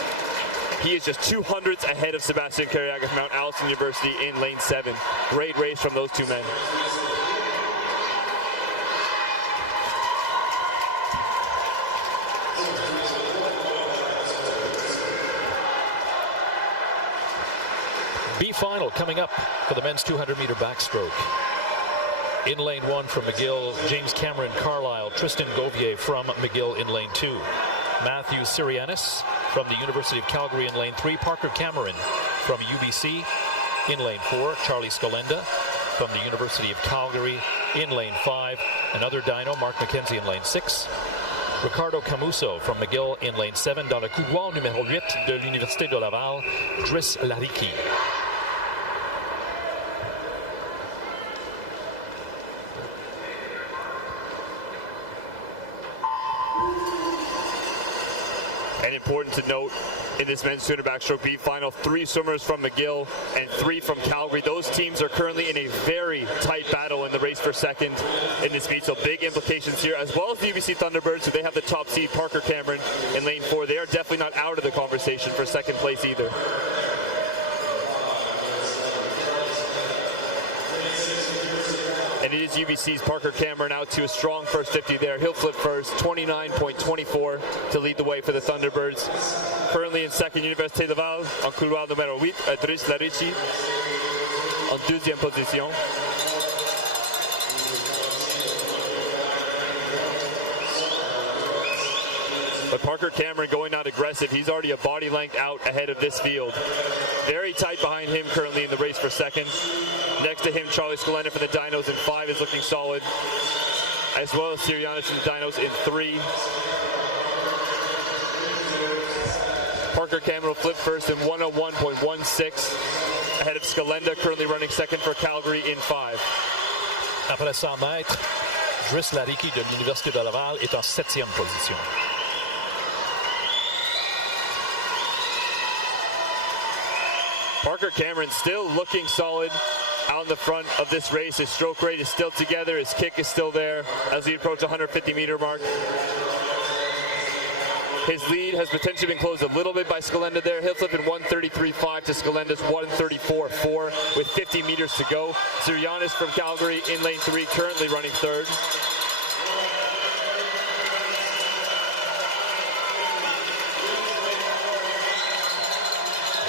He is just 200ths ahead of Sebastian Carriaga from Mount Allison University in lane 7. Great race from those two men. B final coming up for the men's 200-meter backstroke. In lane 1 from McGill, James Cameron Carlisle, Tristan Gauvier from McGill in lane 2. Matthew Sirianis from the University of Calgary in lane 3. Parker Cameron from UBC in lane 4. Charlie Scalenda from the University of Calgary in lane 5. Another Dino, Mark McKenzie in lane 6. Ricardo Camuso from McGill in lane 7. Dans le couloir numéro 8 de l'Université de Laval, Driss Lariki. And important to note, in this men's 200 backstroke B final, 3 swimmers from McGill and 3 from Calgary. Those teams are currently in a very tight battle in the race for second in this meet, so big implications here, as well as the UBC Thunderbirds, who they have the top seed, Parker Cameron, in lane 4. They are definitely not out of the conversation for second place either. And it is UBC's Parker Cameron out to a strong first 50 there. He'll flip first, 29.24 to lead the way for the Thunderbirds. Currently in second, Université Laval, en couloir numéro 8, Driss Lariki en deuxième position. But Parker Cameron going out aggressive. He's already a body length out ahead of this field. Very tight behind him currently in the race for second. Next to him, Charlie Scalenda for the Dinos in 5 is looking solid, as well as Sirianis from the Dinos in 3. Parker Cameron will flip first in 1:01.16, ahead of Scalenda, currently running second for Calgary in 5. Après 100 mètres, Driss Lariki de l'Université de Laval est en 7e position. Parker Cameron still looking solid out in the front of this race. His stroke rate is still together. His kick is still there as he approaches the 150-meter mark. His lead has potentially been closed a little bit by Scalenda there. He'll flip in 1:33.5 to Scalenda's 1:34.4 with 50 meters to go. Sirianis from Calgary in lane 3, currently running third.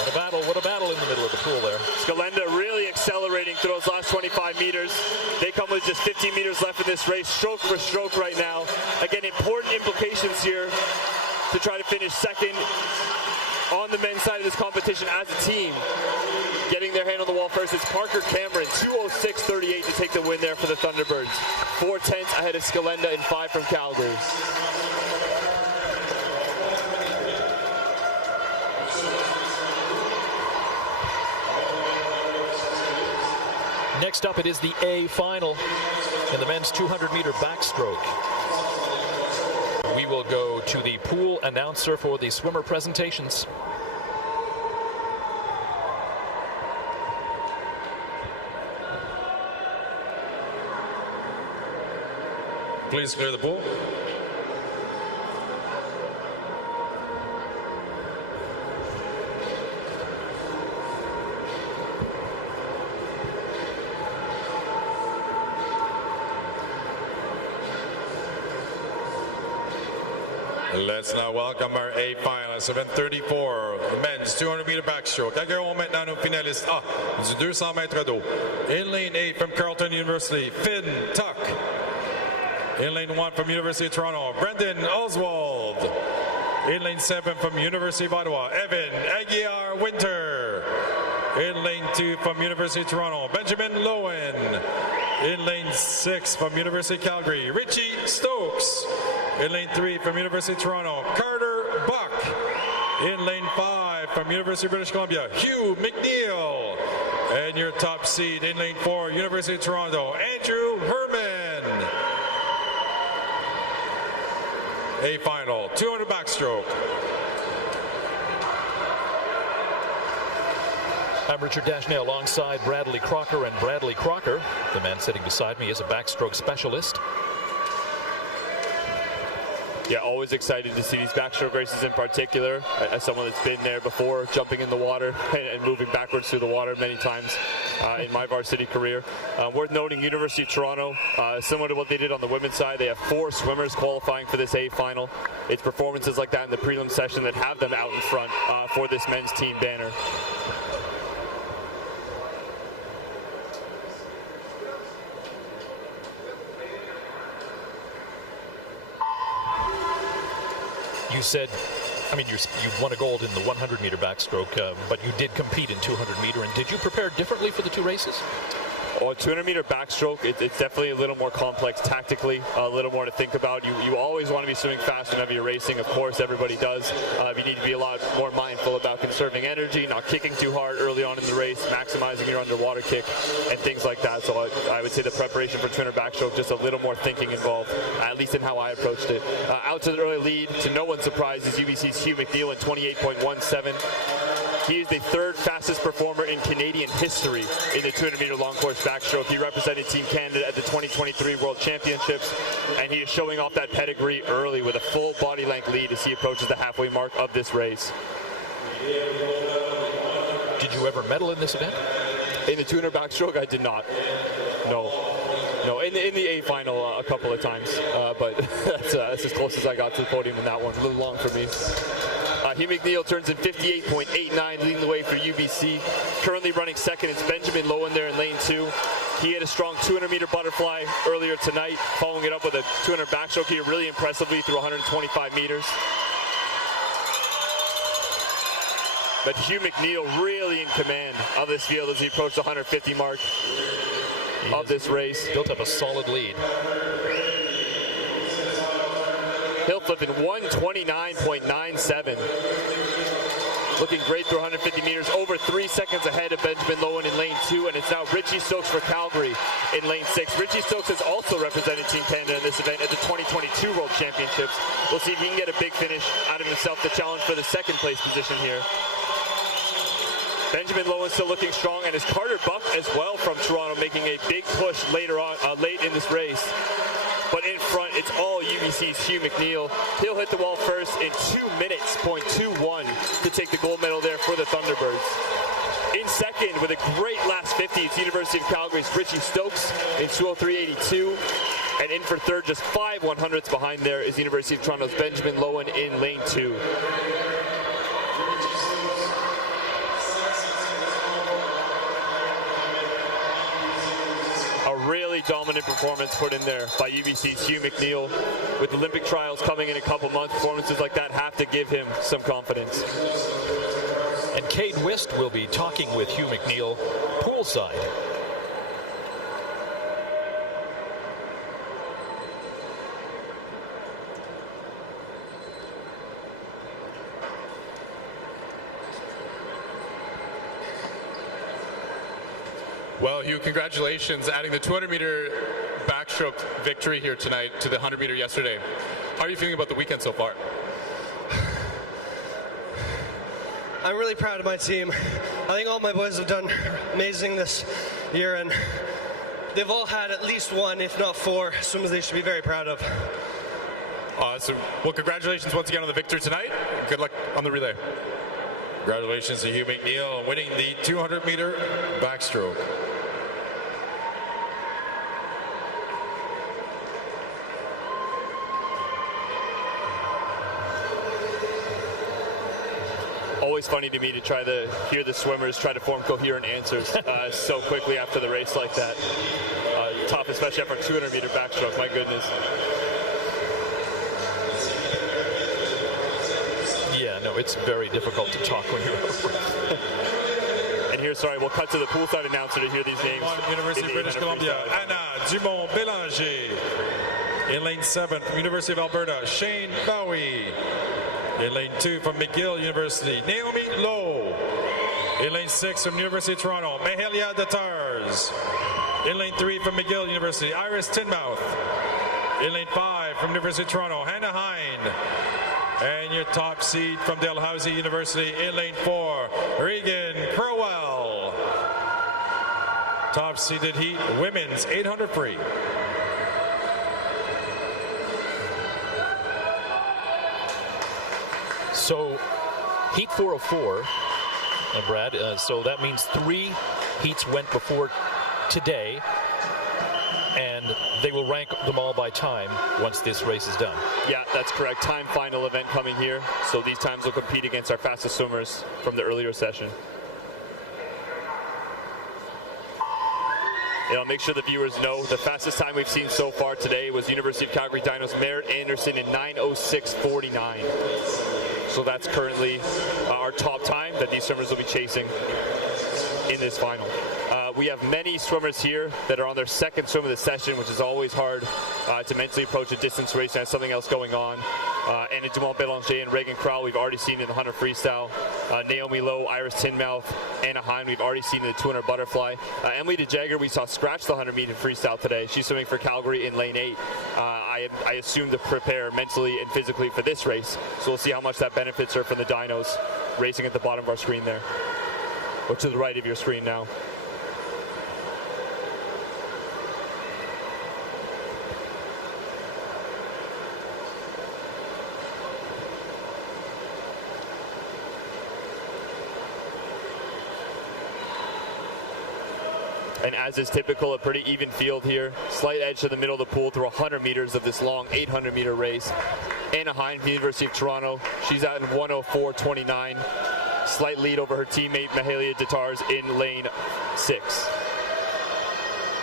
What a battle in the middle of the pool there. Scalenda really accelerating through those last 25 meters. They come with just 15 meters left in this race, stroke for stroke right now. Again, important implications here to try to finish second on the men's side of this competition as a team. Getting their hand on the wall first is Parker Cameron, 2:06.38 to take the win there for the Thunderbirds. 4/10 ahead of Scalenda and 5 from Calgary. Next up, it is the A final in the men's 200-meter backstroke. We will go to the pool announcer for the swimmer presentations. Please clear the pool. Let's now welcome our A finalists. Event 34, men's 200-meter backstroke. Accueillons maintenant nos finalistes A du 200 mètres d'eau. In lane 8 from Carleton University, Finn Tuck. In lane 1 from University of Toronto, Brendan Oswald. In lane 7 from University of Ottawa, Evan Aguiar Winter. In lane 2 from University of Toronto, Benjamin Lowen. In lane 6 from University of Calgary, Richie Stokes. In lane 3 from University of Toronto, Carter Buck. In lane 5 from University of British Columbia, Hugh McNeil. And your top seed in lane 4, University of Toronto, Andrew Herman. A final, 200 backstroke. I'm Richard Dashney alongside Bradley Crocker, and Bradley Crocker, the man sitting beside me, is a backstroke specialist. Yeah, always excited to see these backstroke races in particular. As someone that's been there before, jumping in the water and moving backwards through the water many times in my varsity career. Worth noting, University of Toronto, similar to what they did on the women's side, they have 4 swimmers qualifying for this A final. It's performances like that in the prelim session that have them out in front for this men's team banner. You said, I mean, you won a gold in the 100-meter backstroke, but you did compete in 200-meter. And did you prepare differently for the 2 races? Well, 200-meter backstroke, it's definitely a little more complex tactically, a little more to think about. You always want to be swimming fast whenever you're racing. Of course, everybody does. You need to be a lot more mindful about conserving energy, not kicking too hard early on in the race, maximizing your underwater kick, and things like that. So I would say the preparation for 200 backstroke, just a little more thinking involved, at least in how I approached it. Out to the early lead, to no one's surprise, is UBC's Hugh McNeil at 28.17. He is the 3rd fastest performer in Canadian history in the 200-meter long course backstroke. He represented Team Canada at the 2023 World Championships, and he is showing off that pedigree early with a full body length lead as he approaches the halfway mark of this race. Did you ever medal in this event? In the 200 backstroke, I did not. No, in the A final a couple of times, but that's as close as I got to the podium in that one. A little long for me. Hugh McNeil turns in 58.89, leading the way for UBC. Currently running second, it's Benjamin Lowen there in lane 2. He had a strong 200-meter butterfly earlier tonight, following it up with a 200 backstroke here really impressively through 125 meters. But Hugh McNeil really in command of this field as he approached the 150 mark of this race. Built up a solid lead. Hill flip in 129.97. Looking great through 150 meters, over 3 seconds ahead of Benjamin Lowen in lane 2, and it's now Richie Stokes for Calgary in lane 6. Richie Stokes has also represented Team Canada in this event at the 2022 World Championships. We'll see if he can get a big finish out of himself to challenge for the 2nd place position here. Benjamin Lowen still looking strong, and it's Carter Buck as well from Toronto making a big push later on, late in this race. But in front, it's all UBC's Hugh McNeil. He'll hit the wall first in 2 minutes, .21, to take the gold medal there for the Thunderbirds. In second, with a great last 50, it's University of Calgary's Richie Stokes in 2:03.82. And in for third, just 5 100ths behind there, is University of Toronto's Benjamin Lowen in lane 2. really dominant performance put in there by UBC's Hugh McNeil. With Olympic trials coming in a couple months, performances like that have to give him some confidence. And Cade Wist will be talking with Hugh McNeil poolside. Well, Hugh, congratulations adding the 200-meter backstroke victory here tonight to the 100-meter yesterday. How are you feeling about the weekend so far? I'm really proud of my team. I think all my boys have done amazing this year, and they've all had at least one, if not four, swims they should be very proud of. Awesome. Well, congratulations once again on the victory tonight. Good luck on the relay. Congratulations to Hugh McNeil on winning the 200-meter backstroke. Always funny to me to try to hear the swimmers try to form coherent answers so quickly after the race like that. Tough, especially after a 200-meter backstroke, my goodness. Yeah, no, it's very difficult to talk when you're over. And here, sorry, we'll cut to the poolside announcer to hear these names. University of British Columbia, Anna Dumont-Bélanger. In lane 7 from University of Alberta, Shane Bowie. In lane 2 from McGill University, Naomi Lowe. In lane 6 from University of Toronto, Mahalia Datars. In lane 3 from McGill University, Iris Tinmouth. In lane 5 from University of Toronto, Hannah Hine. And your top seed from Dalhousie University in lane 4, Regan Crowell. Top seeded heat, women's 800 free. So, heat 404, Brad, so that means 3 heats went before today, and they will rank them all by time once this race is done. Yeah, that's correct. Time final event coming here, so these times will compete against our fastest swimmers from the earlier session. And I'll make sure the viewers know the fastest time we've seen so far today was University of Calgary Dinos Merritt Anderson in 9:06:49. So that's currently our top time that these swimmers will be chasing in this final. We have many swimmers here that are on their second swim of the session, which is always hard to mentally approach a distance race and have something else going on. Anna Dumont-Bélanger and Regan Crowell we've already seen in the 100 freestyle. Naomi Lowe, Iris Tinmouth, Anna Hine we've already seen in the 200 butterfly. Emily DeJagger we saw scratch the 100 meter freestyle today. She's swimming for Calgary in lane 8. I assume to prepare mentally and physically for this race. So we'll see how much that benefits her from the dynos racing at the bottom of our screen there. Or to the right of your screen now. And as is typical, a pretty even field here. Slight edge to the middle of the pool through 100 meters of this long 800-meter race. Anna Hine from the University of Toronto. She's out in 1:04:29. Slight lead over her teammate Mahalia Datars in lane 6.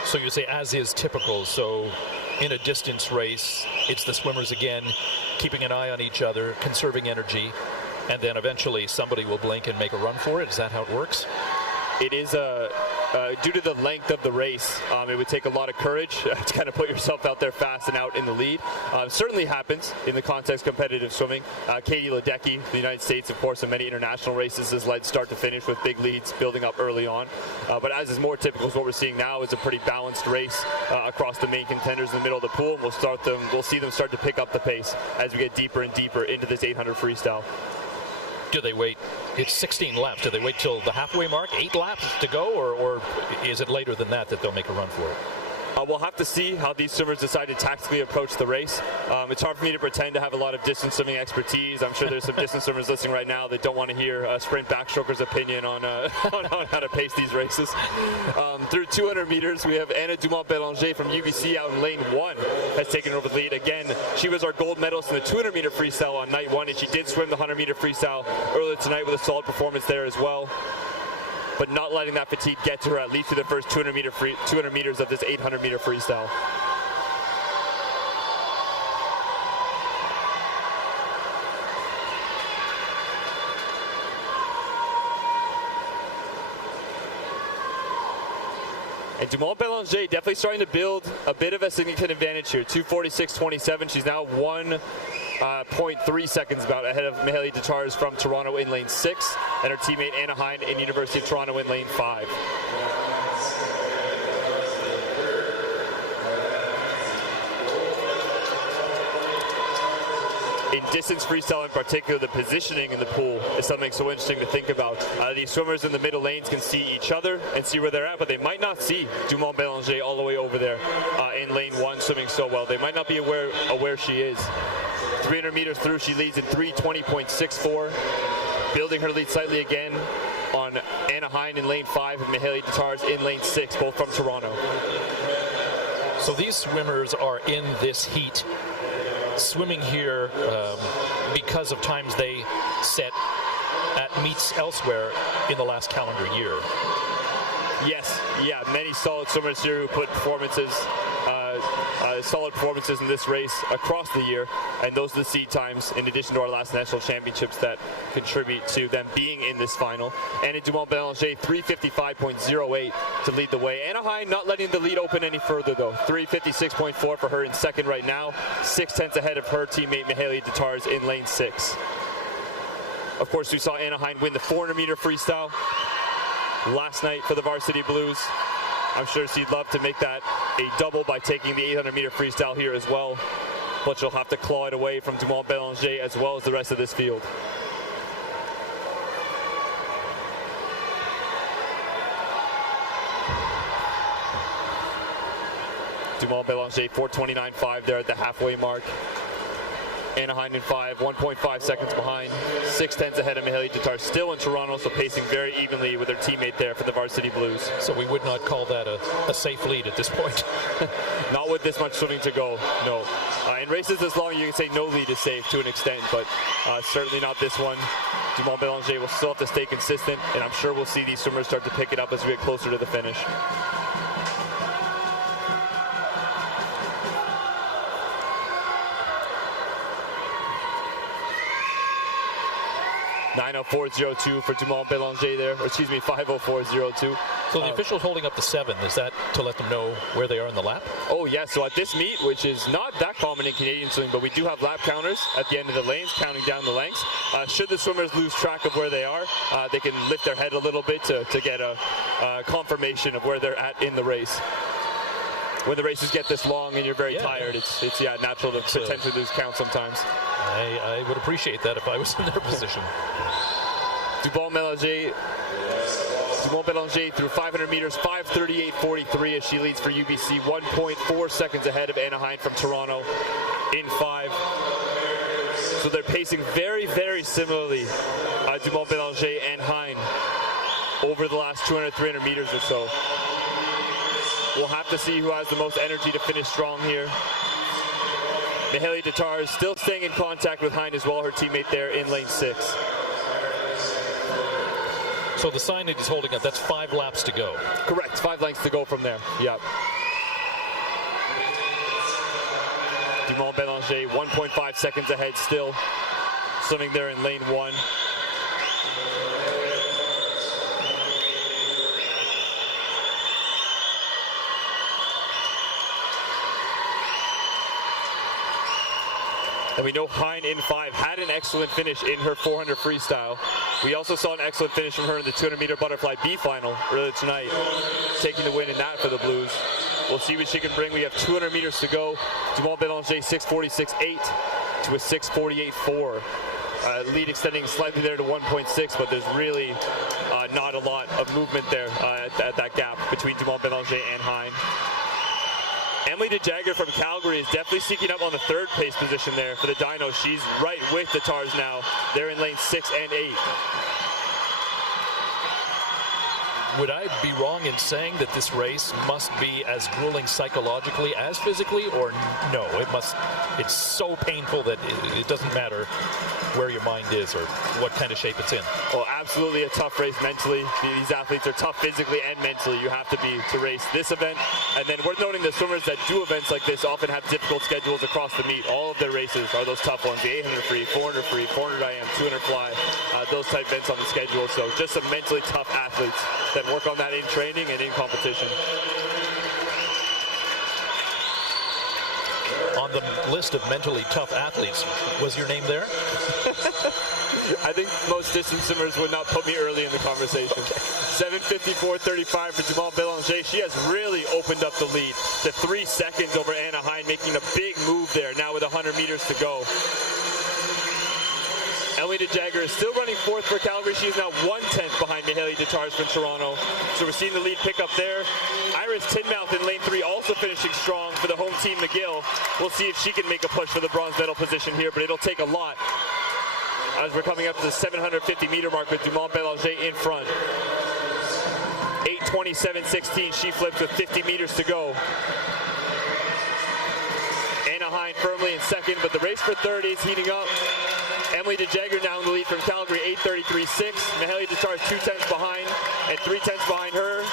So you say as is typical. So in a distance race, it's the swimmers again, keeping an eye on each other, conserving energy, and then eventually somebody will blink and make a run for it. Is that how it works? It is due to the length of the race, it would take a lot of courage to kind of put yourself out there fast and out in the lead. Certainly happens in the context of competitive swimming. Katie Ledecky, the United States, of course, in many international races has led start to finish with big leads building up early on. But as is more typical, what we're seeing now is a pretty balanced race across the main contenders in the middle of the pool. And we'll see them start to pick up the pace as we get deeper and deeper into this 800 freestyle. Do they wait? It's 16 laps. Do they wait till the halfway mark, 8 laps to go, or is it later than that they'll make a run for it? We'll have to see how these swimmers decide to tactically approach the race. It's hard for me to pretend to have a lot of distance swimming expertise. I'm sure there's some distance swimmers listening right now that don't want to hear a sprint backstroker's opinion on how to pace these races. Through 200 meters, we have Anna Dumont-Bélanger from UBC out in lane 1 has taken over the lead. Again, she was our gold medalist in the 200 meter freestyle on night 1, and she did swim the 100 meter freestyle earlier tonight with a solid performance there as well. but not letting that fatigue get to her at least through the first 200 meters of this 800-meter freestyle. And Dumont Bélanger definitely starting to build a bit of a significant advantage here. 2:46.27. She's now 1.3 seconds about ahead of Mihaly Detars from Toronto in lane 6, and her teammate Anna Hein in University of Toronto in lane 5. In distance freestyle in particular, the positioning in the pool is something so interesting to think about. These swimmers in the middle lanes can see each other and see where they're at, but they might not see Dumont Bélanger all the way over there in lane 1 swimming so well. They might not be aware of where she is. 300 meters through, she leads in 3:20.64, building her lead slightly again on Anna Hein in lane 5 and Mihaly Detars in lane 6, both from Toronto. So these swimmers are in this heat, swimming here because of times they set at meets elsewhere in the last calendar year. Yes, yeah, many solid swimmers here who put solid performances in this race across the year, and those are the seed times in addition to our last national championships that contribute to them being in this final. And in Dumont Bélanger, 3:55.08 to lead the way. Anna Hein not letting the lead open any further though. 3:56.4 for her in second right now, 0.6 ahead of her teammate Mihaly Detars in lane 6. Of course, we saw Anna Hein win the 400-meter freestyle last night for the Varsity Blues. I'm sure she'd love to make that a double by taking the 800-meter freestyle here as well, but she'll have to claw it away from Dumont Bélanger as well as the rest of this field. Dumont Bélanger 4:29.5 there at the halfway mark. Anna Hein in 5, 1.5 seconds behind, 0.6 ahead of Mihaly Detars, still in Toronto, so pacing very evenly with her teammate there for the Varsity Blues. So we would not call that a safe lead at this point. Not with this much swimming to go, no. In races this long, you can say no lead is safe to an extent, but certainly not this one. Dumont Bélanger will still have to stay consistent, and I'm sure we'll see these swimmers start to pick it up as we get closer to the finish. 9:04.02 for Dumont Bélanger there, or excuse me, 5:04.02. So the official's holding up the 7. Is that to let them know where they are in the lap? Oh, yeah. So at this meet, which is not that common in Canadian swimming, but we do have lap counters at the end of the lanes, counting down the lengths. Should the swimmers lose track of where they are, they can lift their head a little bit to get a confirmation of where they're at in the race. When the races get this long and you're very tired, it's natural to potentially lose count sometimes. I would appreciate that if I was in their position. Dumont Bélanger through 500 meters, 5:38.43 as she leads for UBC, 1.4 seconds ahead of Anna Hein from Toronto in 5. So they're pacing very, very similarly, Dumont Bélanger and Hein, over the last 200, 300 meters or so. We'll have to see who has the most energy to finish strong here. Mihaly Detars still staying in contact with Hein as well, her teammate there in lane 6. So the sign that he's holding up, that's 5 laps to go. Correct, 5 lengths to go from there. Yep. Dumont Bélanger 1.5 seconds ahead still, swimming there in lane 1. And we know Hein in 5 had an excellent finish in her 400 freestyle. We also saw an excellent finish from her in the 200-meter butterfly B final earlier tonight, taking the win in that for the Blues. We'll see what she can bring. We have 200 meters to go. Dumont Bélanger 6:46.8 to a 6:48.4. Lead extending slightly there to 1.6, but there's really not a lot of movement there at that gap between Dumont Bélanger and Hein. Emily DeJagger from Calgary is definitely seeking up on the 3rd place position there for the Dino. She's right with the Tars now. They're in lane 6 and 8. would I be wrong in saying that this race must be as grueling psychologically as physically, or no? It's so painful that it doesn't matter where your mind is or what kind of shape it's in. Well, absolutely a tough race mentally. These athletes are tough physically and mentally. You have to be to race this event. And then we're noting the swimmers that do events like this often have difficult schedules across the meet. All of their races are those tough ones: the 800 free, 400 free, 400 IM, 200 fly, those type events on the schedule. So just some mentally tough athletes that work on that in training and in competition. On the list of mentally tough athletes, was your name there? I think most distance swimmers would not put me early in the conversation. 7:54.35 for Dumont Bélanger. She has really opened up the lead to 3 seconds over Anna Hine, making a big move there now with 100 meters to go. Emily DeJagger is still running fourth for Calgary. She is now 1/10 behind Mihaly Detars from Toronto. So we're seeing the lead pick up there. Iris Tinmouth in lane 3 also finishing strong for the home team McGill. We'll see if she can make a push for the bronze medal position here, but it'll take a lot as we're coming up to the 750 meter mark with Dumont Bélanger in front. 8:27.16. She flips with 50 meters to go. Anna Hine firmly in second, but the race for third is heating up. Emily DeJagger now in the lead from Calgary, 8:33.6. Mihaly Detars 2/10 behind, and 3/10 behind her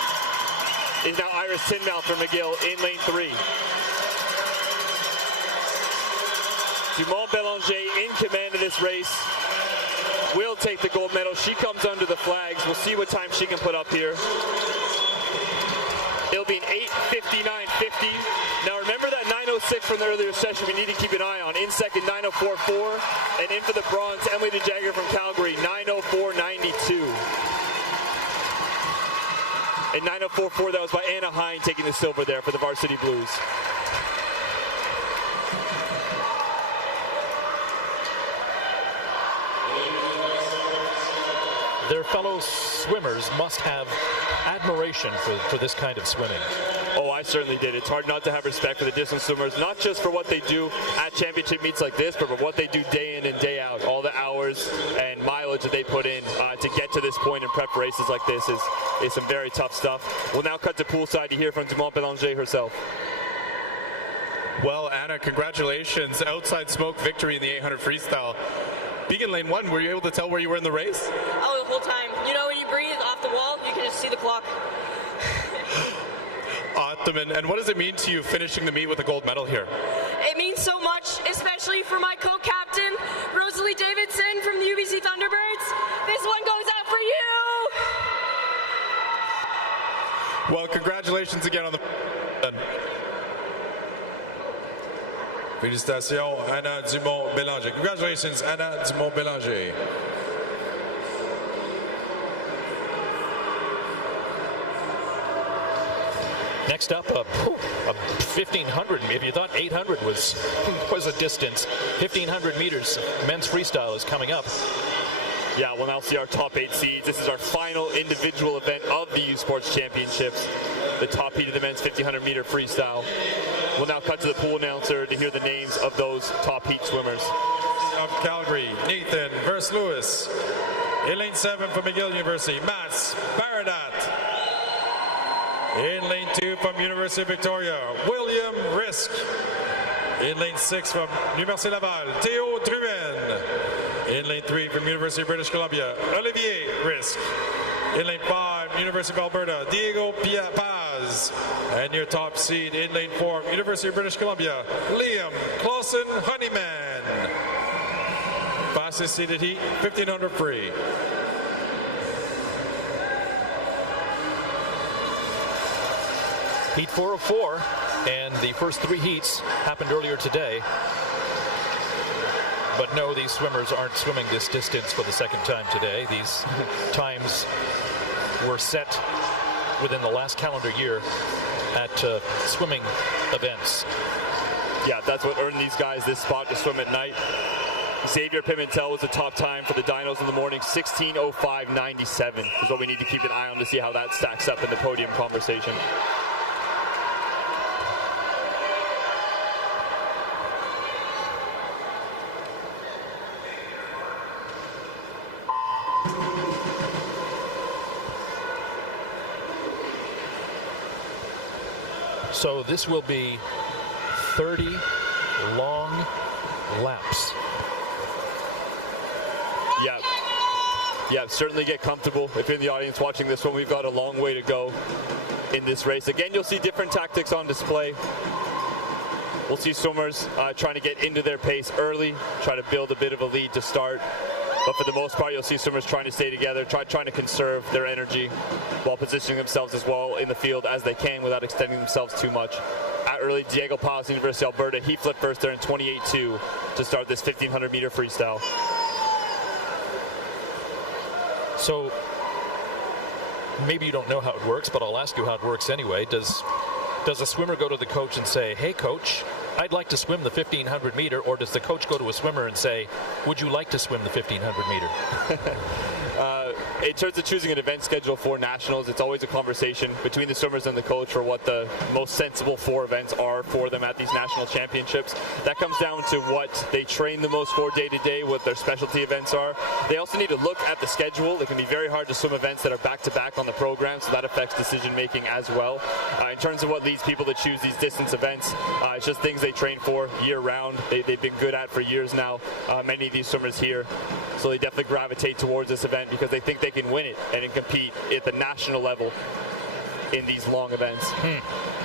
is now Iris Tinmouth from McGill in lane 3. Dumont Bélanger in command of this race will take the gold medal. She comes under the flags. We'll see what time she can put up here. It'll be an 8:59.50. Now remember that 9:06 from the earlier session we need to keep an eye on. In second, 9:04.4. And in for the bronze, Emily DeJagger from Calgary, 9:04.92. And 9:04.4, that was by Anna Hine taking the silver there for the Varsity Blues. Their fellow swimmers must have admiration for this kind of swimming. Oh, I certainly did. It's hard not to have respect for the distance swimmers, not just for what they do at championship meets like this, but for what they do day in and day out. All the hours and mileage that they put in to get to this point and prep races like this is some very tough stuff. We'll now cut to poolside to hear from Dumont Bélanger herself. Well, Anna, congratulations. Outside smoke victory in the 800 freestyle. Being in lane 1, were you able to tell where you were in the race? Oh, the whole time. You know, when you breathe off the wall, you can just see the clock. Awesome. And what does it mean to you finishing the meet with a gold medal here? It means so much, especially for my co-captain, Rosalie Davidson from the UBC Thunderbirds. This one goes out for you! Well, congratulations again on the... Félicitations, Anna Dumont Bélanger. Congratulations, Anna Dumont Bélanger. Next up, a 1,500. If you thought 800 was a distance, 1,500 meters men's freestyle is coming up. Yeah, we'll now see our top 8 seeds. This is our final individual event of the U Sports Championships. The top heat of the men's 1,500 meter freestyle. We'll now cut to the pool announcer to hear the names of those top heat swimmers. Of Calgary, Nathan Vers-Lewis. In lane 7 from McGill University, Mats Baradat. In lane 2 from University of Victoria, William Risk. In lane 6 from Université Laval, Théo Drouin. In lane 3 from University of British Columbia, Olivier Risk. In lane 5, University of Alberta, Diego Paz. And your top seed in lane 4, University of British Columbia, Liam Clausen Honeyman. Fastest seeded heat, 1,500 free. Heat 404, and the first 3 heats happened earlier today. But no, these swimmers aren't swimming this distance for the second time today. These times were set within the last calendar year at swimming events. Yeah, that's what earned these guys this spot to swim at night. Xavier Pimentel was the top time for the Dinos in the morning, 16:05.97 is what we need to keep an eye on to see how that stacks up in the podium conversation. So this will be 30 long laps. Yeah, certainly get comfortable. If you're in the audience watching this one, we've got a long way to go in this race. Again, you'll see different tactics on display. We'll see swimmers trying to get into their pace early, try to build a bit of a lead to start. But for the most part, you'll see swimmers trying to stay together, trying to conserve their energy while positioning themselves as well in the field as they can without extending themselves too much. At early, Diego Paz, University of Alberta, he flipped first there in 28.2 to start this 1,500 meter freestyle. So maybe you don't know how it works, but I'll ask you how it works anyway. Does a swimmer go to the coach and say, hey coach, I'd like to swim the 1,500 meter, or does the coach go to a swimmer and say, would you like to swim the 1,500 meter? In terms of choosing an event schedule for nationals, it's always a conversation between the swimmers and the coach for what the most sensible 4 events are for them at these national championships. That comes down to what they train the most for day to day, what their specialty events are. They also need to look at the schedule. It can be very hard to swim events that are back-to-back on the program, so that affects decision-making as well. In terms of what leads people to choose these distance events, it's just things they train for year-round. They've been good at for years now, many of these swimmers here. So they definitely gravitate towards this event because they think they can win it and compete at the national level in these long events.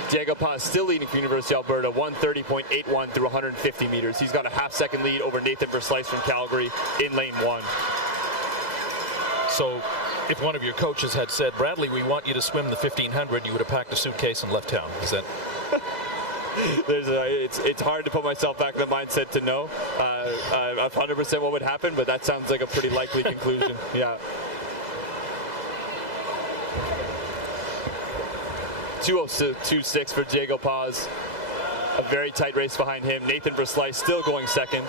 Diego Paz still leading for University of Alberta, 1:30.81 through 150 meters. He's got a half-second lead over Nathan Verslice from Calgary in lane 1. So if one of your coaches had said, Bradley, we want you to swim the 1,500, you would have packed a suitcase and left town. Is that... It's hard to put myself back in the mindset to know 100% what would happen, but that sounds like a pretty likely conclusion. Yeah. 2:02.6 for Diego Paz. A very tight race behind him. Nathan Verslice still going second.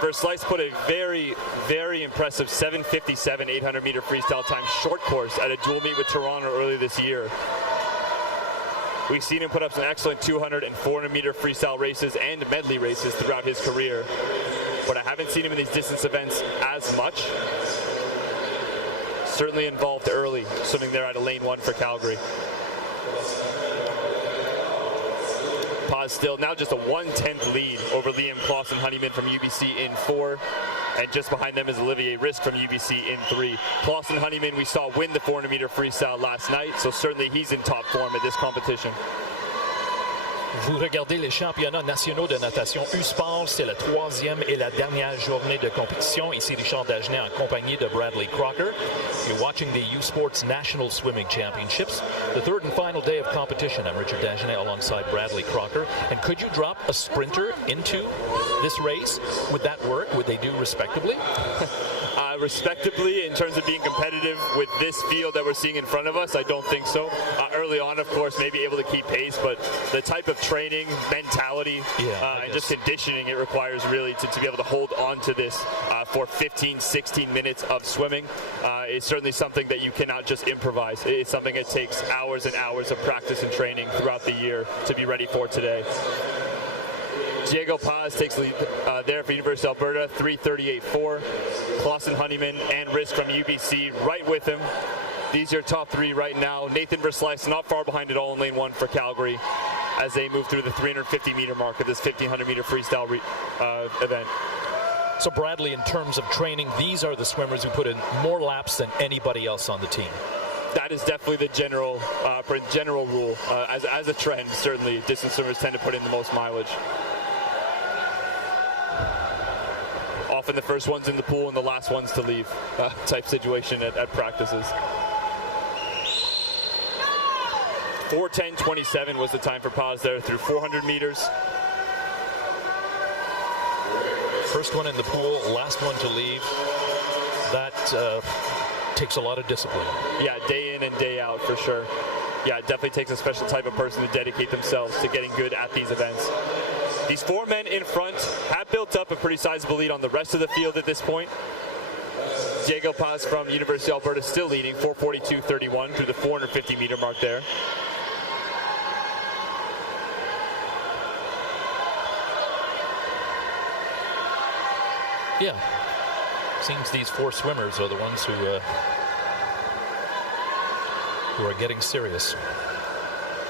Verslice put a very, very impressive 7:57 800 meter freestyle time short course at a dual meet with Toronto earlier this year. We've seen him put up some excellent 200 and 400 meter freestyle races and medley races throughout his career, but I haven't seen him in these distance events as much. Certainly involved early, swimming there at a lane 1 for Calgary. Paz still now just a 1/10 lead over Liam Clausen-Honeyman from UBC in 4, and just behind them is Olivier Risk from UBC in 3. Clausen-Honeyman we saw win the 400 meter freestyle last night, so certainly he's in top form at this competition. Vous regardez les championnats nationaux de natation U-Sport, c'est la 3e et la dernière journée de compétition. Ici Richard Dagenet en compagnie de Bradley Crocker. You're watching the U-Sports National Swimming Championships, the 3rd and final day of competition. I'm Richard Dagenet alongside Bradley Crocker. And could you drop a sprinter into this race? Would that work? Would they do respectably? Respectably, in terms of being competitive with this field that we're seeing in front of us, I don't think so. Early on, of course, maybe able to keep pace, but the type of training, mentality, and just conditioning it requires really to be able to hold on to this for 15, 16 minutes of swimming is certainly something that you cannot just improvise. It's something that takes hours and hours of practice and training throughout the year to be ready for today. Diego Paz takes lead there for University of Alberta, 3:38.4. Clausen-Honeyman and Risk from UBC right with him. These are your top 3 right now. Nathan Verslice not far behind at all in lane 1 for Calgary as they move through the 350 meter mark of this 1,500 meter freestyle event. So Bradley, in terms of training, these are the swimmers who put in more laps than anybody else on the team. That is definitely the general rule. As a trend, certainly distance swimmers tend to put in the most mileage. Often the first ones in the pool and the last ones to leave type situation at practices. 4:10.27 was the time for Paz there through 400 meters. First one in the pool, last one to leave. That takes a lot of discipline. Yeah, day in and day out for sure. Yeah, it definitely takes a special type of person to dedicate themselves to getting good at these events. These 4 men in front have built up a pretty sizable lead on the rest of the field at this point. Diego Paz from University of Alberta still leading, 4:42.31 through the 450 meter mark there. Yeah, seems these 4 swimmers are the ones who are getting serious.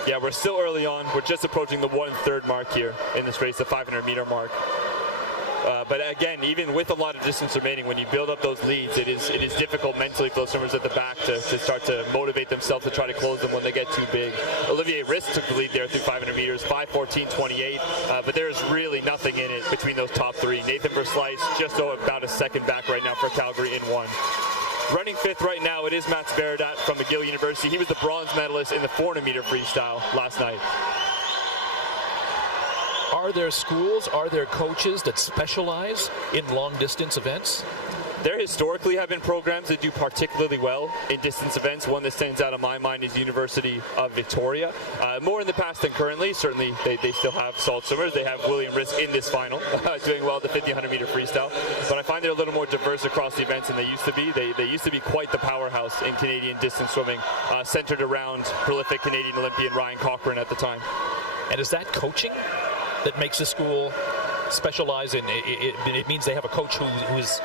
Yeah, we're still early on. We're just approaching the 1/3 mark here in this race, the 500-meter mark. But again, even with a lot of distance remaining, when you build up those leads, it is difficult mentally for those swimmers at the back to start to motivate themselves to try to close them when they get too big. Olivier Risk took the lead there through 500 meters, 5:14.28, but there's really nothing in it between those top three. Nathan Verslice just about a second back right now for Calgary in 1. Running 5th right now, it is Mats Beradat from McGill University. He was the bronze medalist in the 400-meter freestyle last night. Are there schools, are there coaches that specialize in long-distance events? There historically have been programs that do particularly well in distance events. One that stands out in my mind is University of Victoria. More in the past than currently. Certainly, they still have solid swimmers. They have William Risk in this final, doing well at the 1,500-meter freestyle. But I find they're a little more diverse across the events than they used to be. They used to be quite the powerhouse in Canadian distance swimming, centered around prolific Canadian Olympian Ryan Cochran at the time. And is that coaching that makes the school specialize in it means they have a coach who is,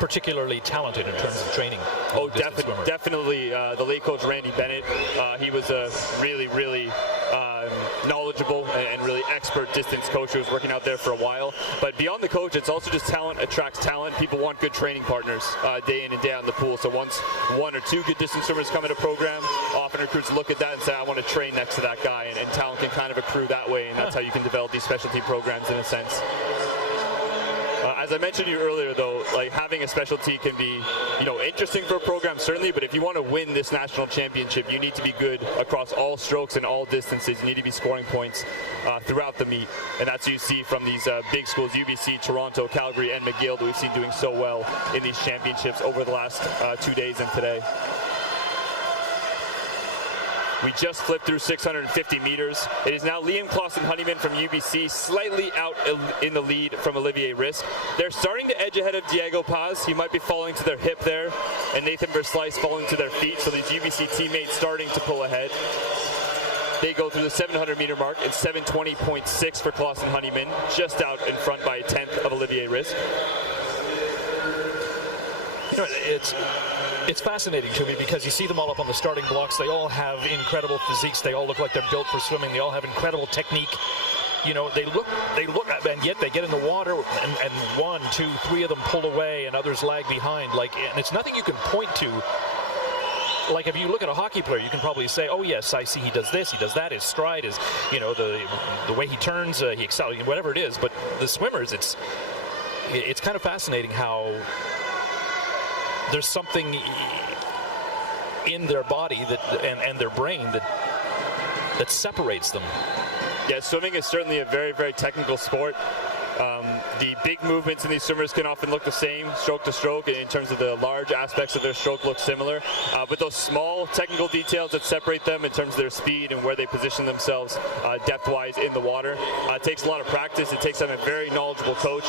particularly talented in terms of training? Oh, definitely. The late coach Randy Bennett, he was a really knowledgeable and really expert distance coach who was working out there for a while. But beyond the coach, it's also just talent attracts talent. People want good training partners day in and day out in the pool. So once 1 or 2 good distance swimmers come in a program, often recruits look at that and say, I want to train next to that guy, and talent can kind of accrue that way, and that's how you can develop these specialty programs in a sense. As I mentioned to you earlier, though, like having a specialty can be, interesting for a program certainly, but if you want to win this national championship, you need to be good across all strokes and all distances. You need to be scoring points throughout the meet, and that's what you see from these big schools, UBC, Toronto, Calgary, and McGill, that we've seen doing so well in these championships over the last 2 days and today. We just flipped through 650 meters. It is now Liam Clausen-Honeyman from UBC, slightly out in the lead from Olivier Risk. They're starting to edge ahead of Diego Paz. He might be falling to their hip there, and Nathan Verslice falling to their feet. So these UBC teammates starting to pull ahead. They go through the 700-meter mark at 7:20.6 for Clausen-Honeyman, just out in front by a tenth of Olivier Risk. It's fascinating to me because you see them all up on the starting blocks. They all have incredible physiques. They all look like they're built for swimming. They all have incredible technique. They look, and yet they get in the water, and 1, 2, 3 of them pull away, and others lag behind. And it's nothing you can point to. Like if you look at a hockey player, you can probably say, "Oh yes, I see he does this, he does that. His stride is, the way he turns, he excels, whatever it is." But the swimmers, it's kind of fascinating how there's something in their body and their brain that separates them. Yeah, swimming is certainly a very, very technical sport. The big movements in these swimmers can often look the same, stroke to stroke, in terms of the large aspects of their stroke look similar. But those small technical details that separate them in terms of their speed and where they position themselves depth-wise in the water, it takes a lot of practice. It takes them a very knowledgeable coach,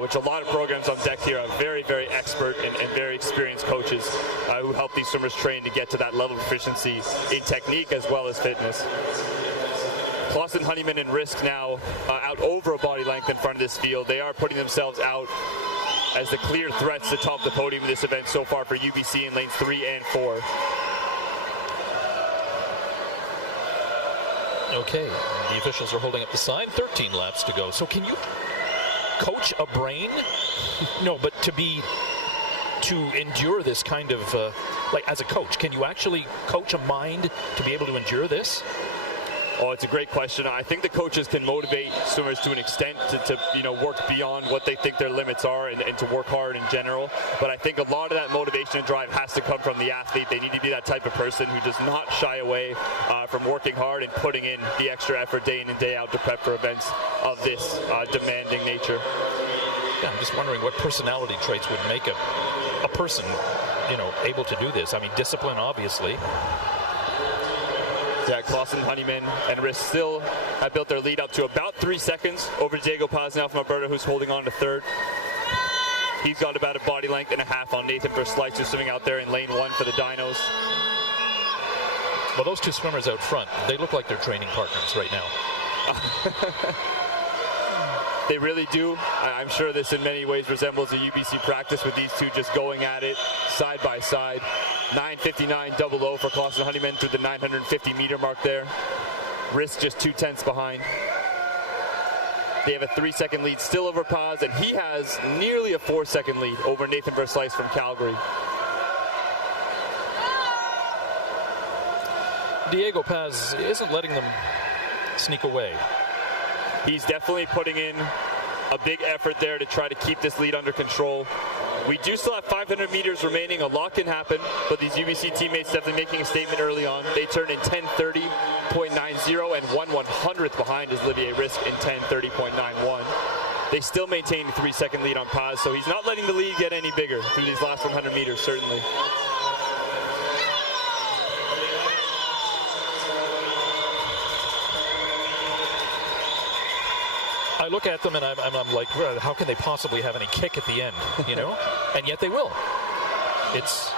which a lot of programs on deck here are very, very expert and very experienced coaches who help these swimmers train to get to that level of proficiency in technique as well as fitness. Clausen-Honeyman and Risk now out over a body length in front of this field. They are putting themselves out as the clear threats to top the podium of this event so far for UBC in lanes 3 and 4. Okay, the officials are holding up the sign. 13 laps to go. So can you coach a brain? No, but to endure this kind of, as a coach, can you actually coach a mind to be able to endure this? Oh, it's a great question. I think the coaches can motivate swimmers to an extent to work beyond what they think their limits are and to work hard in general. But I think a lot of that motivation and drive has to come from the athlete. They need to be that type of person who does not shy away from working hard and putting in the extra effort day in and day out to prep for events of this demanding nature. Yeah, I'm just wondering what personality traits would make a person, able to do this. I mean, discipline, obviously. Yeah, Clausen-Honeyman and Risk still have built their lead up to about 3 seconds over Diego Paz now from Alberta, who's holding on to third. He's got about a body length and a half on Nathan Verslice, who's swimming out there in lane 1 for the Dinos. Well, those two swimmers out front, they look like they're training partners right now. They really do. I'm sure this in many ways resembles a UBC practice with these two just going at it side by side. 9:59.00 for Clausen Honeyman through the 950-meter mark there. Risk just 0.2 behind. They have a 3-second lead still over Paz, and he has nearly a 4-second lead over Nathan Verslice from Calgary. Diego Paz isn't letting them sneak away. He's definitely putting in a big effort there to try to keep this lead under control. We do still have 500 meters remaining. A lot can happen, but these UBC teammates definitely making a statement early on. They turned in 10:30.90 and 1/100th behind is Olivier Risk in 10:30.91. They still maintain a 3-second lead on Paz, so he's not letting the lead get any bigger through these last 100 meters, certainly. I look at them and I'm like, how can they possibly have any kick at the end, you know? And yet they will. It's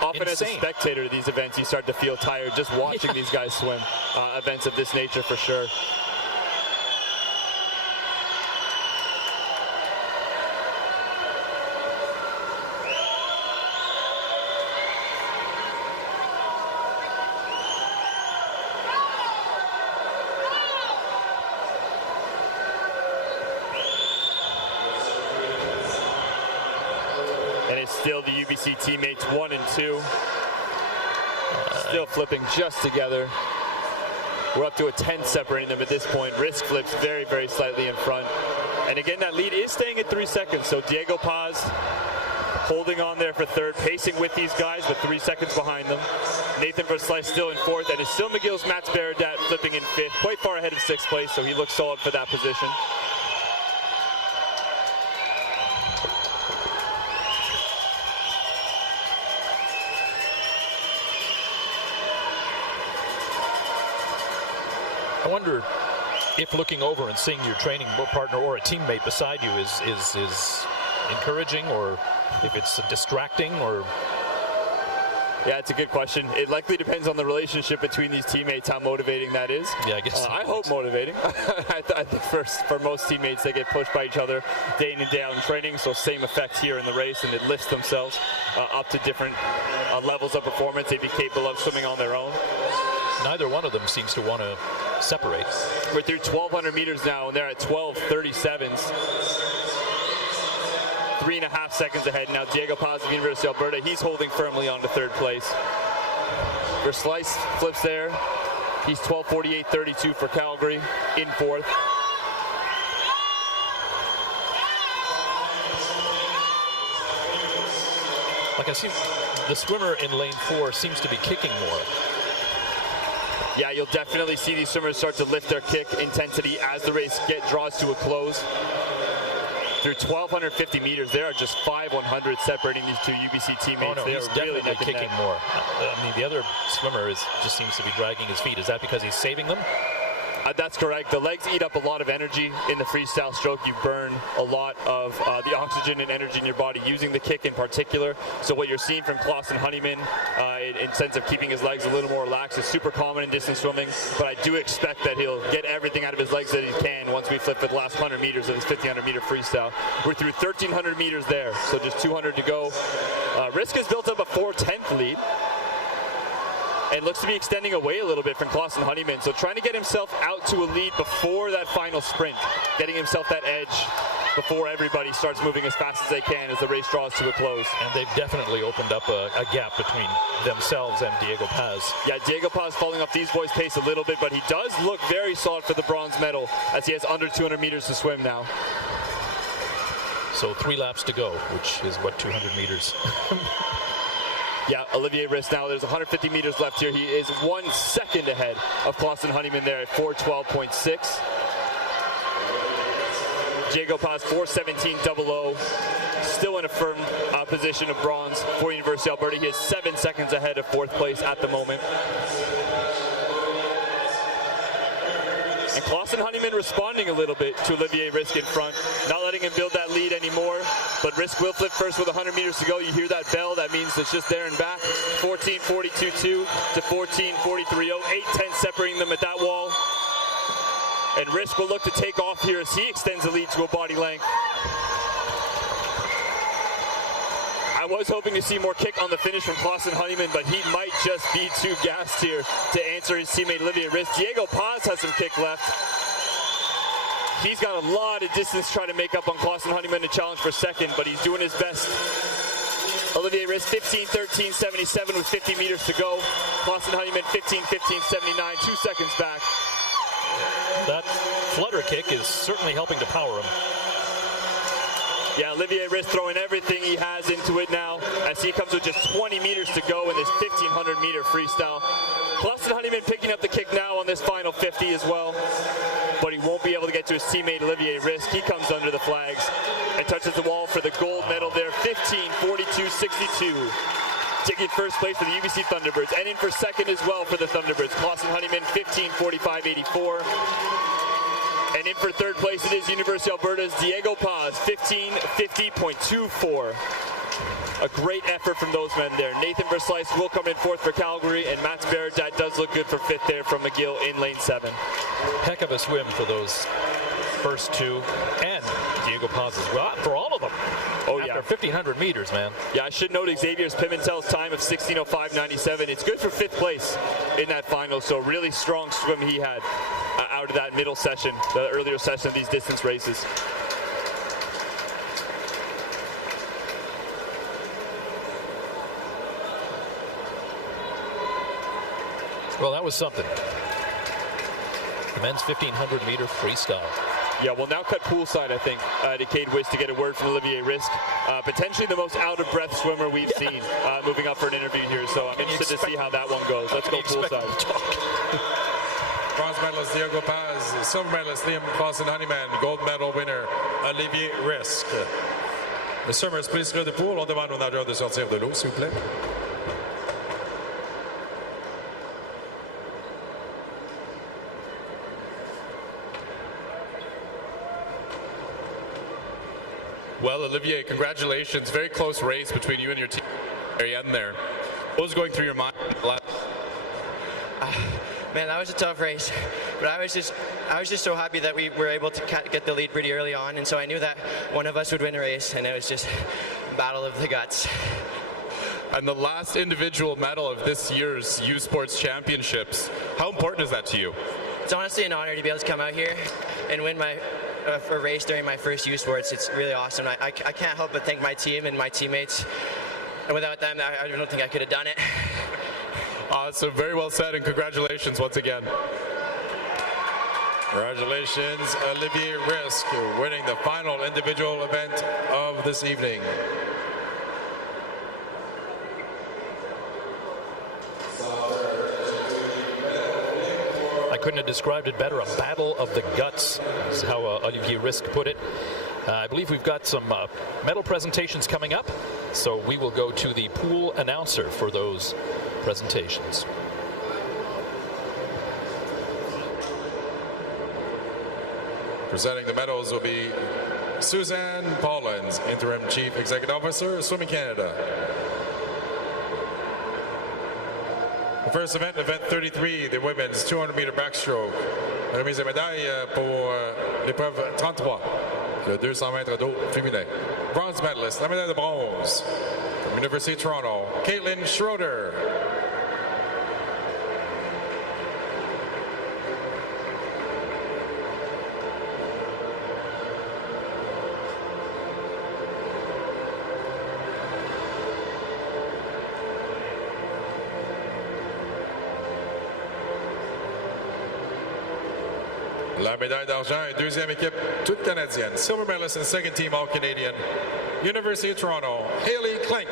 often insane. As a spectator of these events, you start to feel tired just watching these guys swim. Events of this nature for sure. Still the UBC teammates 1 and 2. Still flipping just together. We're up to a 10 separating them at this point. Risk flips very, very slightly in front. And again, that lead is staying at 3 seconds. So Diego Paz holding on there for third, pacing with these guys, but 3 seconds behind them. Nathan Verslice still in fourth, and it's still McGill's Mats Baradat flipping in fifth, quite far ahead of sixth place, so he looks solid for that position. I wonder if looking over and seeing your training partner or a teammate beside you is encouraging, or if it's distracting, or... Yeah, it's a good question. It likely depends on the relationship between these teammates, how motivating that is. Yeah, I guess. I hope motivating. I think for most teammates, they get pushed by each other day in and day out in training, so same effect here in the race, and it lifts themselves up to different levels of performance they'd be capable of swimming on their own. Neither one of them seems to want to separate. We're through 1,200 meters now, and they're at 12:37s. 3.5 seconds ahead. Now Diego Paz of University of Alberta, he's holding firmly on to third place. Verslice flips there. He's 12:48.32 for Calgary in fourth. Like I see, the swimmer in lane 4 seems to be kicking more. Yeah, you'll definitely see these swimmers start to lift their kick intensity as the race draws to a close. Through 1,250 meters, there are just 5/100 separating these two UBC teammates. Oh, no, he's definitely kicking more. I mean, the other swimmer just seems to be dragging his feet. Is that because he's saving them? That's correct. The legs eat up a lot of energy in the freestyle stroke. You burn a lot of the oxygen and energy in your body using the kick in particular. So what you're seeing from Clausen Honeyman in sense of keeping his legs a little more relaxed is super common in distance swimming. But I do expect that he'll get everything out of his legs that he can once we flip the last 100 meters of his 1,500 meter freestyle. We're through 1,300 meters there, so just 200 to go. Risk has built up a 4/10 lead. And looks to be extending away a little bit from Clausen Honeyman. So trying to get himself out to a lead before that final sprint, getting himself that edge before everybody starts moving as fast as they can as the race draws to a close. And they've definitely opened up a gap between themselves and Diego Paz. Yeah, Diego Paz falling off these boys' pace a little bit, but he does look very solid for the bronze medal as he has under 200 meters to swim now. So 3 laps to go, which is what, 200 meters? Yeah, Olivier Risk now, there's 150 meters left here. He is 1 second ahead of Clausen Honeyman there at 4:12.6. Diego Paz, 4:17.00. Still in a firm position of bronze for University of Alberta. He is 7 seconds ahead of fourth place at the moment. And Clausen Honeyman responding a little bit to Olivier Risk in front, not letting him build that lead anymore. But Risk will flip first with 100 meters to go. You hear that bell, that means it's just there and back. 14:42.2 to 14:43.0. 8:10 separating them at that wall. And Risk will look to take off here as he extends the lead to a body length. I was hoping to see more kick on the finish from Clausen Honeyman, but he might just be too gassed here to answer his teammate Olivier Risk. Diego Paz has some kick left. He's got a lot of distance trying to make up on Clausen Honeyman to challenge for second, but he's doing his best. Olivier Risk 15:13.77 with 50 meters to go. Clausen Honeyman 15:15.79, 2 seconds back. That flutter kick is certainly helping to power him. Yeah, Olivier Risk throwing everything he has into it now as he comes with just 20 meters to go in this 1,500 meter freestyle. Clausen Honeyman picking up the kick now on this final 50 as well, but he won't be able to get to his teammate Olivier Risk. He comes under the flags and touches the wall for the gold medal there, 15:42.62. Taking first place for the UBC Thunderbirds, and in for second as well for the Thunderbirds. Clausen Honeyman 15:45.84. And in for third place, it is University of Alberta's Diego Paz, 15:50.24. A great effort from those men there. Nathan Verslice will come in fourth for Calgary, and Mats Berdat does look good for fifth there from McGill in lane 7. Heck of a swim for those first two, and Diego Paz as well, for all of them. Oh, after yeah. 1,500 meters, man. Yeah, I should note Xavier Pimentel's time of 16:05.97. It's good for fifth place in that final, so really strong swim he had out of that middle session, the earlier session of these distance races. Well, that was something. The men's 1,500 meter freestyle. Yeah, we'll now cut poolside, I think, to Cade Wiss to get a word from Olivier Risk. Potentially the most out-of-breath swimmer we've seen moving up for an interview here, so I'm interested to see how that one goes. Let's go poolside. Bronze medalist Diego Paz, silver medalist Liam Clausen Honeyman, gold medal winner Olivier Risk. Les swimmers, please clear the pool. On demande aux nageurs de sortir de l'eau, s'il vous plaît. Well, Olivier, congratulations. Very close race between you and your team at the very end there. What was going through your mind? Man, that was a tough race, but I was just so happy that we were able to get the lead pretty early on, and so I knew that one of us would win a race, and it was just a battle of the guts. And the last individual medal of this year's U Sports Championships. How important is that to you? It's honestly an honor to be able to come out here and win my a race during my first U Sports. It's really awesome. I can't help but thank my team and my teammates, and without them, I don't think I could have done it. So very well said, and congratulations once again. Congratulations, Olivier Risk, winning the final individual event of this evening. I couldn't have described it better. A battle of the guts is how Olivier Risk put it. I believe we've got some medal presentations coming up, so we will go to the pool announcer for those presentations. Presenting the medals will be Suzanne Paulins, Interim Chief Executive Officer, Swimming Canada. The first event, event 33, the women's 200-meter backstroke. Remise de médaille pour l'épreuve 33, le 200 mètres d'eau féminin. Bronze medalist, la médaille de bronze from University of Toronto, Caitlin Schroeder. La médaille d'argent est deuxième équipe toute canadienne. Silver medalist and second team all Canadian. University of Toronto, Haley Klink.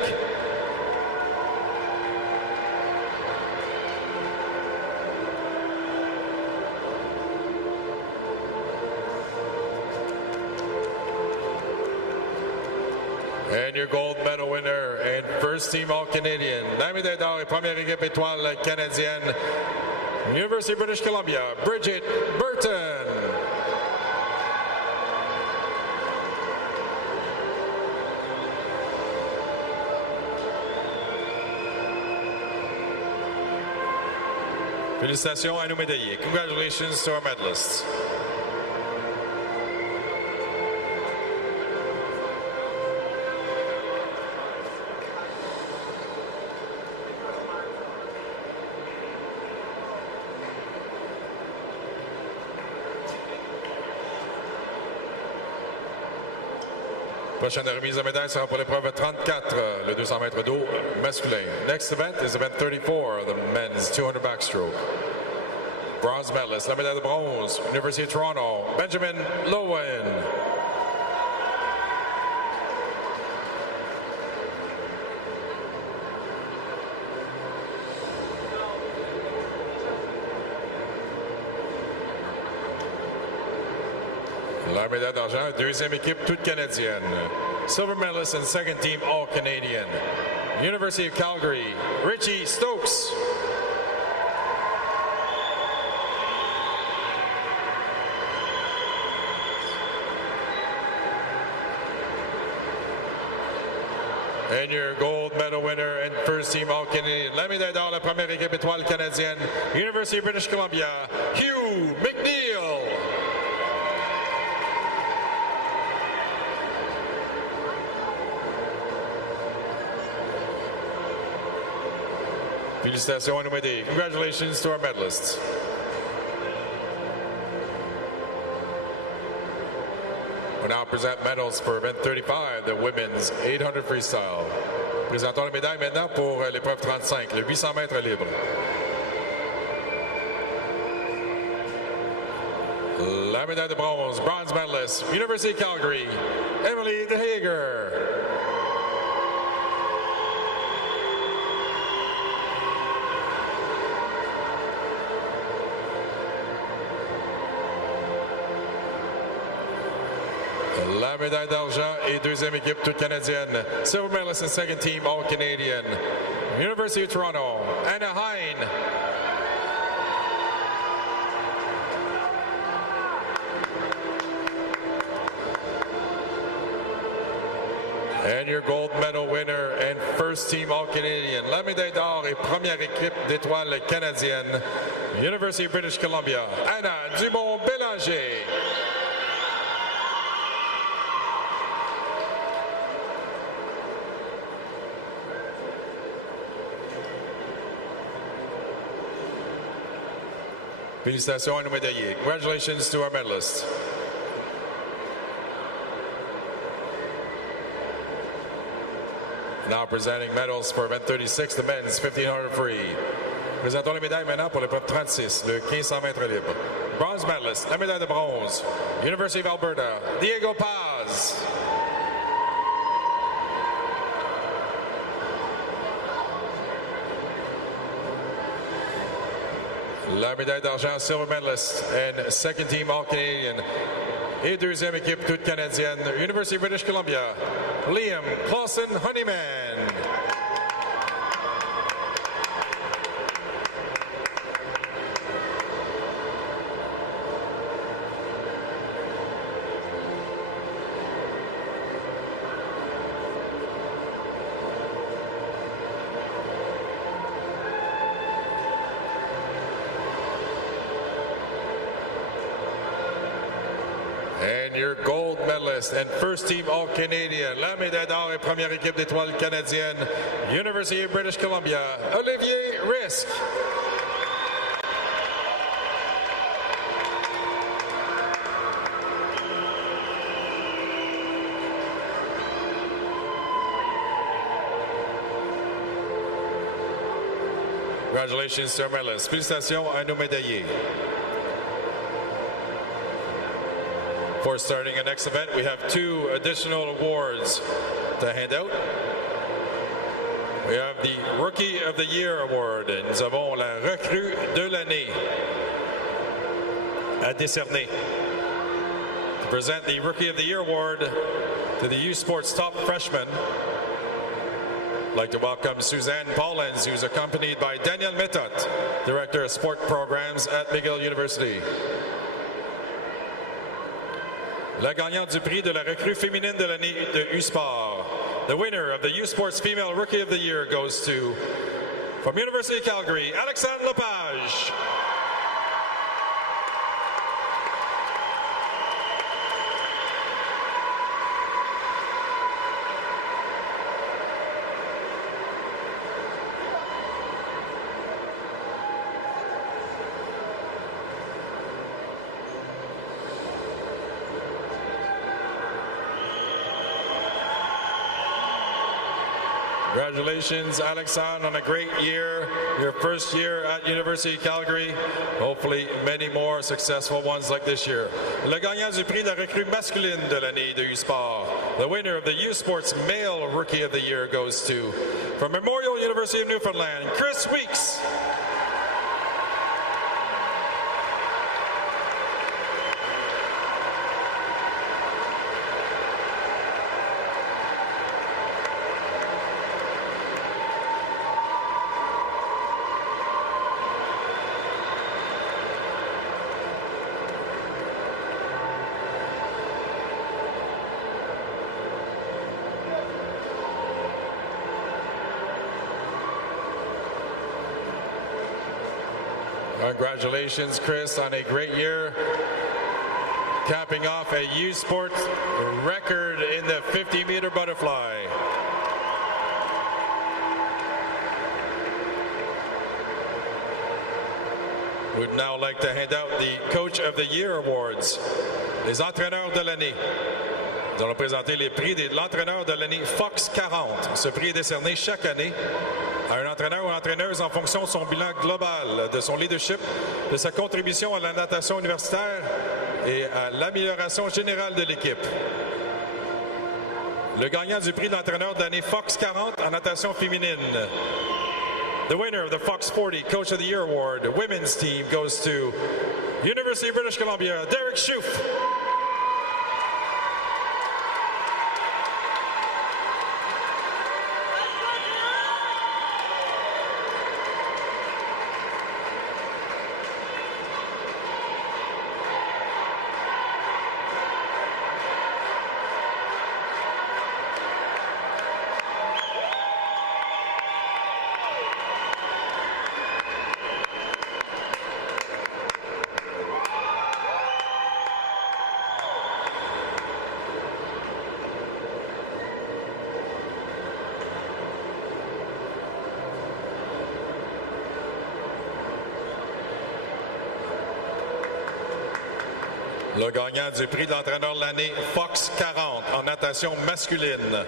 And your gold medal winner and first team all Canadian. La médaille d'or et première équipe étoile canadienne. University of British Columbia, Bridget Burton. Félicitations à nos médaillés. Congratulations to our medalists. Prochaine remise de médaille sera pour l'épreuve 34, le 200 mètres d'eau masculin. Next event is event 34, the men's 200 backstroke. Bronze medalist, la médaille de bronze, University of Toronto, Benjamin Lowen. La médaille d'argent, deuxième équipe toute canadienne. Silver medalist and second team all Canadian. University of Calgary, Richie Stokes. And your gold medal winner and first team all Canadian. La médaille d'or, la première équipe étoile canadienne. University of British Columbia, Hugh McNeil. Félicitations à nos médailles. Congratulations to our medalists. We now present medals for event 35, the women's 800 freestyle. Présentons les médailles maintenant pour l'épreuve 35, le 800 mètres libre. La médaille de bronze, bronze medalist, University of Calgary, Emily DeHager. La médaille d'argent et deuxième équipe toute canadienne. Silver medalist and second team all Canadian. University of Toronto, Anna Hein. And your gold medal winner and first team all Canadian. La médaille d'or et première équipe d'étoiles canadienne. University of British Columbia, Anna Dumont-Bélanger. Félicitations à nos médaillés. Congratulations to our medalists. Now presenting medals for event 36, the men's 1500 free. Présentons les médailles maintenant pour l'épreuve 36, le 1500 mètres libre. Bronze medalist, la médaille de bronze, University of Alberta, Diego Paz. La médaille d'argent, silver medalist and second team all Canadian. Et deuxième équipe toute canadienne, University of British Columbia, Liam Clausen Honeyman. And your gold medalist and first team all-Canadian, la médaille d'or et première équipe d'étoiles canadienne, University of British Columbia, Olivier Risk. Congratulations to our medalists. Félicitations à nos médaillés. Before starting our next event, we have two additional awards to hand out. We have the Rookie of the Year Award. Nous avons la recrue de l'année à décerner. To present the Rookie of the Year Award to the U Sports top freshman, I'd like to welcome Suzanne Paulins, who's accompanied by Daniel Méthode, Director of Sport Programs at McGill University. La gagnante du prix de la recrue féminine de l'année de U-Sport. The winner of the U-Sports Female Rookie of the Year goes to, from University of Calgary, Alexandre Lepage. Congratulations, Alexandre, on a great year. Your first year at University of Calgary. Hopefully, many more successful ones like this year. Le gagnant du prix de la recrue masculine de l'année de U-Sport. The winner of the U-Sports Male Rookie of the Year goes to, from Memorial University of Newfoundland, Chris Weeks. Congratulations, Chris, on a great year. Capping off a U-Sport record in the 50-meter butterfly. Would now like to hand out the Coach of the Year Awards. Les entraîneurs de l'année. Nous allons présenter les prix de l'entraîneur de l'année Fox 40. Ce prix est décerné chaque année à un entraîneur ou entraîneuse en fonction de son bilan global, de son leadership, de sa contribution à la natation universitaire et à l'amélioration générale de l'équipe. Le gagnant du prix d'entraîneur de l'année Fox 40 en natation féminine. The winner of the Fox 40 Coach of the Year Award, women's team, goes to University of British Columbia, Derek Schoof. Le gagnant du prix de l'entraîneur de l'année Fox 40 en natation masculine.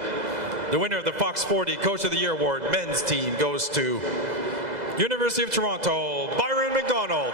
The winner of the Fox 40 Coach of the Year Award men's team goes to University of Toronto, Byron McDonald.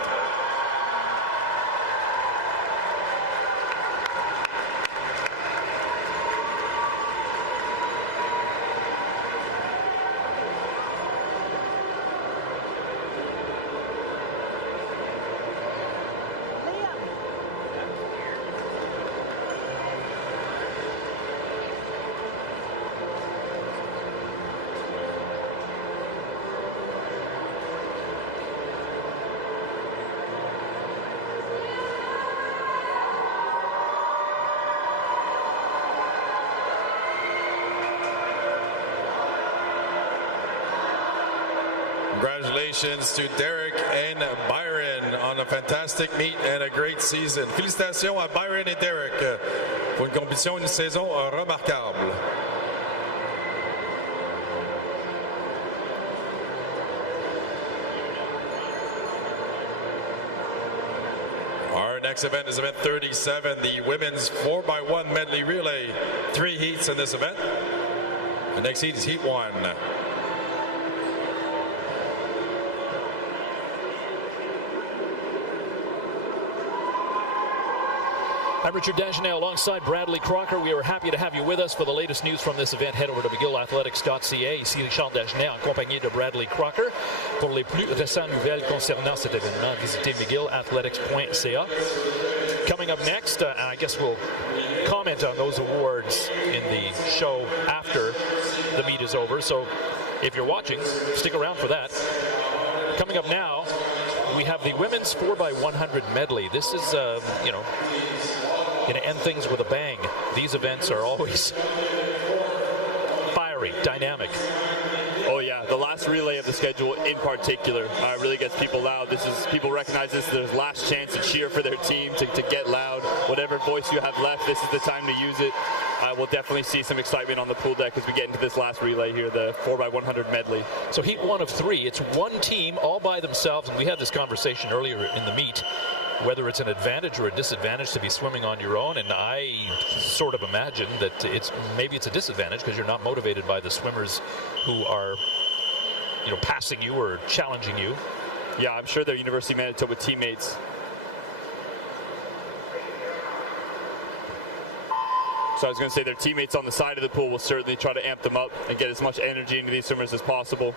Congratulations to Derek and Byron on a fantastic meet and a great season. Félicitations à Byron et Derek pour une compétition, une saison remarquable. Our next event is event 37, the women's 4x1 medley relay. 3 heats in this event. The next heat is heat 1. I'm Richard Dagenet alongside Bradley Crocker. We are happy to have you with us for the latest news from this event. Head over to McGillAthletics.ca. Ici Richard Dagenet en compagnie de Bradley Crocker. Pour les plus récentes nouvelles concernant cet événement, visitez McGillAthletics.ca. Coming up next, and I guess we'll comment on those awards in the show after the meet is over. So if you're watching, stick around for that. Coming up now, we have the women's 4x100 medley. This is, going to end things with a bang. These events are always fiery, dynamic. Oh yeah, the last relay of the schedule in particular really gets people loud. People recognize this as their last chance to cheer for their team, to get loud. Whatever voice you have left, this is the time to use it. We'll definitely see some excitement on the pool deck as we get into this last relay here, the 4x100 medley. So heat 1 of 3, it's one team all by themselves, and we had this conversation earlier in the meet. whether it's an advantage or a disadvantage to be swimming on your own, and I sort of imagine that maybe it's a disadvantage because you're not motivated by the swimmers who are, you know, passing you or challenging you. Yeah, I'm sure their University of Manitoba teammates. So I was going to say their teammates on the side of the pool will certainly try to amp them up and get as much energy into these swimmers as possible.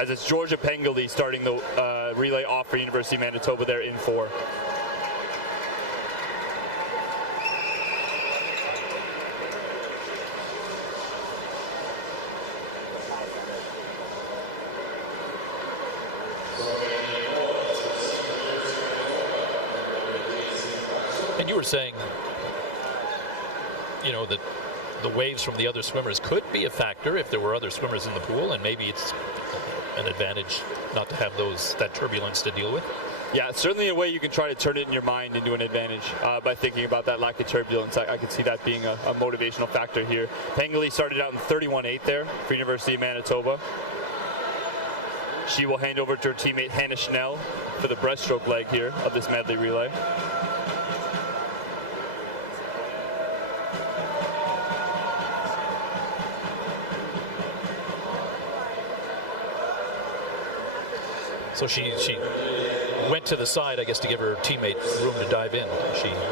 As it's Georgia Pengele starting the relay off for University of Manitoba there in 4. And you were saying, you know, that the waves from the other swimmers could be a factor if there were other swimmers in the pool, and maybe it's an advantage not to have that turbulence to deal with. Yeah, it's certainly a way you can try to turn it in your mind into an advantage by thinking about that lack of turbulence. I could see that being a motivational factor here. Pengele started out in 31.8 there for University of Manitoba. She will hand over to her teammate Hannah Schnell for the breaststroke leg here of this medley relay. So she went to the side, I guess, to give her teammate room to dive in.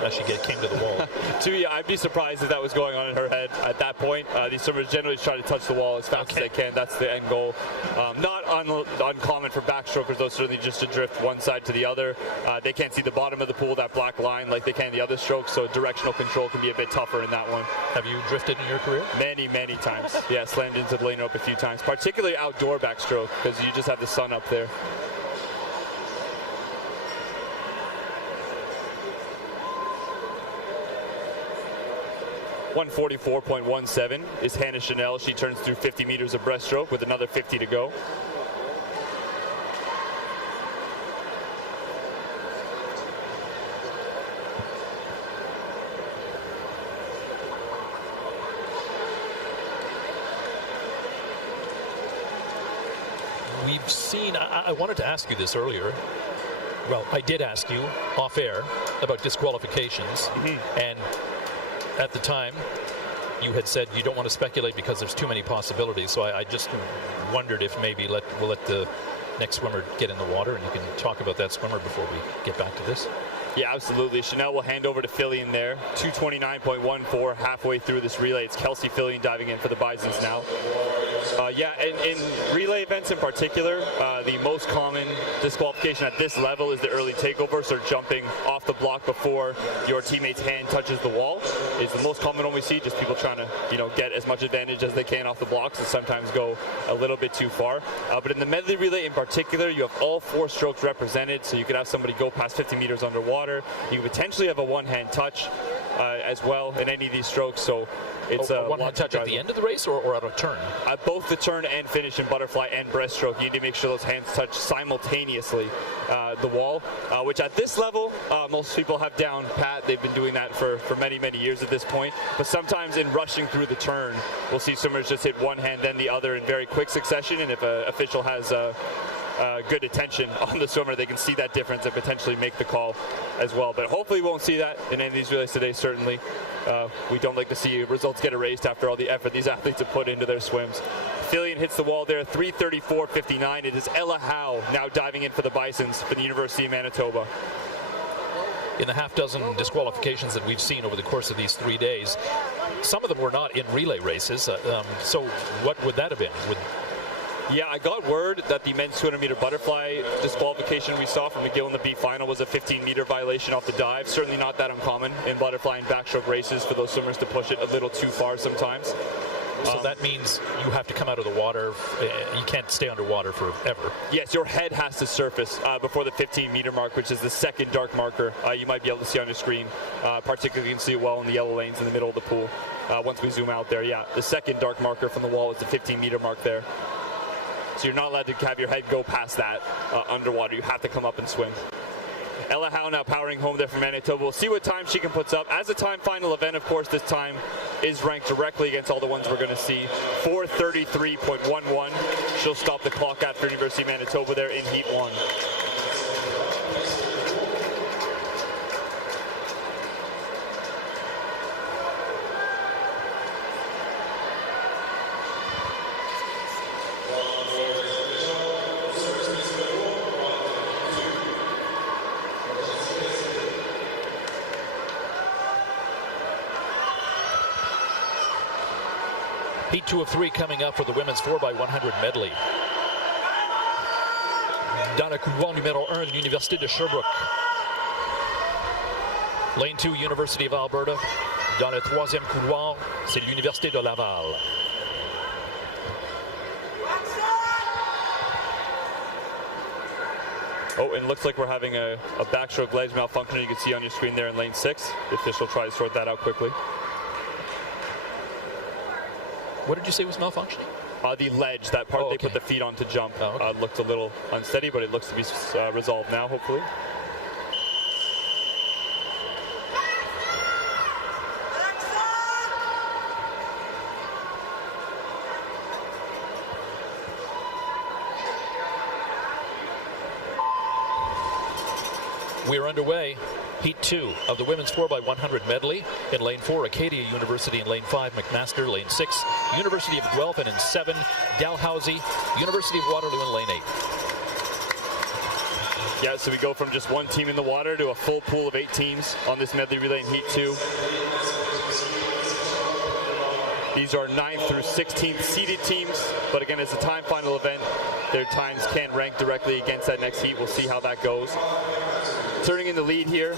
As she came to the wall. I'd be surprised if that was going on in her head at that point. These swimmers generally try to touch the wall as fast as they can. That's the end goal. Not uncommon for backstrokers, though, certainly just to drift one side to the other. They can't see the bottom of the pool, that black line, like they can the other strokes, so directional control can be a bit tougher in that one. Have you drifted in your career? Many, many times. Yeah, slammed into the lane rope a few times, particularly outdoor backstroke, because you just have the sun up there. .144.17 is Hannah Chanel. She turns through 50 meters of breaststroke with another 50 to go. We've seen, I wanted to ask you this earlier. Well, I did ask you off air about disqualifications, and at the time, you had said you don't want to speculate because there's too many possibilities. So I just wondered if maybe we'll let the next swimmer get in the water, and you can talk about that swimmer before we get back to this. Yeah, absolutely. Chanel will hand over to Fillion there. 229.14 halfway through this relay. It's Kelsey Fillion diving in for the Bisons now. In relay events in particular, the most common disqualification at this level is the early takeover, so jumping off the block before your teammate's hand touches the wall is the most common one we see, just people trying to, get as much advantage as they can off the blocks and sometimes go a little bit too far. But in the medley relay in particular, you have all 4 strokes represented, so you could have somebody go past 50 meters underwater. You could potentially have a one-hand touch as well in any of these strokes, so it's a one-hand touch at the end of the race or at a turn? Both the turn and finish in butterfly and breaststroke. You need to make sure those hands touch simultaneously the wall, which at this level, most people have down pat. They've been doing that for many, many years at this point. But sometimes in rushing through the turn, we'll see swimmers just hit one hand, then the other in very quick succession, and if an official has good attention on the swimmer, they can see that difference and potentially make the call as well. But hopefully we won't see that in any of these relays today, certainly. We don't like to see results get erased after all the effort these athletes have put into their swims. Fillion hits the wall there, 3:34.59. It is Ella Howe now diving in for the Bisons for the University of Manitoba. In the half dozen disqualifications that we've seen over the course of these 3 days, some of them were not in relay races. So what would that have been? Yeah, I got word that the men's 200-meter butterfly disqualification we saw from McGill in the B final was a 15-meter violation off the dive. Certainly not that uncommon in butterfly and backstroke races for those swimmers to push it a little too far sometimes. So that means you have to come out of the water. You can't stay underwater forever. Yes, your head has to surface before the 15-meter mark, which is the second dark marker you might be able to see on your screen. Particularly, you can see it well in the yellow lanes in the middle of the pool. Once we zoom out there, yeah, the second dark marker from the wall is the 15-meter mark there. So you're not allowed to have your head go past that underwater. You have to come up and swim. Ella Howe now powering home there from Manitoba. We'll see what time she can put up. As a time final event, of course, this time is ranked directly against all the ones we're going to see. 4:33.11. She'll stop the clock at for University of Manitoba there in Heat 1. Heat 2 of 3 coming up for the women's 4x100 medley. Dans le couloir numéro 1, l'Université de Sherbrooke. Lane 2, University of Alberta. Dans le troisième couloir, c'est l'Université de Laval. Oh, and it looks like we're having a backstroke ledge malfunction. You can see on your screen there in lane 6. The official tries to sort that out quickly. What did you say was malfunctioning? The ledge, that part they put the feet on to jump, looked a little unsteady, but it looks to be resolved now, hopefully. We're underway. Heat 2 of the women's 4x100 medley. In lane 4, Acadia University. In lane 5, McMaster. Lane 6, University of Guelph. And in 7, Dalhousie, University of Waterloo in lane 8. Yeah, so we go from just one team in the water to a full pool of 8 teams on this medley relay in Heat 2. These are 9th through 16th seeded teams, but again, it's a time final event. Their times can rank directly against that next heat. We'll see how that goes. Turning in the lead here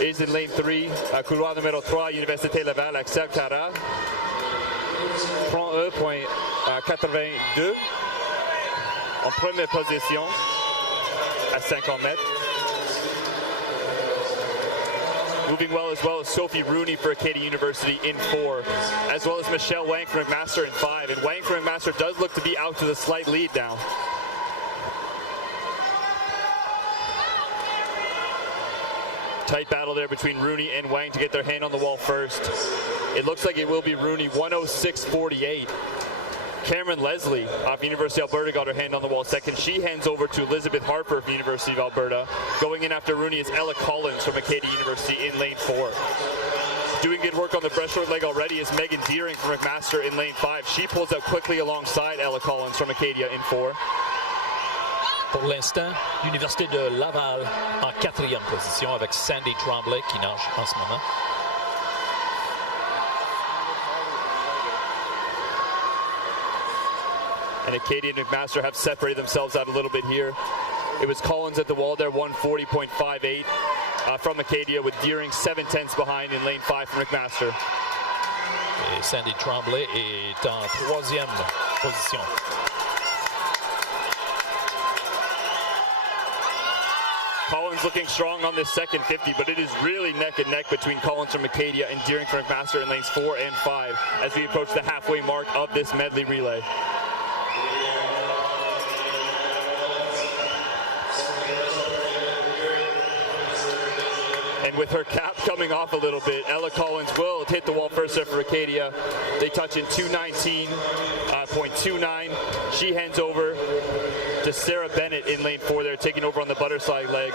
is in lane 3, couloir numéro 3, Université Laval, Axel Cara. Prend 1.82 en première position à 50 mètres. Moving well as Sophie Rooney for Acadia University in 4, as well as Michelle Wang for McMaster in 5. And Wang for McMaster does look to be out to the slight lead now. Tight battle there between Rooney and Wang to get their hand on the wall first. It looks like it will be Rooney, 106.48. Cameron Leslie of University of Alberta got her hand on the wall second. She hands over to Elizabeth Harper from University of Alberta. Going in after Rooney is Ella Collins from Acadia University in lane 4. Doing good work on the breaststroke leg already is Megan Deering from McMaster in lane 5. She pulls out quickly alongside Ella Collins from Acadia in 4. Pour l'instant, l'Université de Laval en 4e position avec Sandy Tremblay qui nage en ce moment. And Acadia and McMaster have separated themselves out a little bit here. It was Collins at the wall there, 140.58 from Acadia, with Deering 7/10 behind in lane 5 from McMaster. Et Sandy Tremblay est en 3e position. Collins looking strong on this second 50, but it is really neck and neck between Collins from Acadia and Deering from McMaster in lanes 4 and 5 as we approach the halfway mark of this medley relay. And with her cap coming off a little bit, Ella Collins will hit the wall first there for Acadia. They touch in 219.29. She hands over to Sarah Bennett in lane 4 there, taking over on the butterfly leg.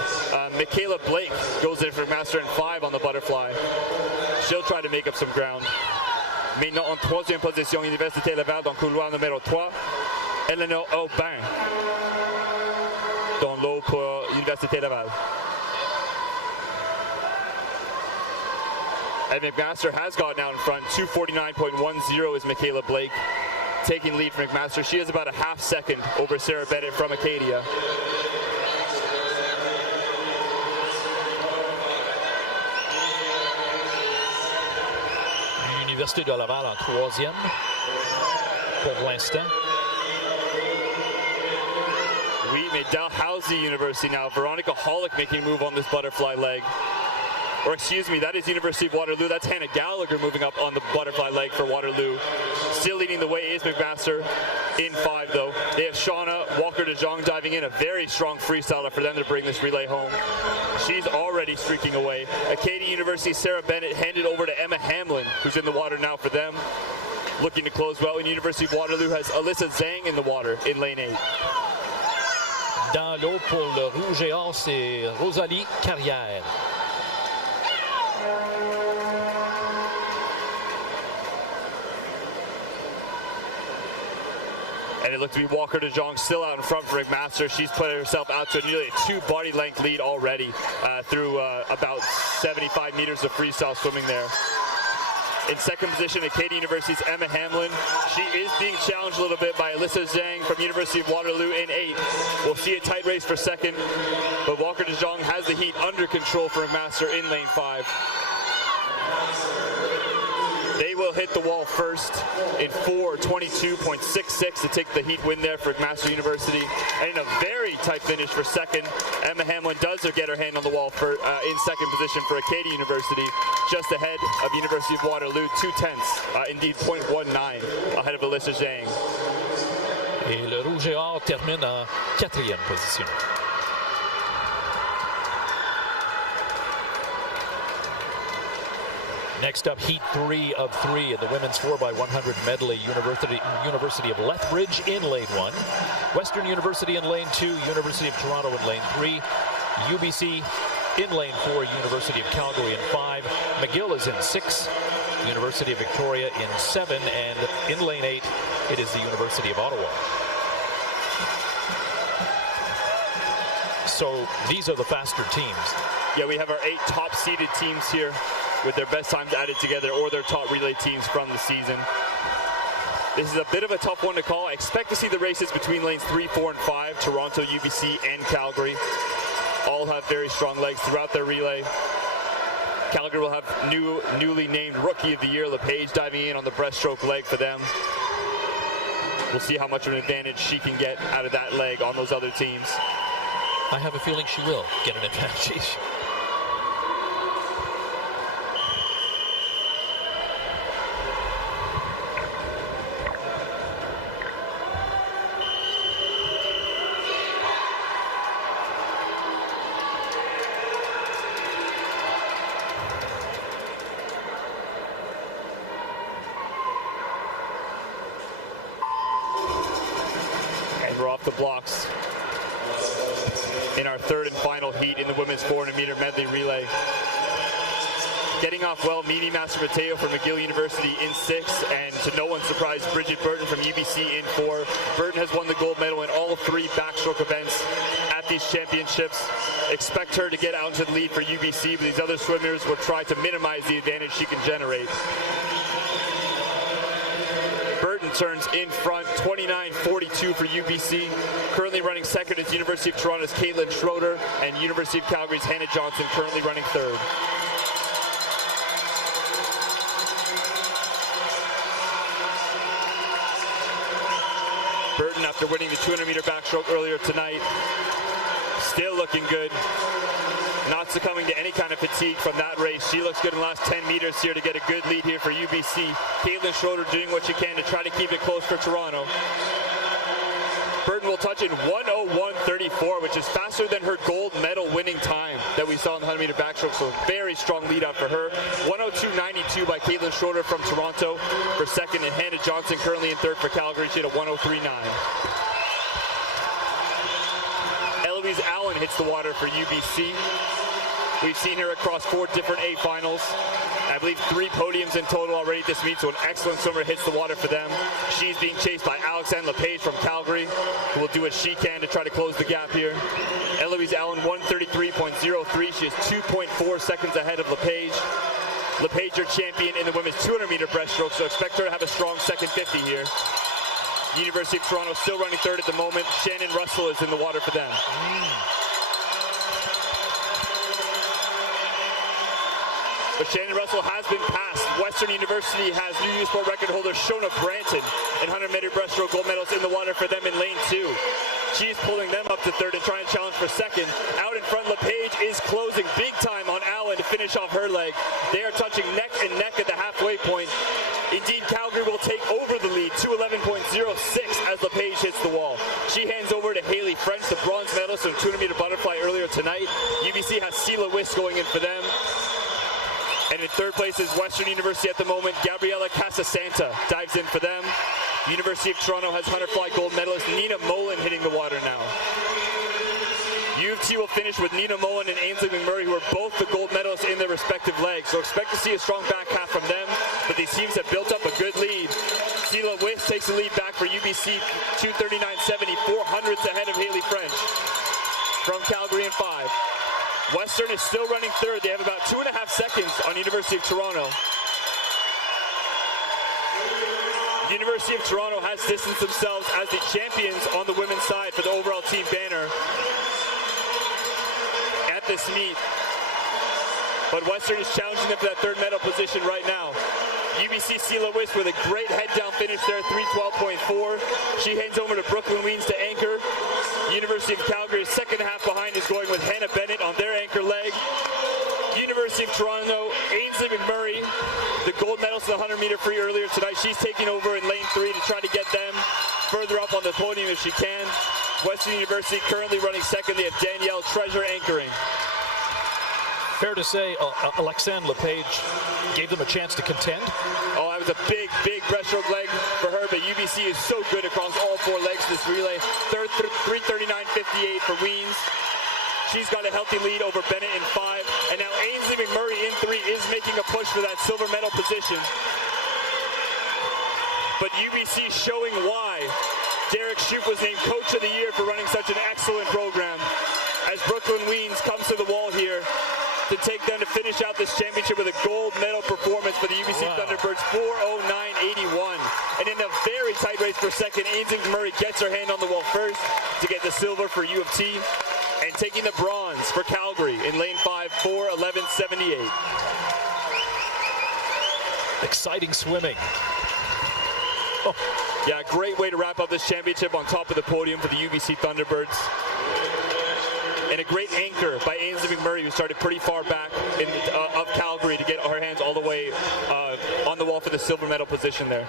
Michaela Blake goes in for Master in 5 on the butterfly. She'll try to make up some ground. Maintenant en 3e position, Université Laval dans le couloir numéro 3. Eleanor Aubin dans l'eau pour Université Laval. And McMaster has gotten out in front. 249.10 is Michaela Blake, taking lead from McMaster. She is about a half second over Sarah Bennett from Acadia. L'Université de Laval en 3e pour l'instant. Oui, mais Dalhousie University now. Veronica Hollick making a move on this butterfly leg. Or excuse me, that is University of Waterloo. That's Hannah Gallagher moving up on the butterfly leg for Waterloo. Still leading the way is McMaster in 5 though. They have Shauna Walker de Jong diving in, a very strong freestyler for them to bring this relay home. She's already streaking away. Acadia University Sarah Bennett handed over to Emma Hamlin, who's in the water now for them, looking to close well. And University of Waterloo has Alyssa Zhang in the water in lane 8. Dans l'eau pour le rouge et or, c'est Rosalie Carrière. And it looked to be Walker de Jong still out in front for McMaster. She's put herself out to nearly a 2 body length lead already through about 75 meters of freestyle swimming there. In second position, Acadia University's Emma Hamlin. She is being challenged a little bit by Alyssa Zhang from University of Waterloo in 8. We'll see a tight race for second, but Walker de Jong has the heat under control for McMaster in lane 5. They will hit the wall first in 4:22.66 to take the heat win there for McMaster University. And in a very tight finish for second, Emma Hamlin does get her hand on the wall for in second position for Acadia University, just ahead of University of Waterloo, 0.2, indeed 0.19 ahead of Alyssa Zhang. Et le Rouge et Or termine en 4e position. Next up, heat 3 of 3 in the women's 4x100 medley. University of Lethbridge in lane 1. Western University in lane 2. University of Toronto in lane 3. UBC in lane 4. University of Calgary in 5. McGill is in 6. University of Victoria in 7. And in lane 8, it is the University of Ottawa. So these are the faster teams. Yeah, we have our 8 top-seeded teams here with their best times added together, or their top relay teams from the season. This is a bit of a tough one to call. I expect to see the races between lanes 3, 4, and 5, Toronto, UBC, and Calgary. All have very strong legs throughout their relay. Calgary will have newly named Rookie of the Year, LePage, diving in on the breaststroke leg for them. We'll see how much of an advantage she can get out of that leg on those other teams. I have a feeling she will get an advantage. The blocks in our third and final heat in the women's 400-meter medley relay. Getting off well, Mini Master Mateo from McGill University in 6, and to no one's surprise, Bridget Burton from UBC in 4. Burton has won the gold medal in all 3 backstroke events at these championships. Expect her to get out into the lead for UBC, but these other swimmers will try to minimize the advantage she can generate. Burton turns in front, 29.42 for UBC. Currently running second is University of Toronto's Caitlin Schroeder, and University of Calgary's Hannah Johnson currently running third. Burton, after winning the 200-meter backstroke earlier tonight, still looking good. Not succumbing to any kind of fatigue from that race. She looks good in the last 10 meters here to get a good lead here for UBC. Caitlin Schroeder doing what she can to try to keep it close for Toronto. Burton will touch in 1:01.34, which is faster than her gold medal winning time that we saw in the 100-meter backstroke, so very strong lead out for her. 1:02.92 by Caitlin Schroeder from Toronto for second, and Hannah Johnson currently in third for Calgary. She had a 1:03.9. Eloise Allen hits the water for UBC. We've seen her across 4 different A finals. I believe 3 podiums in total already this meet, so an excellent swimmer hits the water for them. She's being chased by Alexandre LePage from Calgary, who will do what she can to try to close the gap here. Eloise Allen, 1:33.03. She is 2.4 seconds ahead of LePage. LePage, your champion in the women's 200-meter breaststroke, so expect her to have a strong second 50 here. University of Toronto still running third at the moment. Shannon Russell is in the water for them. But Shannon Russell has been passed. Western University has new youth sport record holder Shona Branton and 100-meter breaststroke gold medals in the water for them in lane 2. She's pulling them up to third and trying to challenge for second. Out in front, LePage is closing big time on Allen to finish off her leg. They are touching neck and neck at the halfway point. Indeed, Calgary will take over the lead, 2:11.06 as LePage hits the wall. She hands over to Haley French, the bronze medalist in 200-meter butterfly earlier tonight. UBC has Sela Wiss going in for them. And in third place is Western University at the moment. Gabriela Casasanta dives in for them. University of Toronto has Hunterfly gold medalist Nina Mullen hitting the water now. U of T will finish with Nina Mullen and Ainsley McMurray, who are both the gold medalists in their respective legs. So expect to see a strong back half from them, but these teams have built up a good lead. Sela Wiss takes the lead back for UBC, 2:39.70, 400ths ahead of Haley French from Calgary in 5. Western is still running third. They have about 2.5 seconds on University of Toronto. University of Toronto has distanced themselves as the champions on the women's side for the overall team banner at this meet. But Western is challenging them for that third medal position right now. UBC Sela Wist with a great head-down finish there, 3:12.4. She hands over to Brooklyn Weens to anchor. University of Calgary's second half behind is going with Hannah Bennett on their anchor leg. University of Toronto, Ainsley McMurray, the gold medalist in the 100-meter free earlier tonight. She's taking over in lane 3 to try to get them further up on the podium if she can. Western University currently running second. They have Danielle Treasure anchoring. Fair to say, Alexandre Lepage gave them a chance to contend. Oh, that was a big breaststroke leg for her, but UBC is so good across all 4 legs this relay. 3:39.58 for Weens. She's got a healthy lead over Bennett in 5. And now Ainsley McMurray in 3 is making a push for that silver medal position. But UBC showing why Derek Shoup was named Coach of the Year for running such an excellent program. As Brooklyn Weens comes to the wall here to take them to finish out this championship with a gold medal performance for the UBC Thunderbirds, 4:09.81. And in a very tight race for second, Ainsley McMurray gets her hand on the wall first to get the silver for U of T. And taking the bronze for Calgary in lane 5, 4:11.78. Exciting swimming. Oh. Yeah, great way to wrap up this championship on top of the podium for the UBC Thunderbirds. And a great anchor by Ainsley McMurray, who started pretty far back of Calgary to get her hands all the way on the wall for the silver medal position there.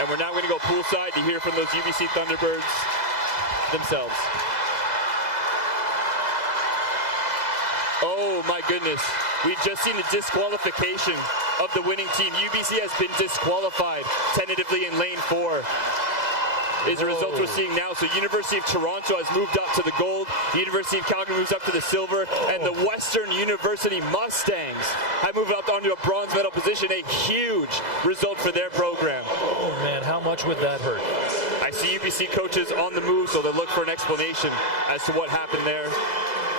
And we're now going to go poolside to hear from those UBC Thunderbirds themselves. Oh my goodness. We've just seen a disqualification of the winning team. UBC has been disqualified tentatively in lane 4. Is the result we're seeing now. So University of Toronto has moved up to the gold. The University of Calgary moves up to the silver. And the Western University Mustangs have moved up onto a bronze medal position. A huge result for their program. Oh man, how much would that hurt? I see UBC coaches on the move, so they'll look for an explanation as to what happened there.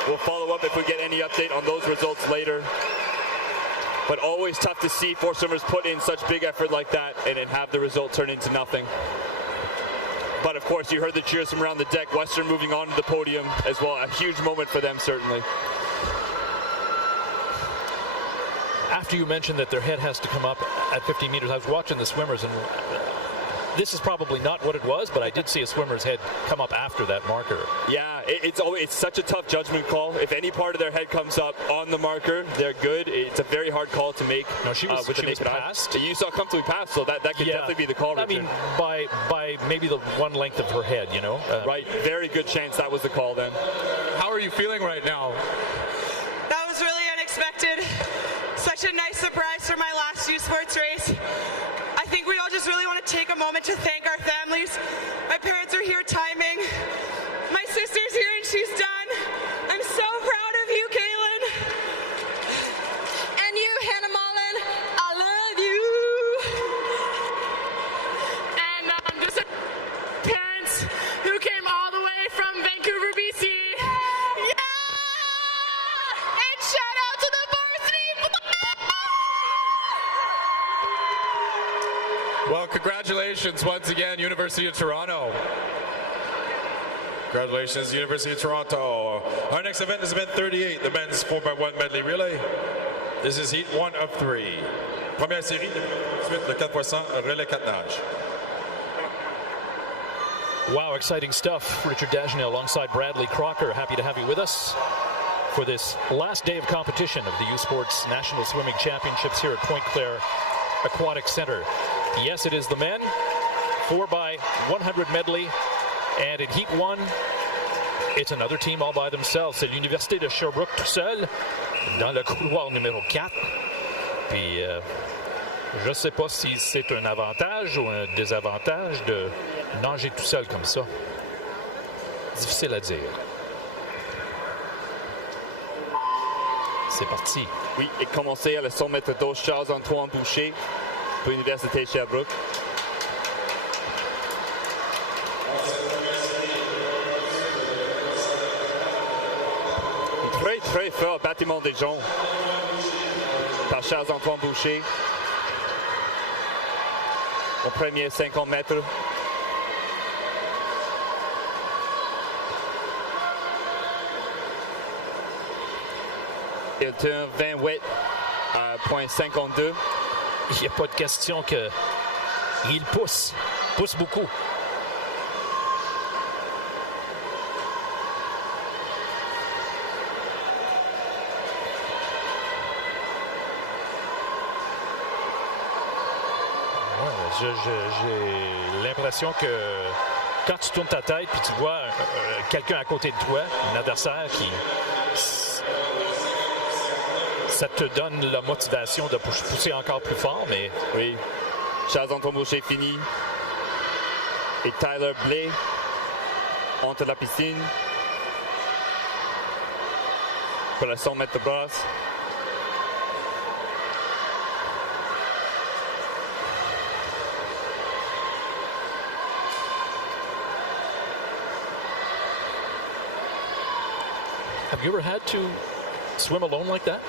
We'll follow up if we get any update on those results later. But always tough to see 4 swimmers put in such big effort like that and then have the result turn into nothing. But of course, you heard the cheers from around the deck. Western moving on to the podium as well. A huge moment for them, certainly. After you mentioned that their head has to come up at 50 meters, I was watching the swimmers, and this is probably not what it was, but I did see a swimmer's head come up after that marker. Yeah, it's such a tough judgment call. If any part of their head comes up on the marker, they're good. It's a very hard call to make. No, she was passed. You saw comfortably passed, so that could definitely be the call. I mean, by maybe the one length of her head, you know. Right, very good chance that was the call then. How are you feeling right now? That was really unexpected. Such a nice surprise for my last U Sports race. I think we all just really want to take a moment to thank our families. My parents are here timing. My sister's here and she's done. I'm so proud of you, Kaylin. And you, Hannah Mullen, I love you. And just parents who came all the way from Vancouver, BC. Yeah! And shout out to the varsity. Well, congratulations once again, University of Toronto. Congratulations, University of Toronto. Our next event is event 38, the men's 4x1 medley relay. This is heat 1 of 3. Première série, suite le 4x100 relais 4 nage. Wow, exciting stuff. Richard Dagenet alongside Bradley Crocker. Happy to have you with us for this last day of competition of the U Sports National Swimming Championships here at Pointe-Claire Aquatic Center. Yes, it is the men 4x100 medley. And in Heat 1, it's another team all by themselves. C'est l'Université de Sherbrooke tout seul, dans le couloir numéro 4. Puis, je ne sais pas si c'est un avantage ou un désavantage de nager tout seul comme ça. Difficile à dire. C'est parti. Oui, et commencer à le 100 mètres d'eau, Charles-Antoine Boucher pour l'Université de Sherbrooke. Très fort bâtiment des gens par Charles-Antoine Boucher. Au premier 50 mètres. Il tient 28 à .52. Il n'y a pas de question qu'il pousse beaucoup. J'ai l'impression que quand tu tournes ta tête puis tu vois quelqu'un à côté de toi, un adversaire qui... Ça te donne la motivation de pousser encore plus fort, mais... Oui. Charles-Antoine Boucher fini. Et Tyler Blais entre la piscine. Pour la 100 mètres de brasse. Have you ever had to swim alone like that?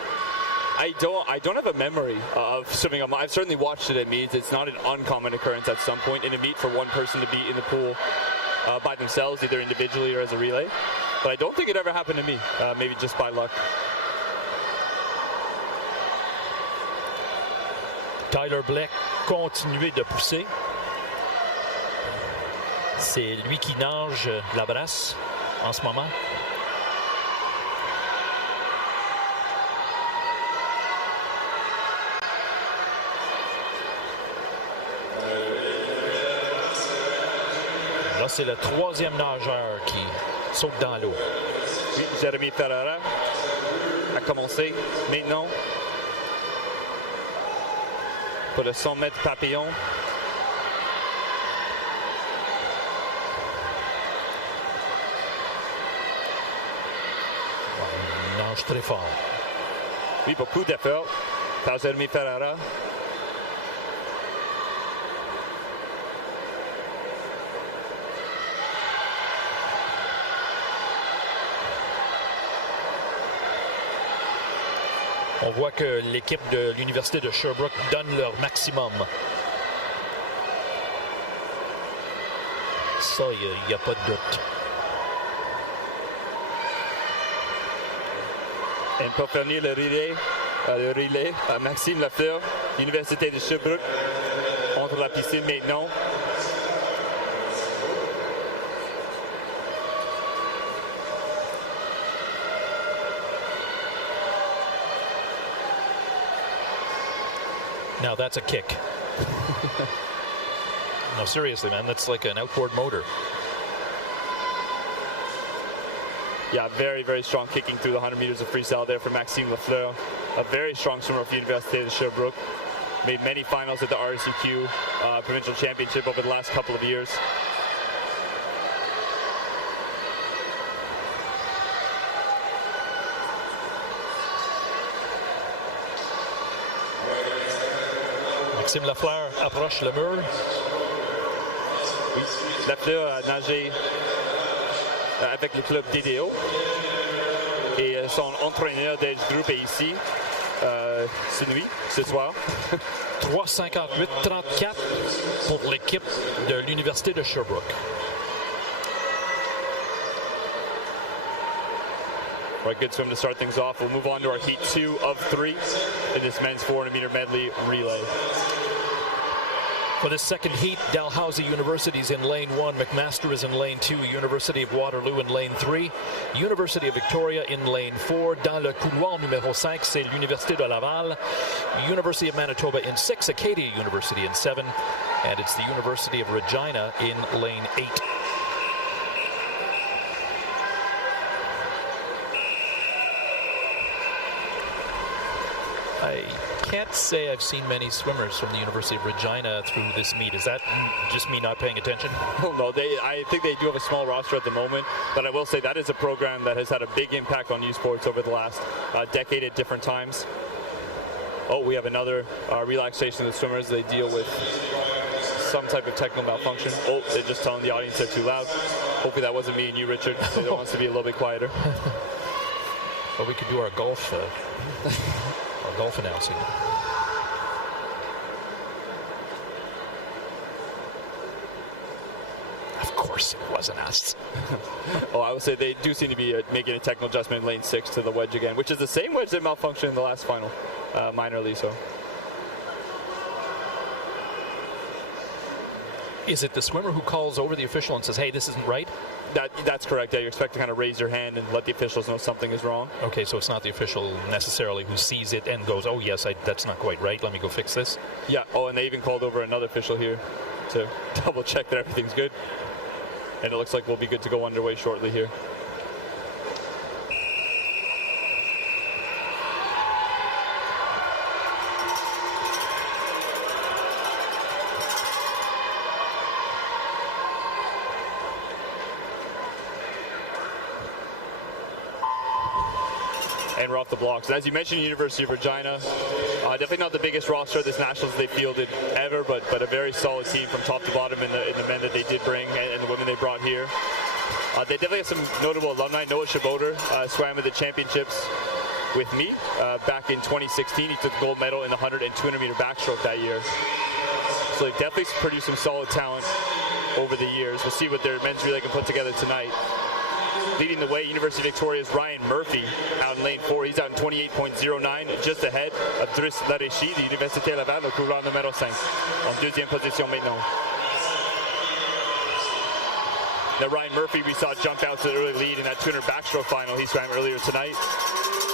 I don't have a memory of swimming alone. I've certainly watched it at meets. It's not an uncommon occurrence at some point in a meet for one person to be in the pool by themselves, either individually or as a relay. But I don't think it ever happened to me, maybe just by luck. Tyler Blais continue de pousser. C'est lui qui nage la brasse en ce moment. Là, c'est le troisième nageur qui saute dans l'eau. Oui, Jérémy Ferrara a commencé maintenant pour le 100 mètres papillon. Il nage très fort. Oui, beaucoup d'efforts par Jérémy Ferrara. On voit que l'équipe de l'Université de Sherbrooke donne leur maximum. Ça, il n'y a pas de doute. Et pour finir le relais à Maxime Lafleur, Université de Sherbrooke, entre la piscine maintenant. Now that's a kick. No, seriously, man, that's like an outboard motor. Yeah, very, very strong kicking through the 100 meters of freestyle there for Maxime Lafleur. A very strong swimmer for Université de Sherbrooke. Made many finals at the RSEQ Provincial Championship over the last couple of years. Maxime Lafleur approche le mur. Oui, Lafleur a nagé avec le club DDO et son entraîneur d'âge groupe est ici ce soir. 3:58:34 pour l'équipe de l'Université de Sherbrooke. Right, good swim to start things off. We'll move on to our heat 2 of 3 in this men's 400-meter medley relay. For the second heat, Dalhousie University is in lane 1, McMaster is in lane 2, University of Waterloo in lane 3, University of Victoria in lane 4. Dans le couloir numéro 5, c'est l'Université de Laval, University of Manitoba in 6, Acadia University in 7, and it's the University of Regina in lane 8. I can't say I've seen many swimmers from the University of Regina through this meet. Is that just me not paying attention? Oh, no, I think they do have a small roster at the moment, but I will say that is a program that has had a big impact on U Sports over the last decade at different times. Oh, we have another relaxation of the swimmers. They deal with some type of technical malfunction. Oh, they're just telling the audience they're too loud. Hopefully that wasn't me and you, Richard. They wants to be a little bit quieter. Well, we could do our golf golf announcing. Of course it wasn't us. Oh, I would say they do seem to be making a technical adjustment in lane 6 to the wedge again, which is the same wedge that malfunctioned in the last final, minorly so. Is it the swimmer who calls over the official and says, hey, this isn't right? That's correct. Yeah, you're expected to kind of raise your hand and let the officials know something is wrong. Okay, so it's not the official necessarily who sees it and goes, oh, yes, that's not quite right. Let me go fix this. Yeah. Oh, and they even called over another official here to double check that everything's good. And it looks like we'll be good to go underway shortly here. And we're off the blocks. And as you mentioned, University of Regina, definitely not the biggest roster of this Nationals they fielded ever, but a very solid team from top to bottom in the men that they did bring and the women they brought here. They definitely have some notable alumni. Noah Shaboter swam at the championships with me back in 2016. He took the gold medal in the 100 and 200 meter backstroke that year. So they've definitely produced some solid talent over the years. We'll see what their men's relay can put together tonight. Leading the way, University of Victoria's Ryan Murphy out in lane 4. He's out in 28.09, just ahead of Driss Laréchi de l'Université Laval, le coureur numéro 5. En deuxième position maintenant. Now Ryan Murphy we saw jump out to the early lead in that 200 backstroke final he swam earlier tonight.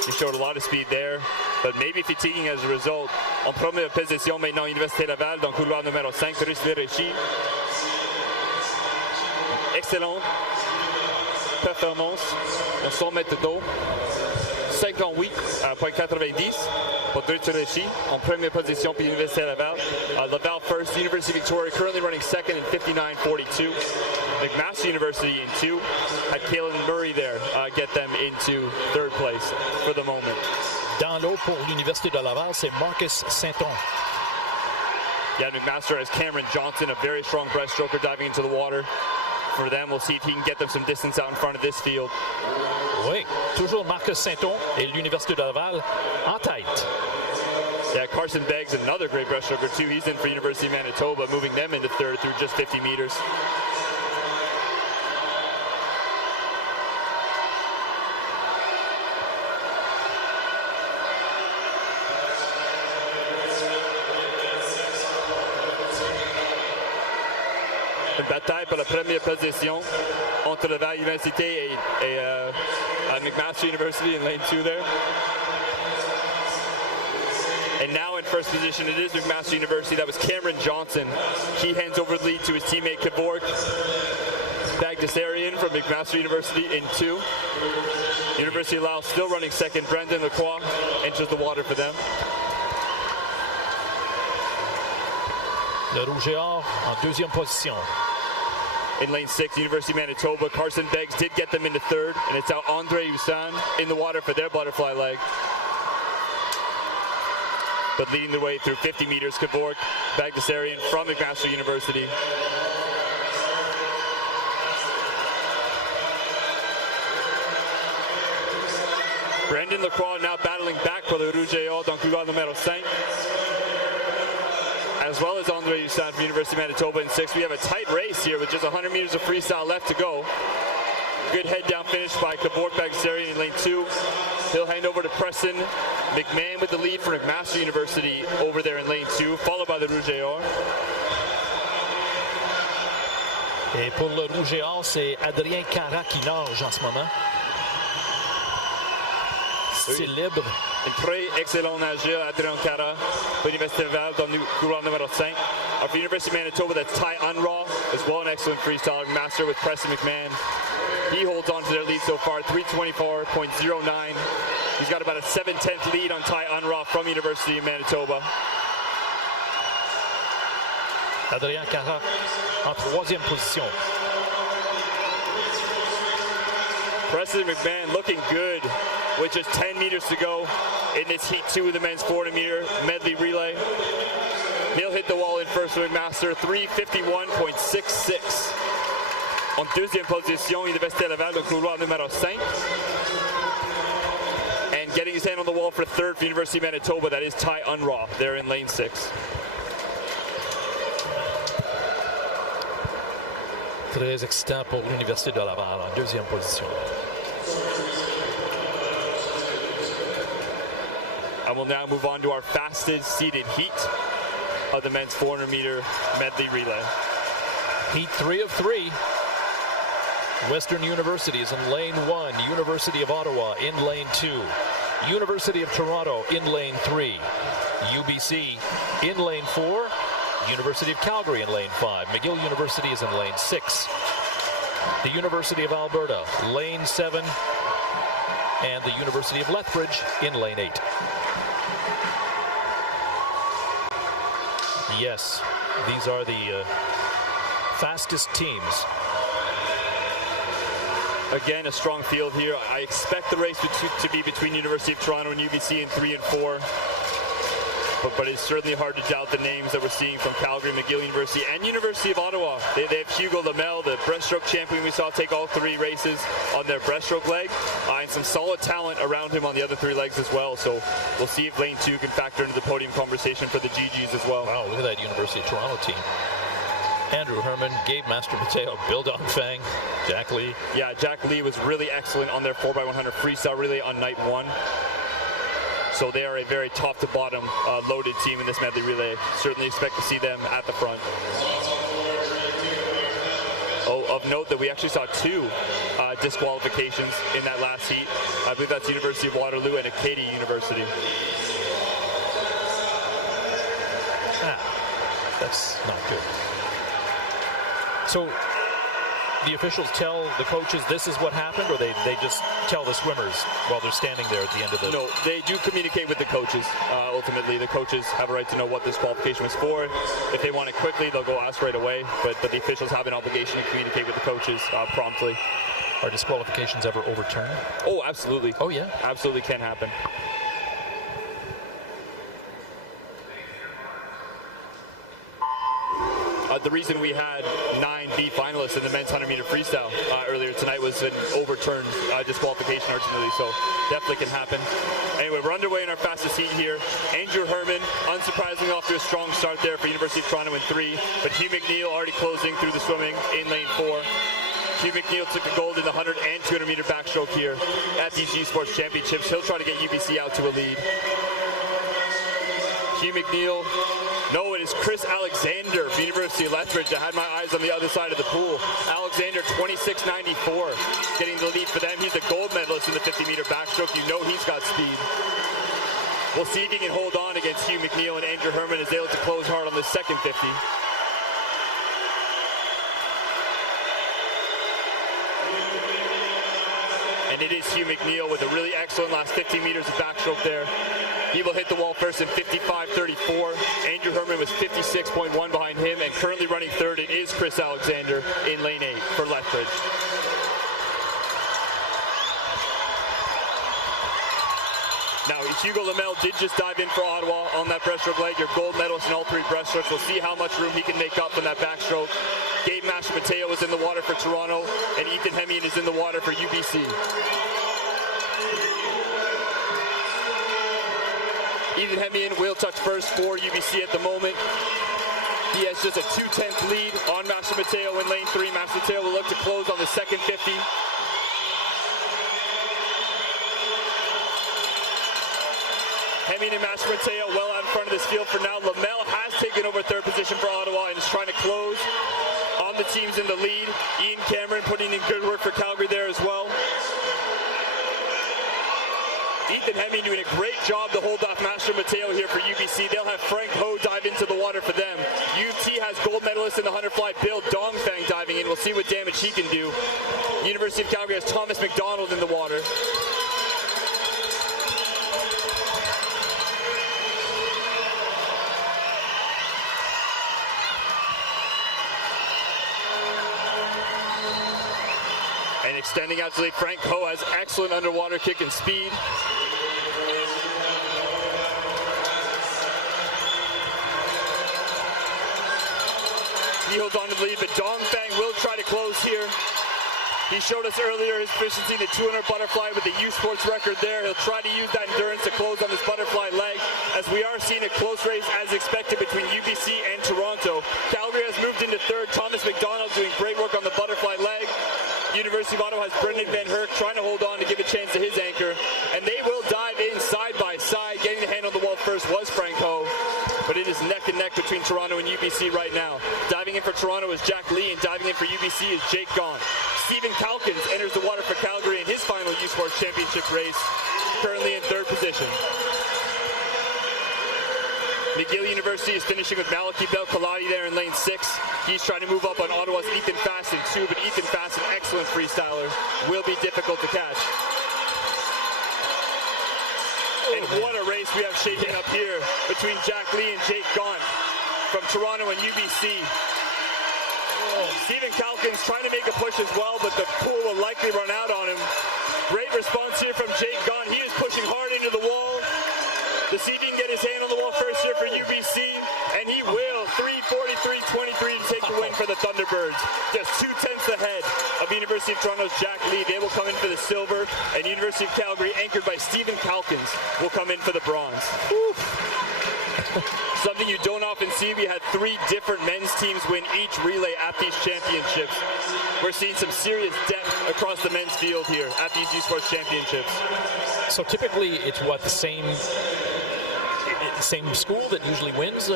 He showed a lot of speed there, but maybe fatiguing as a result. En première position maintenant, Université Laval, dans le couloir numéro 5, Driss Laréchi. Excellent performance en 100 mètres d'eau, 58.90 pour Driss Laréchi en première position pour l'Université Laval. Laval first, University of Victoria currently running second in 59.42. McMaster University in 2 had Kaylin Murray there get them into third place for the moment. Dans l'eau pour l'Université de Laval, c'est Marcus Sainton. Yeah, McMaster has Cameron Johnson, a very strong breaststroker diving into the water. For them, we'll see if he can get them some distance out in front of this field. Oui, toujours Marcus Sainton et l'Université de Laval en tête. Yeah, Carson Beggs, another great breaststroker too. He's in for University of Manitoba, moving them into third through just 50 meters. Une bataille pour la première position entre Laval Université et McMaster University in lane 2 there. And now in first position it is McMaster University. That was Cameron Johnson. He hands over the lead to his teammate Kevork Bagdasarian from McMaster University in 2. University of Laval still running second. Brendan Lacroix enters the water for them. Le Rouge et Or en deuxième position. In lane 6, University of Manitoba, Carson Beggs did get them into third, and it's out Andre Husan in the water for their butterfly leg. But leading the way through 50 meters, Kevork Bagdasarian from McMaster University. Brendan Lacroix now battling back for the Rouge et Or dans couloir numéro 5. As well as Andre Husan from University of Manitoba in 6. We have a tight race here with just 100 meters of freestyle left to go. Good head down finish by Kevork Bagdasarian in lane 2. He'll hand over to Preston McMahon with the lead for McMaster University over there in lane 2, followed by the Rouge et Or. Et pour le Rouge et Or, c'est Adrien Cara qui nage en ce moment. Style libre. Un très excellent nageur, Adrien Cara, pour l'Université Laval dans le couloir numéro 5. For the University of Manitoba, that's Ty Unraw, as well an excellent freestyler, master with Preston McMahon. He holds on to their lead so far, 324.09. He's got about a 7/10 lead on Ty Unraw from University of Manitoba. Adrien Cara en troisième position. Preston McMahon looking good with just 10 meters to go in this Heat 2 of the men's 400 meter medley relay. He'll hit the wall in first with McMaster, 351.66. En deuxième position, Université Laval, le couloir numéro 5. And getting his hand on the wall for third for University of Manitoba. That is Ty Unraw there in lane 6. Très excitant pour l'Université de Laval en deuxième position. And we'll now move on to our fastest seeded heat of the men's 400-meter medley relay. Heat 3 of 3. Western University is in lane 1. University of Ottawa in lane 2. University of Toronto in lane 3. UBC in lane 4. University of Calgary in lane 5. McGill University is in lane 6. The University of Alberta, lane 7. And the University of Lethbridge in lane 8. Yes, these are the fastest teams. Again, a strong field here. I expect the race to be between University of Toronto and UBC in 3 and 4. But it's certainly hard to doubt the names that we're seeing from Calgary, McGill University, and University of Ottawa. They have Hugo Lamel, the breaststroke champion we saw take all 3 races on their breaststroke leg, and some solid talent around him on the other 3 legs as well. So we'll see if lane 2 can factor into the podium conversation for the GGs as well. Wow, look at that University of Toronto team. Andrew Herman, Gabe Master-Mateo, Bill Dongfang, Jack Lee. Yeah, Jack Lee was really excellent on their 4x100 freestyle relay on night 1. So they are a very top to bottom loaded team in this medley relay. Certainly expect to see them at the front. Oh, of note that we actually saw 2 disqualifications in that last heat. I believe that's University of Waterloo and Acadia University. That's not good. So the officials tell the coaches this is what happened, or they just tell the swimmers while they're standing there at the end of the... No, they do communicate with the coaches. Ultimately, the coaches have a right to know what this qualification was for. If they want it quickly, they'll go ask right away. But the officials have an obligation to communicate with the coaches promptly. Are disqualifications ever overturned? Oh, absolutely. Oh, yeah? Absolutely can happen. The reason we had 9 B finalists in the men's 100-meter freestyle earlier tonight was an overturned disqualification ultimately, so definitely can happen. Anyway, we're underway in our fastest heat here. Andrew Herman, unsurprisingly off to a strong start there for University of Toronto in 3, but Hugh McNeil already closing through the swimming in lane 4. Hugh McNeil took the gold in the 100 and 200-meter backstroke here at these G Sports Championships. He'll try to get UBC out to a lead. Hugh McNeil. No, it is Chris Alexander from University of Lethbridge. I had my eyes on the other side of the pool. Alexander, 26.94, getting the lead for them. He's the gold medalist in the 50-meter backstroke. You know he's got speed. We'll see if he can hold on against Hugh McNeil, and Andrew Herman is able to close hard on the second 50. And it is Hugh McNeil with a really excellent last 15 meters of backstroke there. He will hit the wall first in 55.34. Andrew Herman was 56.1 behind him, and currently running third, it is Chris Alexander in lane 8 for Lethbridge. Now, Hugo Lamel did just dive in for Ottawa on that breaststroke leg. Your gold medalist in all 3 breaststrokes. We'll see how much room he can make up from that backstroke. Gabe Master-Mateo is in the water for Toronto, and Ethan Hemian is in the water for UBC. Ethan Hemian will touch first for UBC at the moment. He has just a 2/10 lead on Master-Mateo in lane 3. Master-Mateo will look to close on the second 50. Hemian and Master-Mateo well out in front of this field for now. Lamel has taken over third position for Ottawa and is trying to close on the teams in the lead. Ian Cameron putting in good work for Calgary there as well. Ethan Hemian doing a great job to hold off Master-Mateo here for UBC. They'll have Frank Ho dive into the water for them. UT has gold medalist in the 100 fly, Bill Dongfang diving in. We'll see what damage he can do. University of Calgary has Thomas McDonald in the water. And extending out to lead, Frank Ho has excellent underwater kick and speed. He holds on to the lead, but Dongfang will try to close here. He showed us earlier his efficiency in the 200 butterfly with the U Sports record there. He'll try to use that endurance to close on this butterfly leg, as we are seeing a close race as expected between UBC and Toronto. Calgary has moved into third. Thomas McDonald doing great work on the butterfly leg. University of Ottawa has Brendan Van Herk trying to hold on to give a chance to his anchor, and they will dive in side by side. Getting the hand on the wall first was Frank Ho, but it is neck and neck between Toronto and UBC right now. Diving in for Toronto is Jack Lee, and diving in for UBC is Jake Gaunt. Stephen Calkins enters the water for Calgary in his final U Sports Championship race, currently in third position. McGill University is finishing with Malaki Belkalati there in lane 6. He's trying to move up on Ottawa's Ethan Fasten too, but Ethan Fasten, excellent freestyler, will be difficult to catch. And what a race we have shaping up here between Jack Lee and Jake Gaunt from Toronto and UBC. Stephen Calkins trying to make a push as well, but the pool will likely run out on him. Great response here from Jake Gaunt. He is pushing hard into the wall. To see if he can get his hand on the wall first here for UBC, and he will. 3:43.23 to take the win for the Thunderbirds. Just 2/10 ahead of University of Toronto's Jack Lee. They will come in for the silver, and University of Calgary, anchored by Stephen Calkins, will come in for the bronze. Something you don't often see. We had 3 different men's teams win each relay at these championships. We're seeing some serious depth across the men's field here at these U Sports Championships. So typically it's what, the same school that usually wins?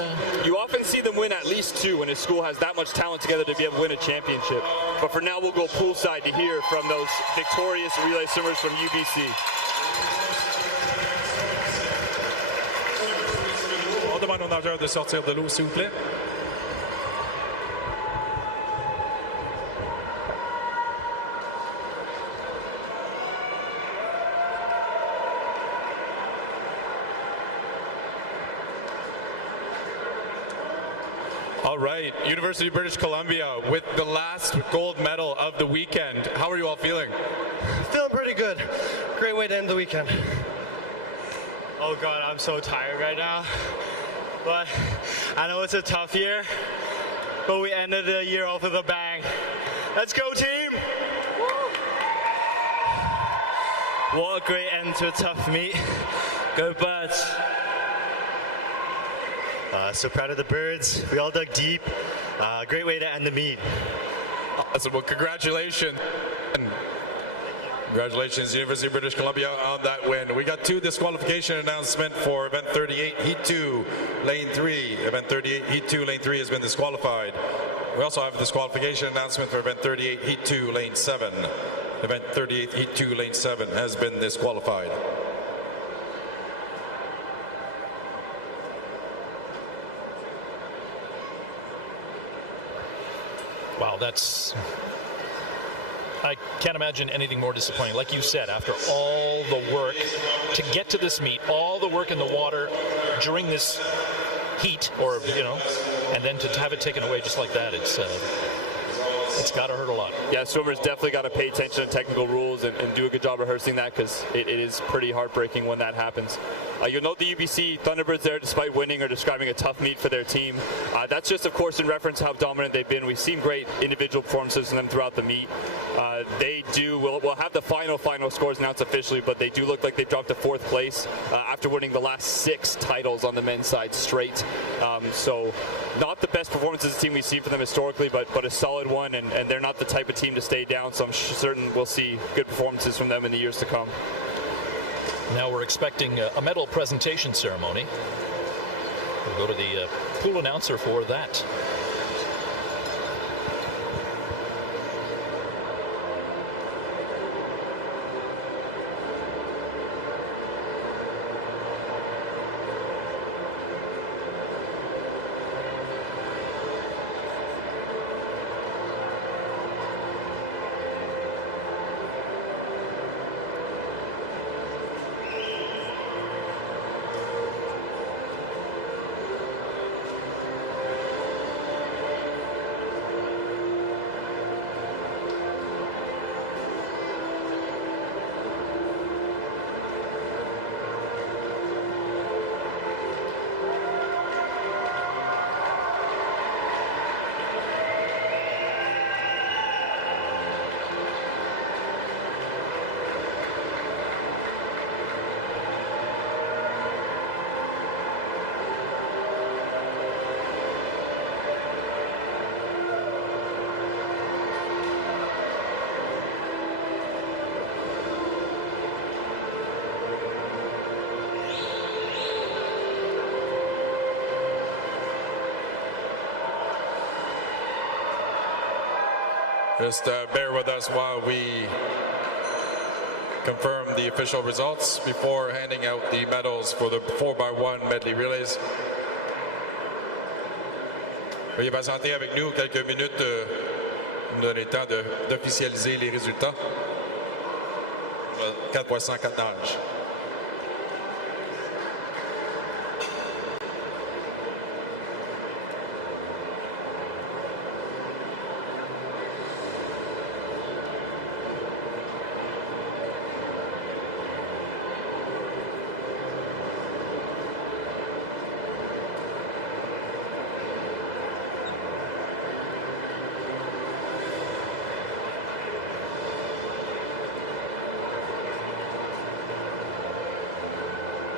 You often see them win at least 2 when a school has that much talent together to be able to win a championship. But for now, we'll go poolside to hear from those victorious relay swimmers from UBC. On demande aux nageurs de sortir de l'eau, s'il vous plaît. All right, University of British Columbia with the last gold medal of the weekend. How are you all feeling? Feeling pretty good. Great way to end the weekend. Oh God, I'm so tired right now. But I know it's a tough year, but we ended the year off with a bang. Let's go, team! What a great end to a tough meet. Go Birds. So proud of the Birds. We all dug deep. Great way to end the meet. Awesome. Well, congratulations. Congratulations, University of British Columbia, on that win. We got 2 disqualification announcement for event 38, heat 2, lane 3. Event 38, heat 2, lane 3 has been disqualified. We also have a disqualification announcement for event 38, heat 2, lane 7. Event 38, heat 2, lane 7 has been disqualified. Wow, I can't imagine anything more disappointing. Like you said, after all the work to get to this meet, all the work in the water during this heat, and then to have it taken away just like that, it's got to hurt a lot. Yeah, swimmers definitely got to pay attention to technical rules and do a good job rehearsing that, because it is pretty heartbreaking when that happens. You'll note the UBC Thunderbirds there, despite winning, are describing a tough meet for their team. That's just, of course, in reference to how dominant they've been. We've seen great individual performances from them throughout the meet. We'll have the final scores announced officially, but they do look like they've dropped to 4th place after winning the last 6 titles on the men's side straight. So not the best performances as a team we see for them historically, but a solid one, and they're not the type of team to stay down, so I'm certain we'll see good performances from them in the years to come. Now we're expecting a medal presentation ceremony. We'll go to the pool announcer for that. Just bear with us while we confirm the official results before handing out the medals for the 4x1 medley relays. Veuillez patienter avec nous quelques minutes, nous donner le temps d'officialiser les résultats. 4x100, 4 nages.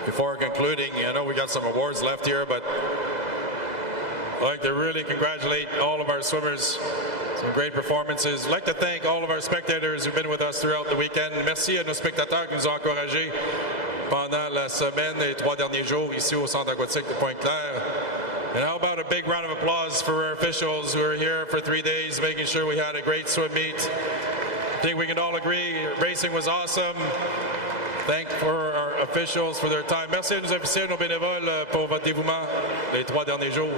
Before concluding, I know we got some awards left here, but I'd like to really congratulate all of our swimmers. Some great performances. I'd like to thank all of our spectators who've been with us throughout the weekend. Merci à nos spectateurs qui nous ont encouragés pendant la semaine et les 3 derniers jours ici au centre aquatique de Pointe-Claire. And how about a big round of applause for our officials who are here for 3 days, making sure we had a great swim meet. I think we can all agree racing was awesome. Thank for our officials for their time. Merci à nos officiels, nos bénévoles pour votre dévouement les 3 derniers jours.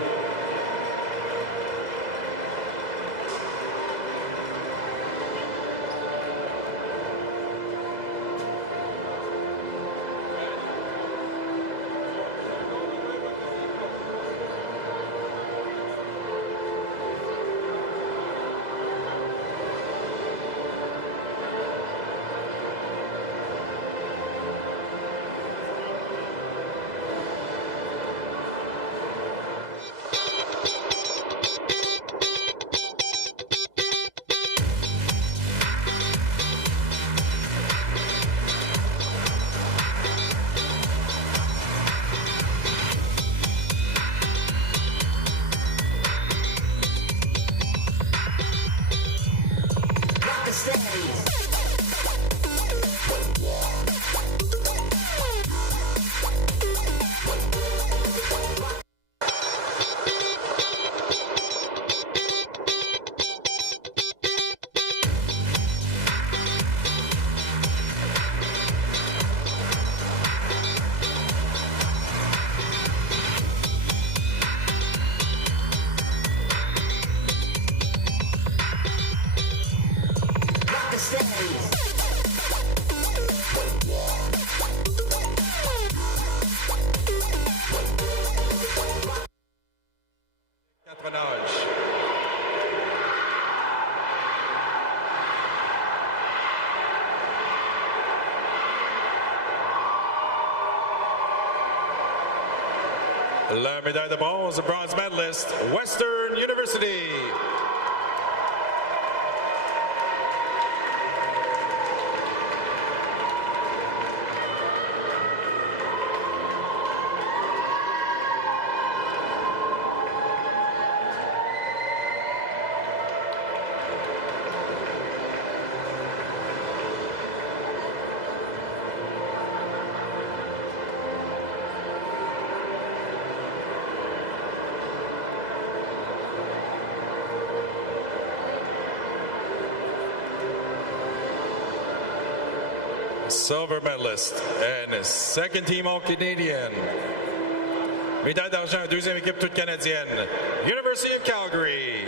La médaille de bronze, bronze medalist, Western University. Silver medalist and second team All-Canadian. Médaille d'argent, deuxième équipe toute canadienne. University of Calgary.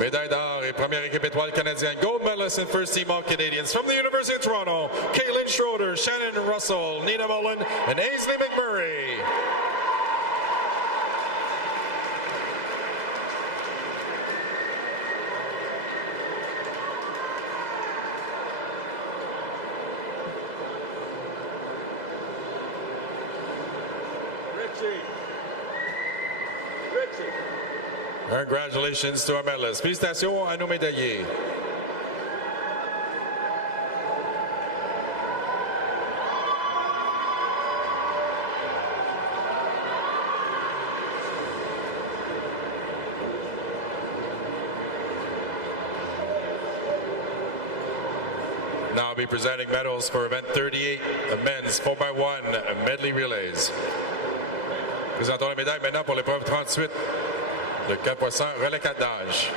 Médaille d'or et première équipe étoile canadienne. Gold medalist and first team All-Canadians from the University of Toronto. Caitlin Schroeder, Shannon Russell, Nina Mullen, and Aisley McMurray. Congratulations to our medalists. Félicitations à nos médaillés. now be presenting medals for event 38, the men's 4x1 medley relays. Présentons les médailles maintenant pour l'épreuve 38, le 4x100 relais 4 d'âge.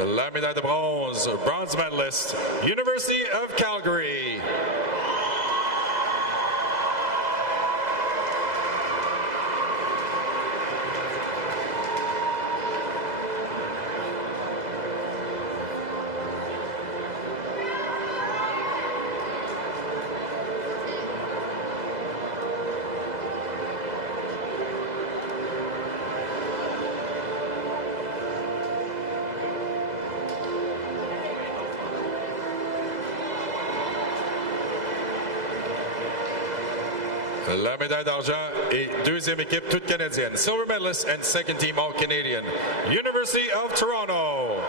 La médaille de bronze, bronze medalist, University of Calgary. La médaille d'argent et deuxième équipe toute canadienne. Silver medalist and second team all Canadian. University of Toronto.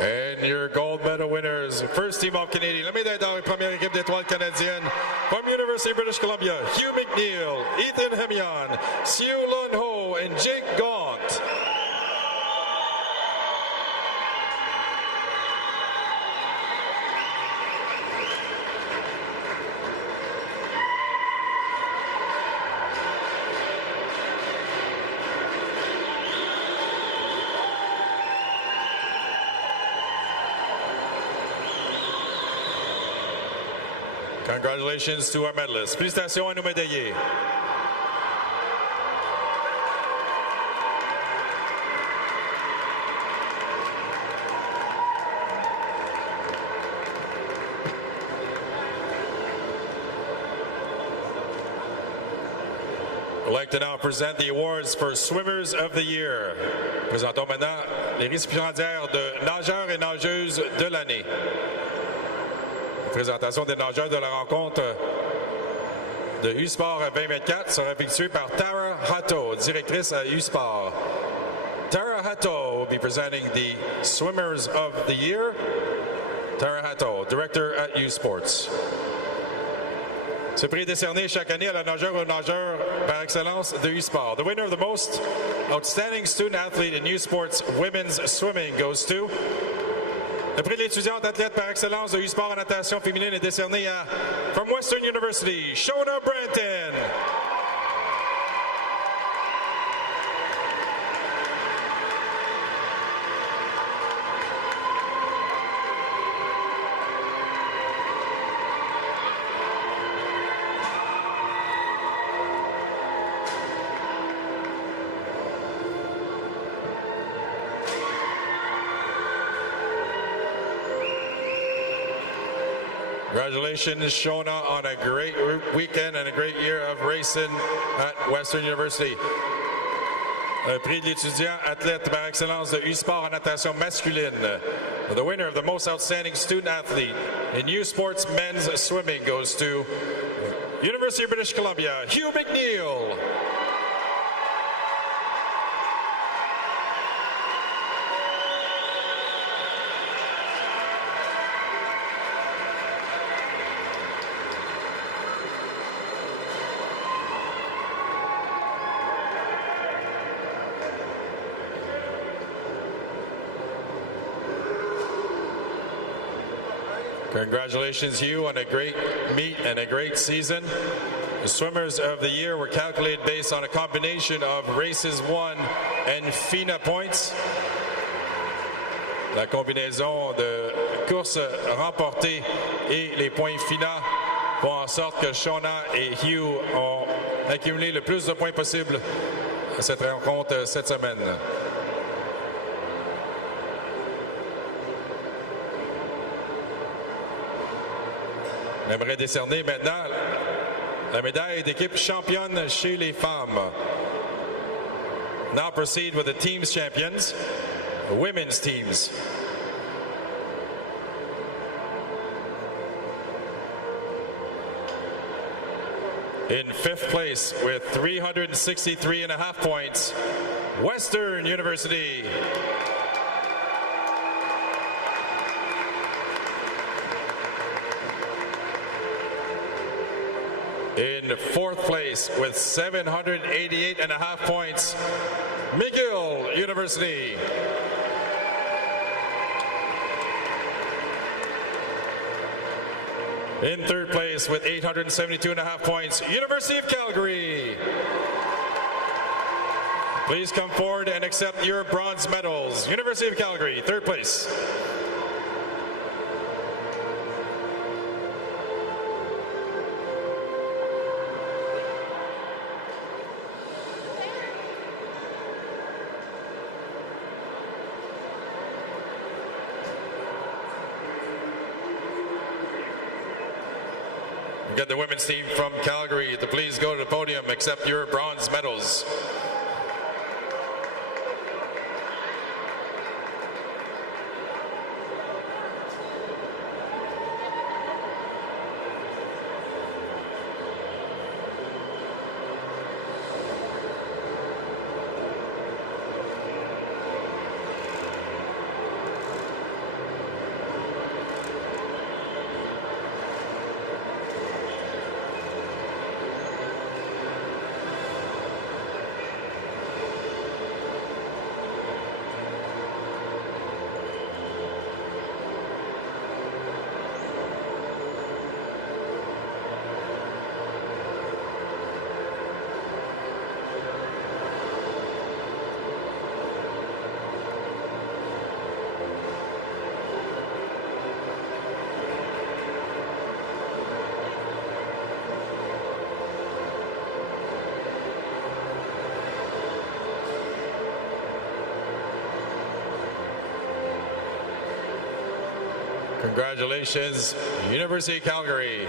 And your gold medal winners, first team of Canadian. La médaille d'or et première équipe d'étoiles canadiennes. From University of British Columbia, Hugh McNeil, Ethan Hemian, Siu Lun Ho, and Jake Gaunt. Congratulations to our medalists. Félicitations à nos médaillés. I'd like to now present the awards for Swimmers of the Year. Présentons maintenant les récipiendaires de nageurs et nageuses de l'année. Présentation des nageurs de la rencontre de U-Sport 2024 sera effectuée par Tara Hatto, directrice à U-Sport. Tara Hatto will be presenting the Swimmers of the Year. Tara Hatto, director at U-Sports. Ce prix est décerné chaque année à la nageur ou nageur par excellence de U-Sport. The winner of the most outstanding student athlete in U-Sports women's swimming goes to... Le prix de l'étudiante athlète par excellence de U-Sport en natation féminine est décerné à From Western University, Shona Branton. Congratulations, Shona, on a great weekend and a great year of racing at Western University. Le prix de l'étudiant athlète par excellence de U-Sport en natation masculine. The winner of the most outstanding student athlete in U-Sports men's swimming goes to University of British Columbia, Hugh McNeil. Congratulations, Hugh, on a great meet and a great season. The Swimmers of the Year were calculated based on a combination of races won and FINA points. La combinaison de courses remportées et les points FINA font en sorte que Shona et Hugh ont accumuler le plus de points possible à cette rencontre cette semaine. On aimerait décerner maintenant la médaille d'équipe championne chez les femmes. Now proceed with the team's champions, the women's teams. In fifth place with 363.5 points, Western University. In fourth place with 788.5 points, McGill University. In third place with 872.5 points, University of Calgary. Please come forward and accept your bronze medals. University of Calgary, third place. Get the women's team from Calgary to please go to the podium, accept your bronze medals. Congratulations, University of Calgary.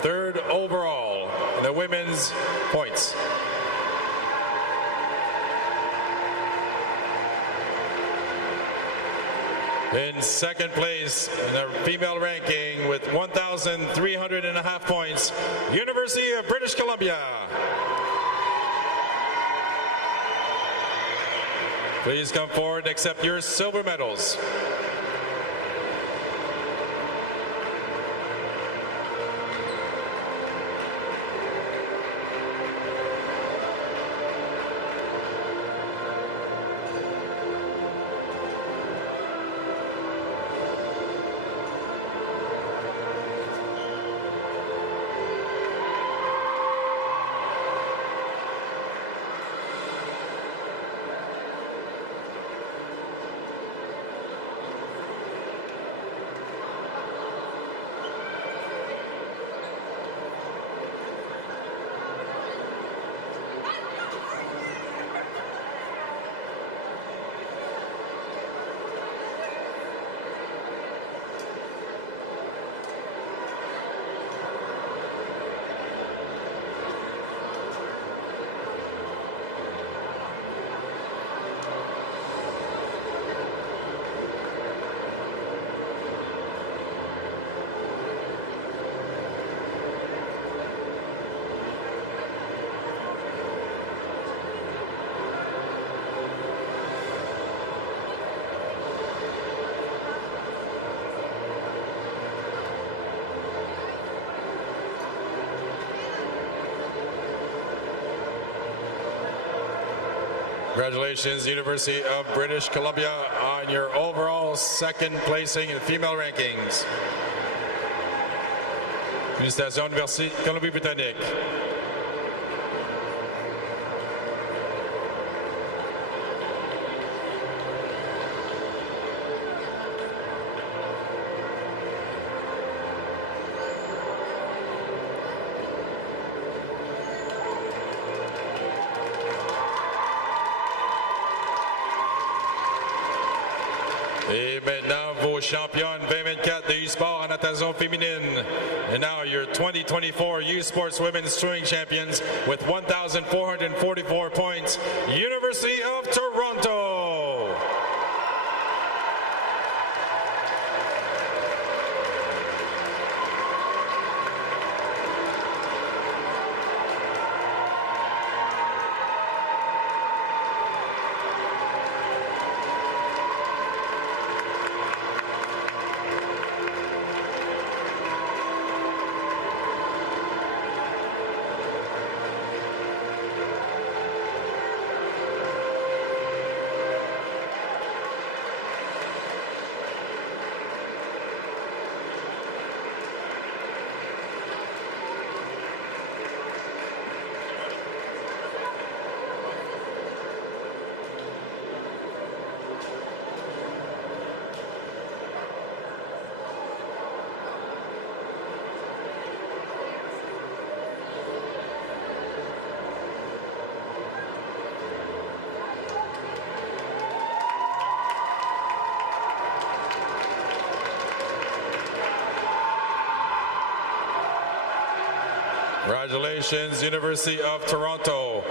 Third overall in the women's points. In second place in the female ranking with 1,300.5 points, University of British Columbia. Please come forward and accept your silver medals. Congratulations, University of British Columbia, on your overall second placing in the female rankings. Félicitations, Université Colombie-Britannique. aux championnes 2024 de e-sport en natation féminine. And now your 2024 U-Sports Women's Swimming Champions with 1,444 points, University of Toronto. Congratulations, University of Toronto.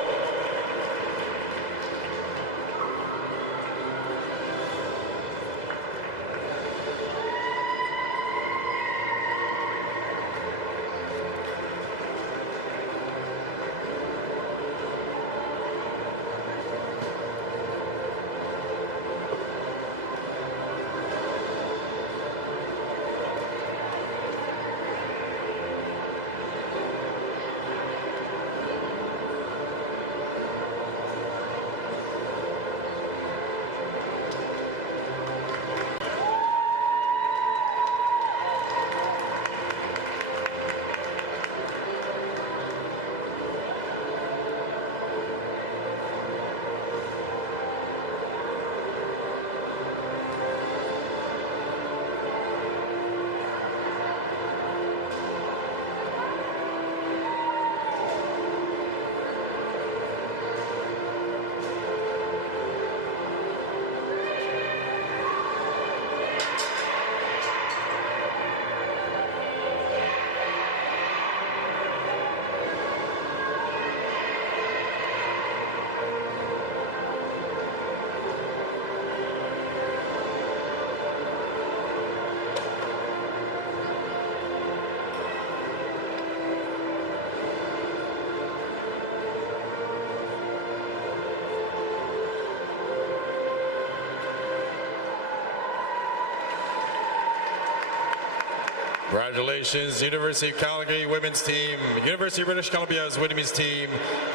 Congratulations, University of Calgary women's team, University of British Columbia's women's team,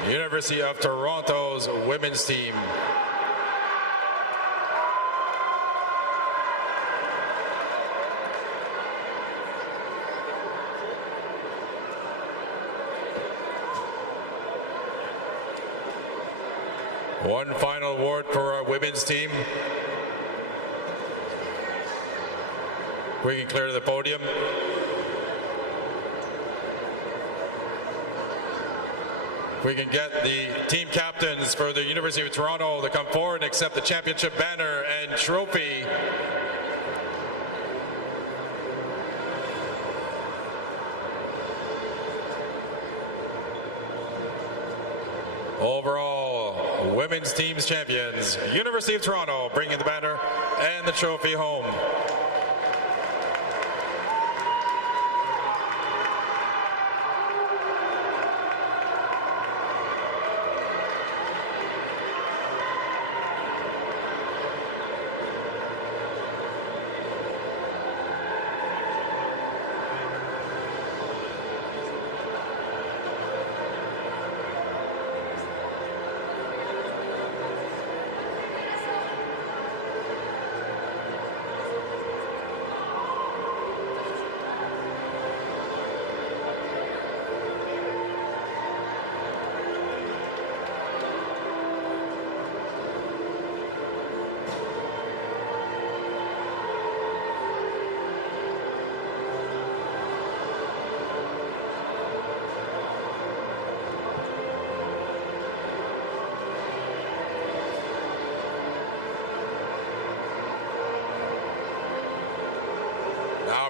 University of Toronto's women's team. One final award for our women's team. We can clear the podium. We can get the team captains for the University of Toronto to come forward and accept the championship banner and trophy. Overall, women's team's champions, University of Toronto, bringing the banner and the trophy home.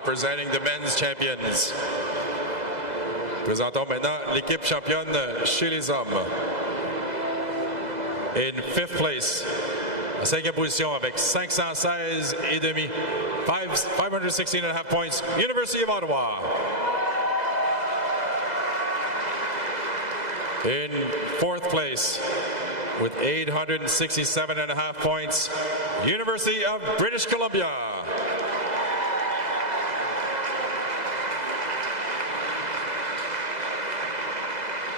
presenting the men's champions. Présentons maintenant l'équipe championne chez les hommes. In fifth place, à 5e position avec 516,5, 516.5 points, University of Ottawa. In fourth place, with 867.5 points, University of British Columbia.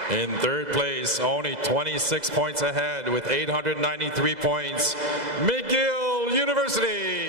In third place, only 26 points ahead with 893 points, McGill University.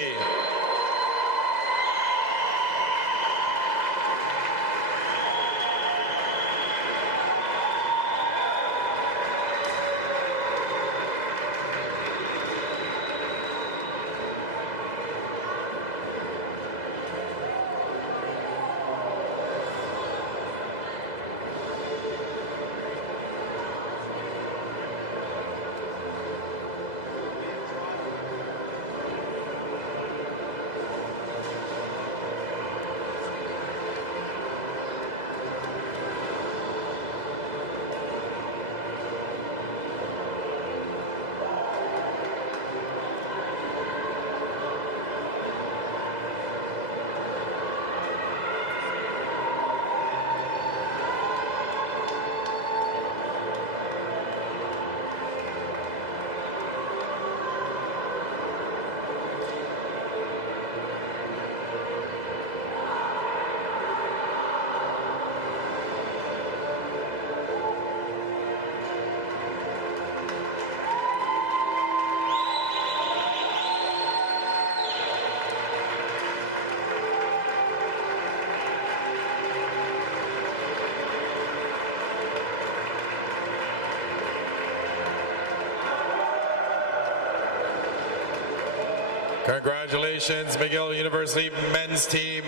Congratulations, McGill University men's team,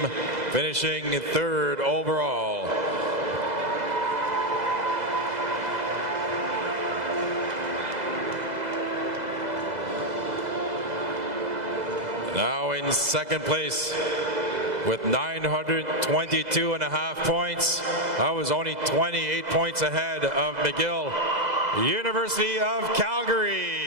finishing third overall. Now in second place with 922.5 points. That was only 28 points ahead of McGill University of Calgary.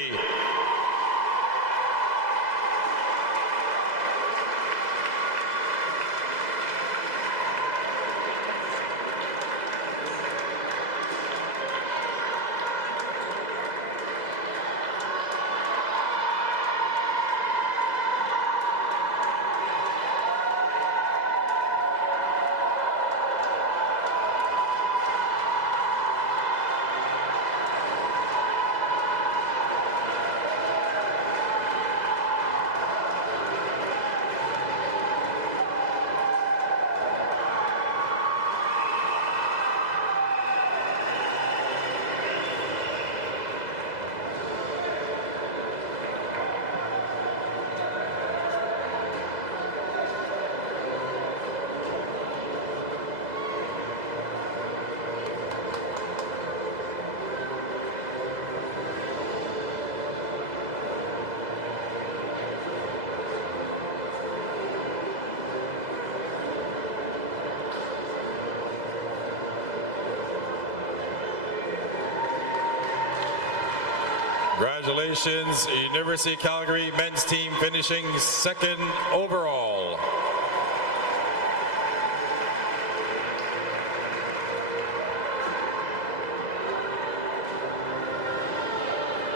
Congratulations, University of Calgary men's team finishing second overall.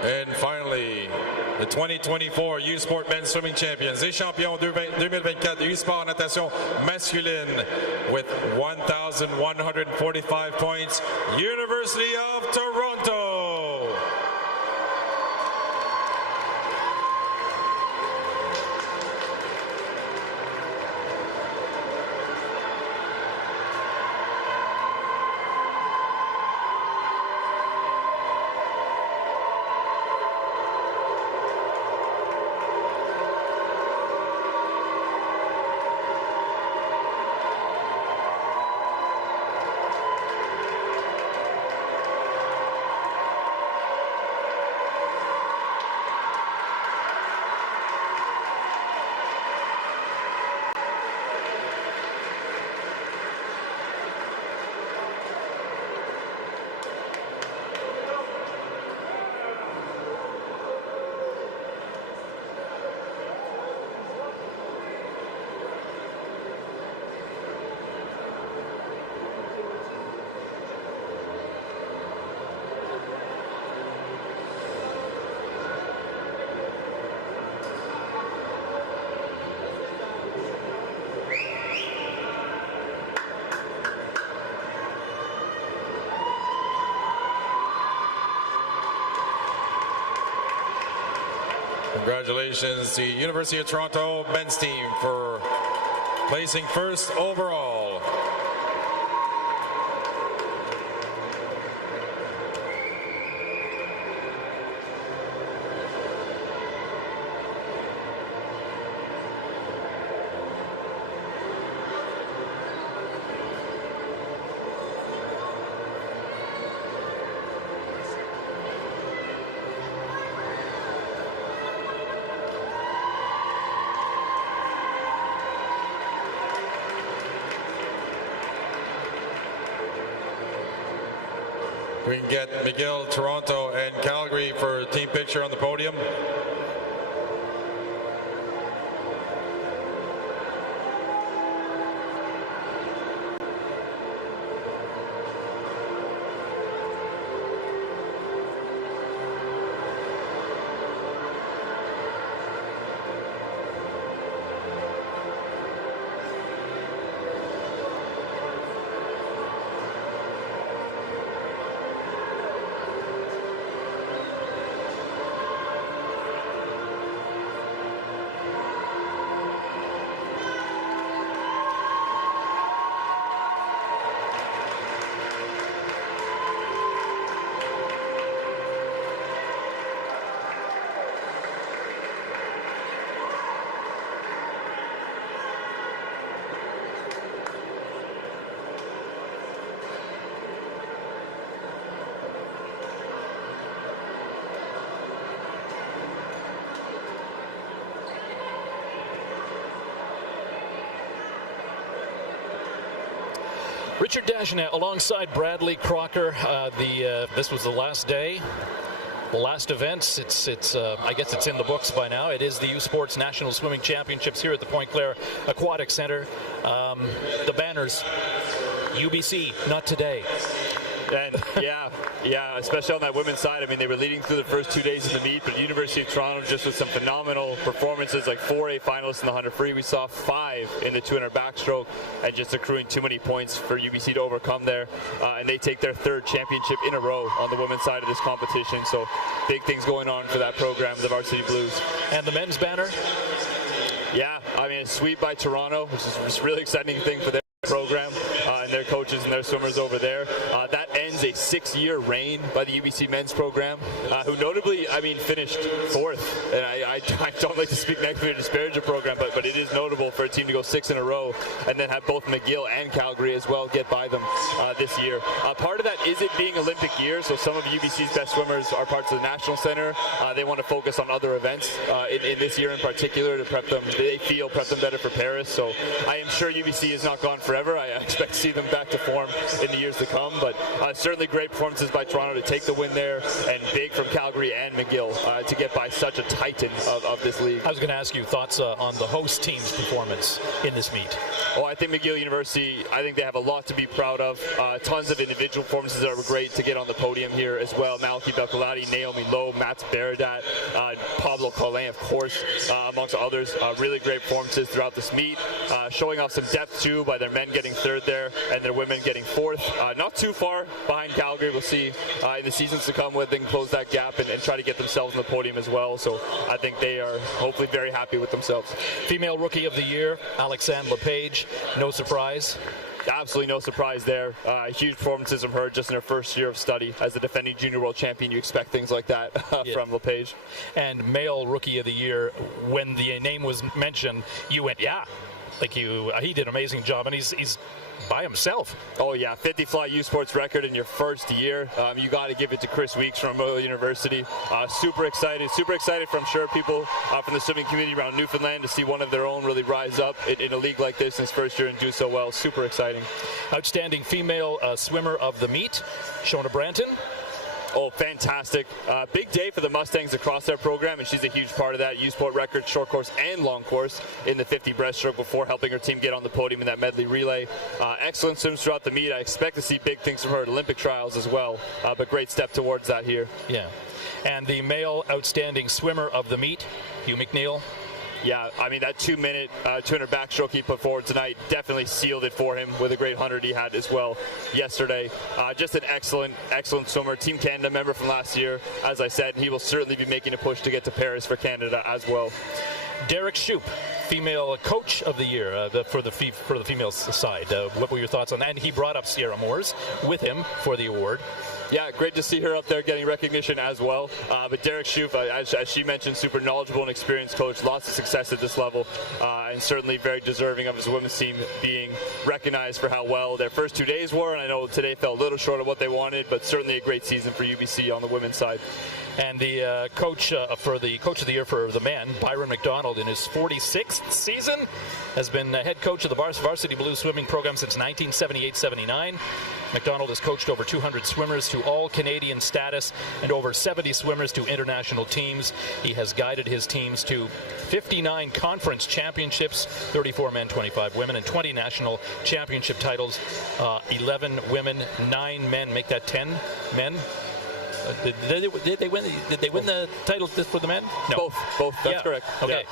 And finally, the 2024 U-Sport Men's Swimming Champions, les champions 2024 U-Sport natation masculine with 1,145 points, University of Toronto. Congratulations to University of Toronto men's team for placing first overall. We can get McGill, Toronto, and Calgary for a team picture on the podium. Richard Dagenet alongside Bradley Crocker. This was the last day, the last event. I guess it's in the books by now. It is the U Sports National Swimming Championships here at the Pointe-Claire Aquatic Center. The banners, UBC, not today. And yeah, especially on that women's side. I mean, they were leading through the first 2 days of the meet, but University of Toronto just with some phenomenal performances, like 4A finalists in the 100 free. We saw 5 in the 200 backstroke, and just accruing too many points for UBC to overcome there. And they take their 3rd championship in a row on the women's side of this competition. So big things going on for that program, the Varsity Blues. And the men's banner? Yeah, I mean, a sweep by Toronto, which is just a really exciting thing for their program and their coaches and their swimmers over there. That ends a 6-year reign by the UBC men's program, who notably, I mean, finished 4th. And I don't like to speak negatively or disparage the program, but it is notable for a team to go 6 in a row and then have both McGill and Calgary as well get by them this year. Part of that is it being Olympic year, so some of UBC's best swimmers are parts of the National Center. They want to focus on other events in this year in particular to prep them better for Paris. So I am sure UBC is not gone forever. I expect to see them back to form in the years to come, but certainly great performances by Toronto to take the win there, and big from Calgary and McGill to get by such a titan of this league. I was going to ask you thoughts on the host team's performance in this meet. Oh, I think McGill University, I think they have a lot to be proud of. Tons of individual performances that were great to get on the podium here as well. Malky Belkalati, Naomi Lowe, Mats Baradat, Pablo Colin, of course, amongst others. Really great performances throughout this meet, showing off some depth too by their men getting 3rd there and their women getting 4th. Not too far behind Calgary. We'll see in the seasons to come whether they can close that gap and try to get themselves on the podium as well. So I think they are hopefully very happy with themselves. Female Rookie of the Year, Alexandre Lepage. No surprise. Absolutely no surprise there. Huge performances from her just in her first year of study. As a defending junior world champion, you expect things like that from LePage. And Male Rookie of the Year, when the name was mentioned, you went, yeah. He did an amazing job, and he's by himself. Oh yeah, 50 fly U Sports record in your first year. You got to give it to Chris Weeks from McGill University. Super excited for, I'm sure, people from the swimming community around Newfoundland to see one of their own really rise up in a league like this in his first year and do so well. Super exciting. Outstanding female swimmer of the meet, Shona Branton. Oh, fantastic. Big day for the Mustangs across their program, and she's a huge part of that. U-Sport record, short course and long course in the 50 breaststroke before helping her team get on the podium in that medley relay. Excellent swims throughout the meet. I expect to see big things from her at Olympic trials as well, but great step towards that here. Yeah. And the male outstanding swimmer of the meet, Hugh McNeil. Yeah, I mean, that 2-minute 200 backstroke he put forward tonight definitely sealed it for him with a great 100 he had as well yesterday. Just an excellent swimmer. Team Canada member from last year, as I said. He will certainly be making a push to get to Paris for Canada as well. Derek Shoup, female coach of the year for the female side. What were your thoughts on that? And he brought up Sierra Moores with him for the award. Yeah, great to see her up there getting recognition as well. But Derek Shoup, as she mentioned, super knowledgeable and experienced coach, lots of success at this level, and certainly very deserving of his women's team being recognized for how well their first 2 days were. And I know today fell a little short of what they wanted, but certainly a great season for UBC on the women's side. And the coach for the coach of the year for the men, Byron McDonald, in his 46th season, has been head coach of the Varsity Blues swimming program since 1978-79. McDonald has coached over 200 swimmers to all-Canadian status and over 70 swimmers to international teams. He has guided his teams to 59 conference championships, 34 men, 25 women, and 20 national championship titles, 11 women, 9 men, make that 10 men. Did they win the title for the men? No. Both. That's correct. Okay.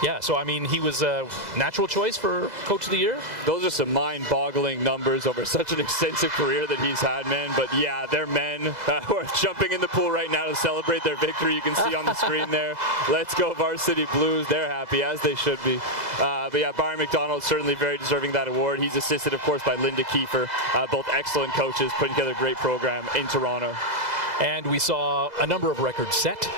Yeah, so I mean, he was a natural choice for Coach of the Year. Those are some mind-boggling numbers over such an extensive career that he's had, man. But yeah, they're men who are jumping in the pool right now to celebrate their victory. You can see on the screen there. Let's go Varsity Blues. They're happy, as they should be. But yeah, Byron McDonald certainly very deserving that award. He's assisted, of course, by Linda Kiefer, both excellent coaches, putting together a great program in Toronto. And we saw a number of records set.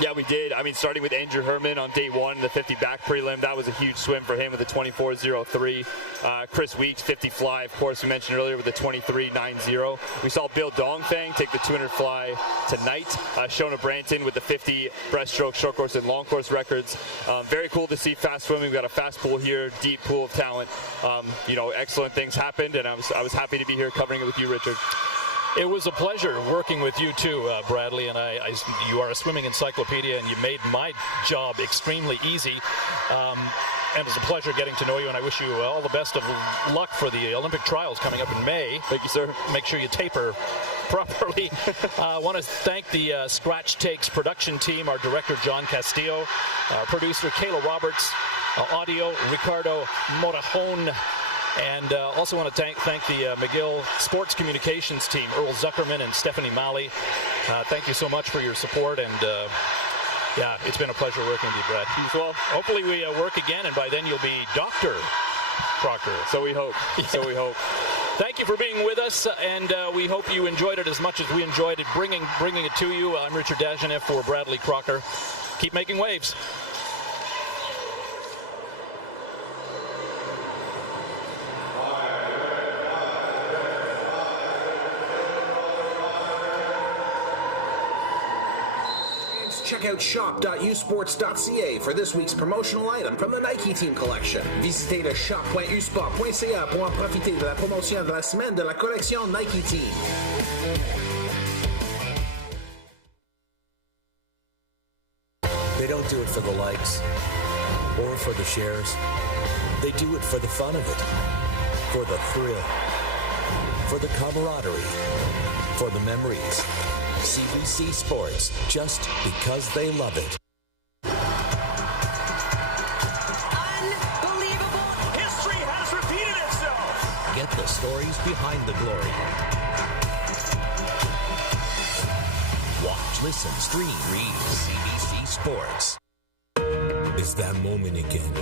Yeah, we did. I mean, starting with Andrew Herman on day one, the 50 back prelim, that was a huge swim for him with a 24.03. Chris Weeks, 50 fly, of course, we mentioned earlier with a 23.90. We saw Bill Dongfang take the 200 fly tonight. Shona Branton with the 50 breaststroke, short course, and long course records. Very cool to see fast swimming. We've got a fast pool here, deep pool of talent. Excellent things happened, and I was happy to be here covering it with you, Richard. It was a pleasure working with you too, Bradley, and you are a swimming encyclopedia, and you made my job extremely easy. And it was a pleasure getting to know you, and I wish you all the best of luck for the Olympic trials coming up in May. Thank you, sir. Make sure you taper properly. I want to thank the Scratch Takes production team, our director, John Castillo, our producer, Kayla Roberts, audio, Ricardo Morajon. And also want to thank the McGill Sports Communications team, Earl Zuckerman and Stephanie Malley. Thank you so much for your support, and yeah, it's been a pleasure working with you, Brad. You as well. Hopefully we work again, and by then you'll be Dr. Crocker. So we hope. Yeah. So we hope. Thank you for being with us, and we hope you enjoyed it as much as we enjoyed it bringing it to you. I'm Richard Dajanev for Bradley Crocker. Keep making waves. Check out shop.usports.ca for this week's promotional item from the Nike Team Collection. Visitez le shop.usport.ca pour en profiter de la promotion de la semaine de la collection Nike Team. They don't do it for the likes or for the shares. They do it for the fun of it, for the thrill, for the camaraderie, for the memories. CBC Sports, just because they love it. Unbelievable! History has repeated itself! Get the stories behind the glory. Watch, listen, stream, read CBC Sports. It's that moment again,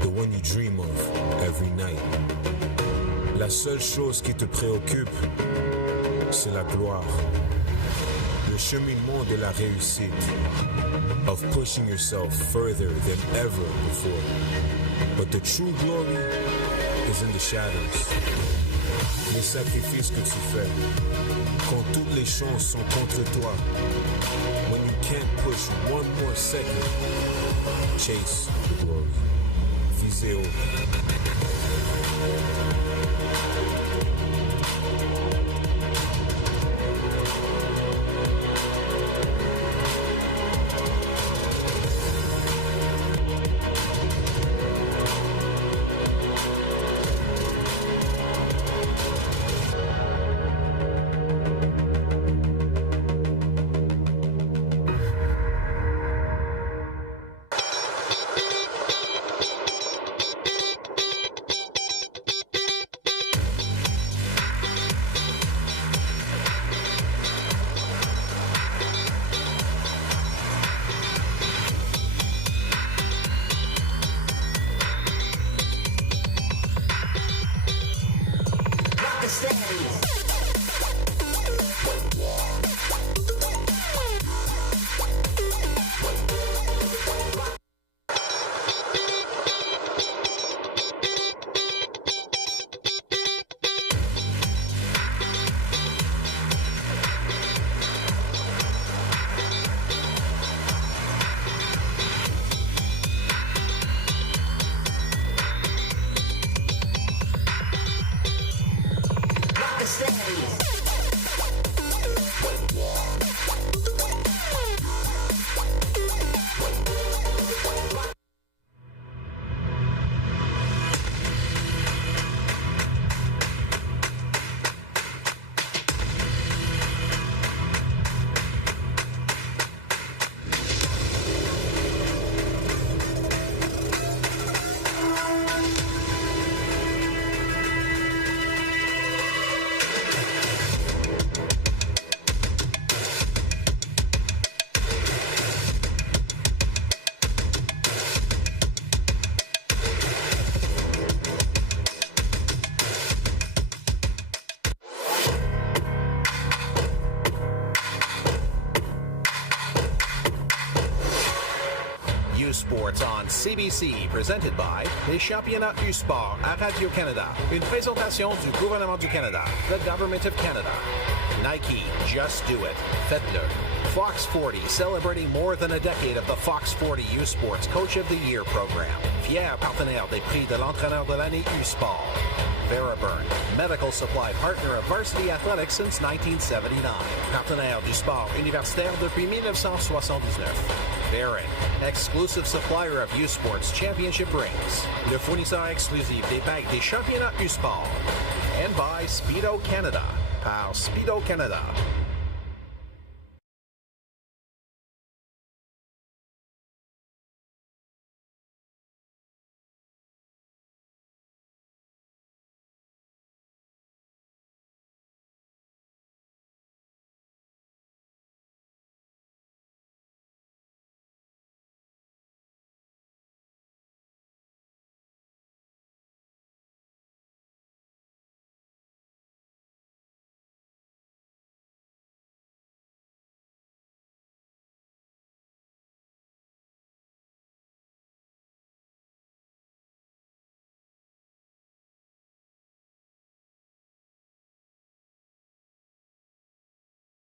the one you dream of every night. La seule chose qui te préoccupe, c'est la gloire. Le cheminement de la réussite, of pushing yourself further than ever before. But the true glory is in the shadows. Les sacrifices que tu fais, quand toutes les chances sont contre toi. When you can't push one more second, chase the glory. Visez haut. Sports on CBC, presented by les championnats du sport à Radio-Canada. Une présentation du gouvernement du Canada, the Government of Canada. Nike, just do it. Faites-le. Fox 40, celebrating more than a decade of the Fox 40 U Sports Coach of the Year program. Fier partenaire des prix de l'entraîneur de l'année U-Sport. Veriburn, medical supply partner of Varsity Athletics since 1979. Partenaire du sport universitaire depuis 1979. Barron, exclusive supplier of U-Sports championship rings. Le fournisseur exclusif des bagues des championnats U-Sport. And by Speedo Canada. Par Speedo Canada.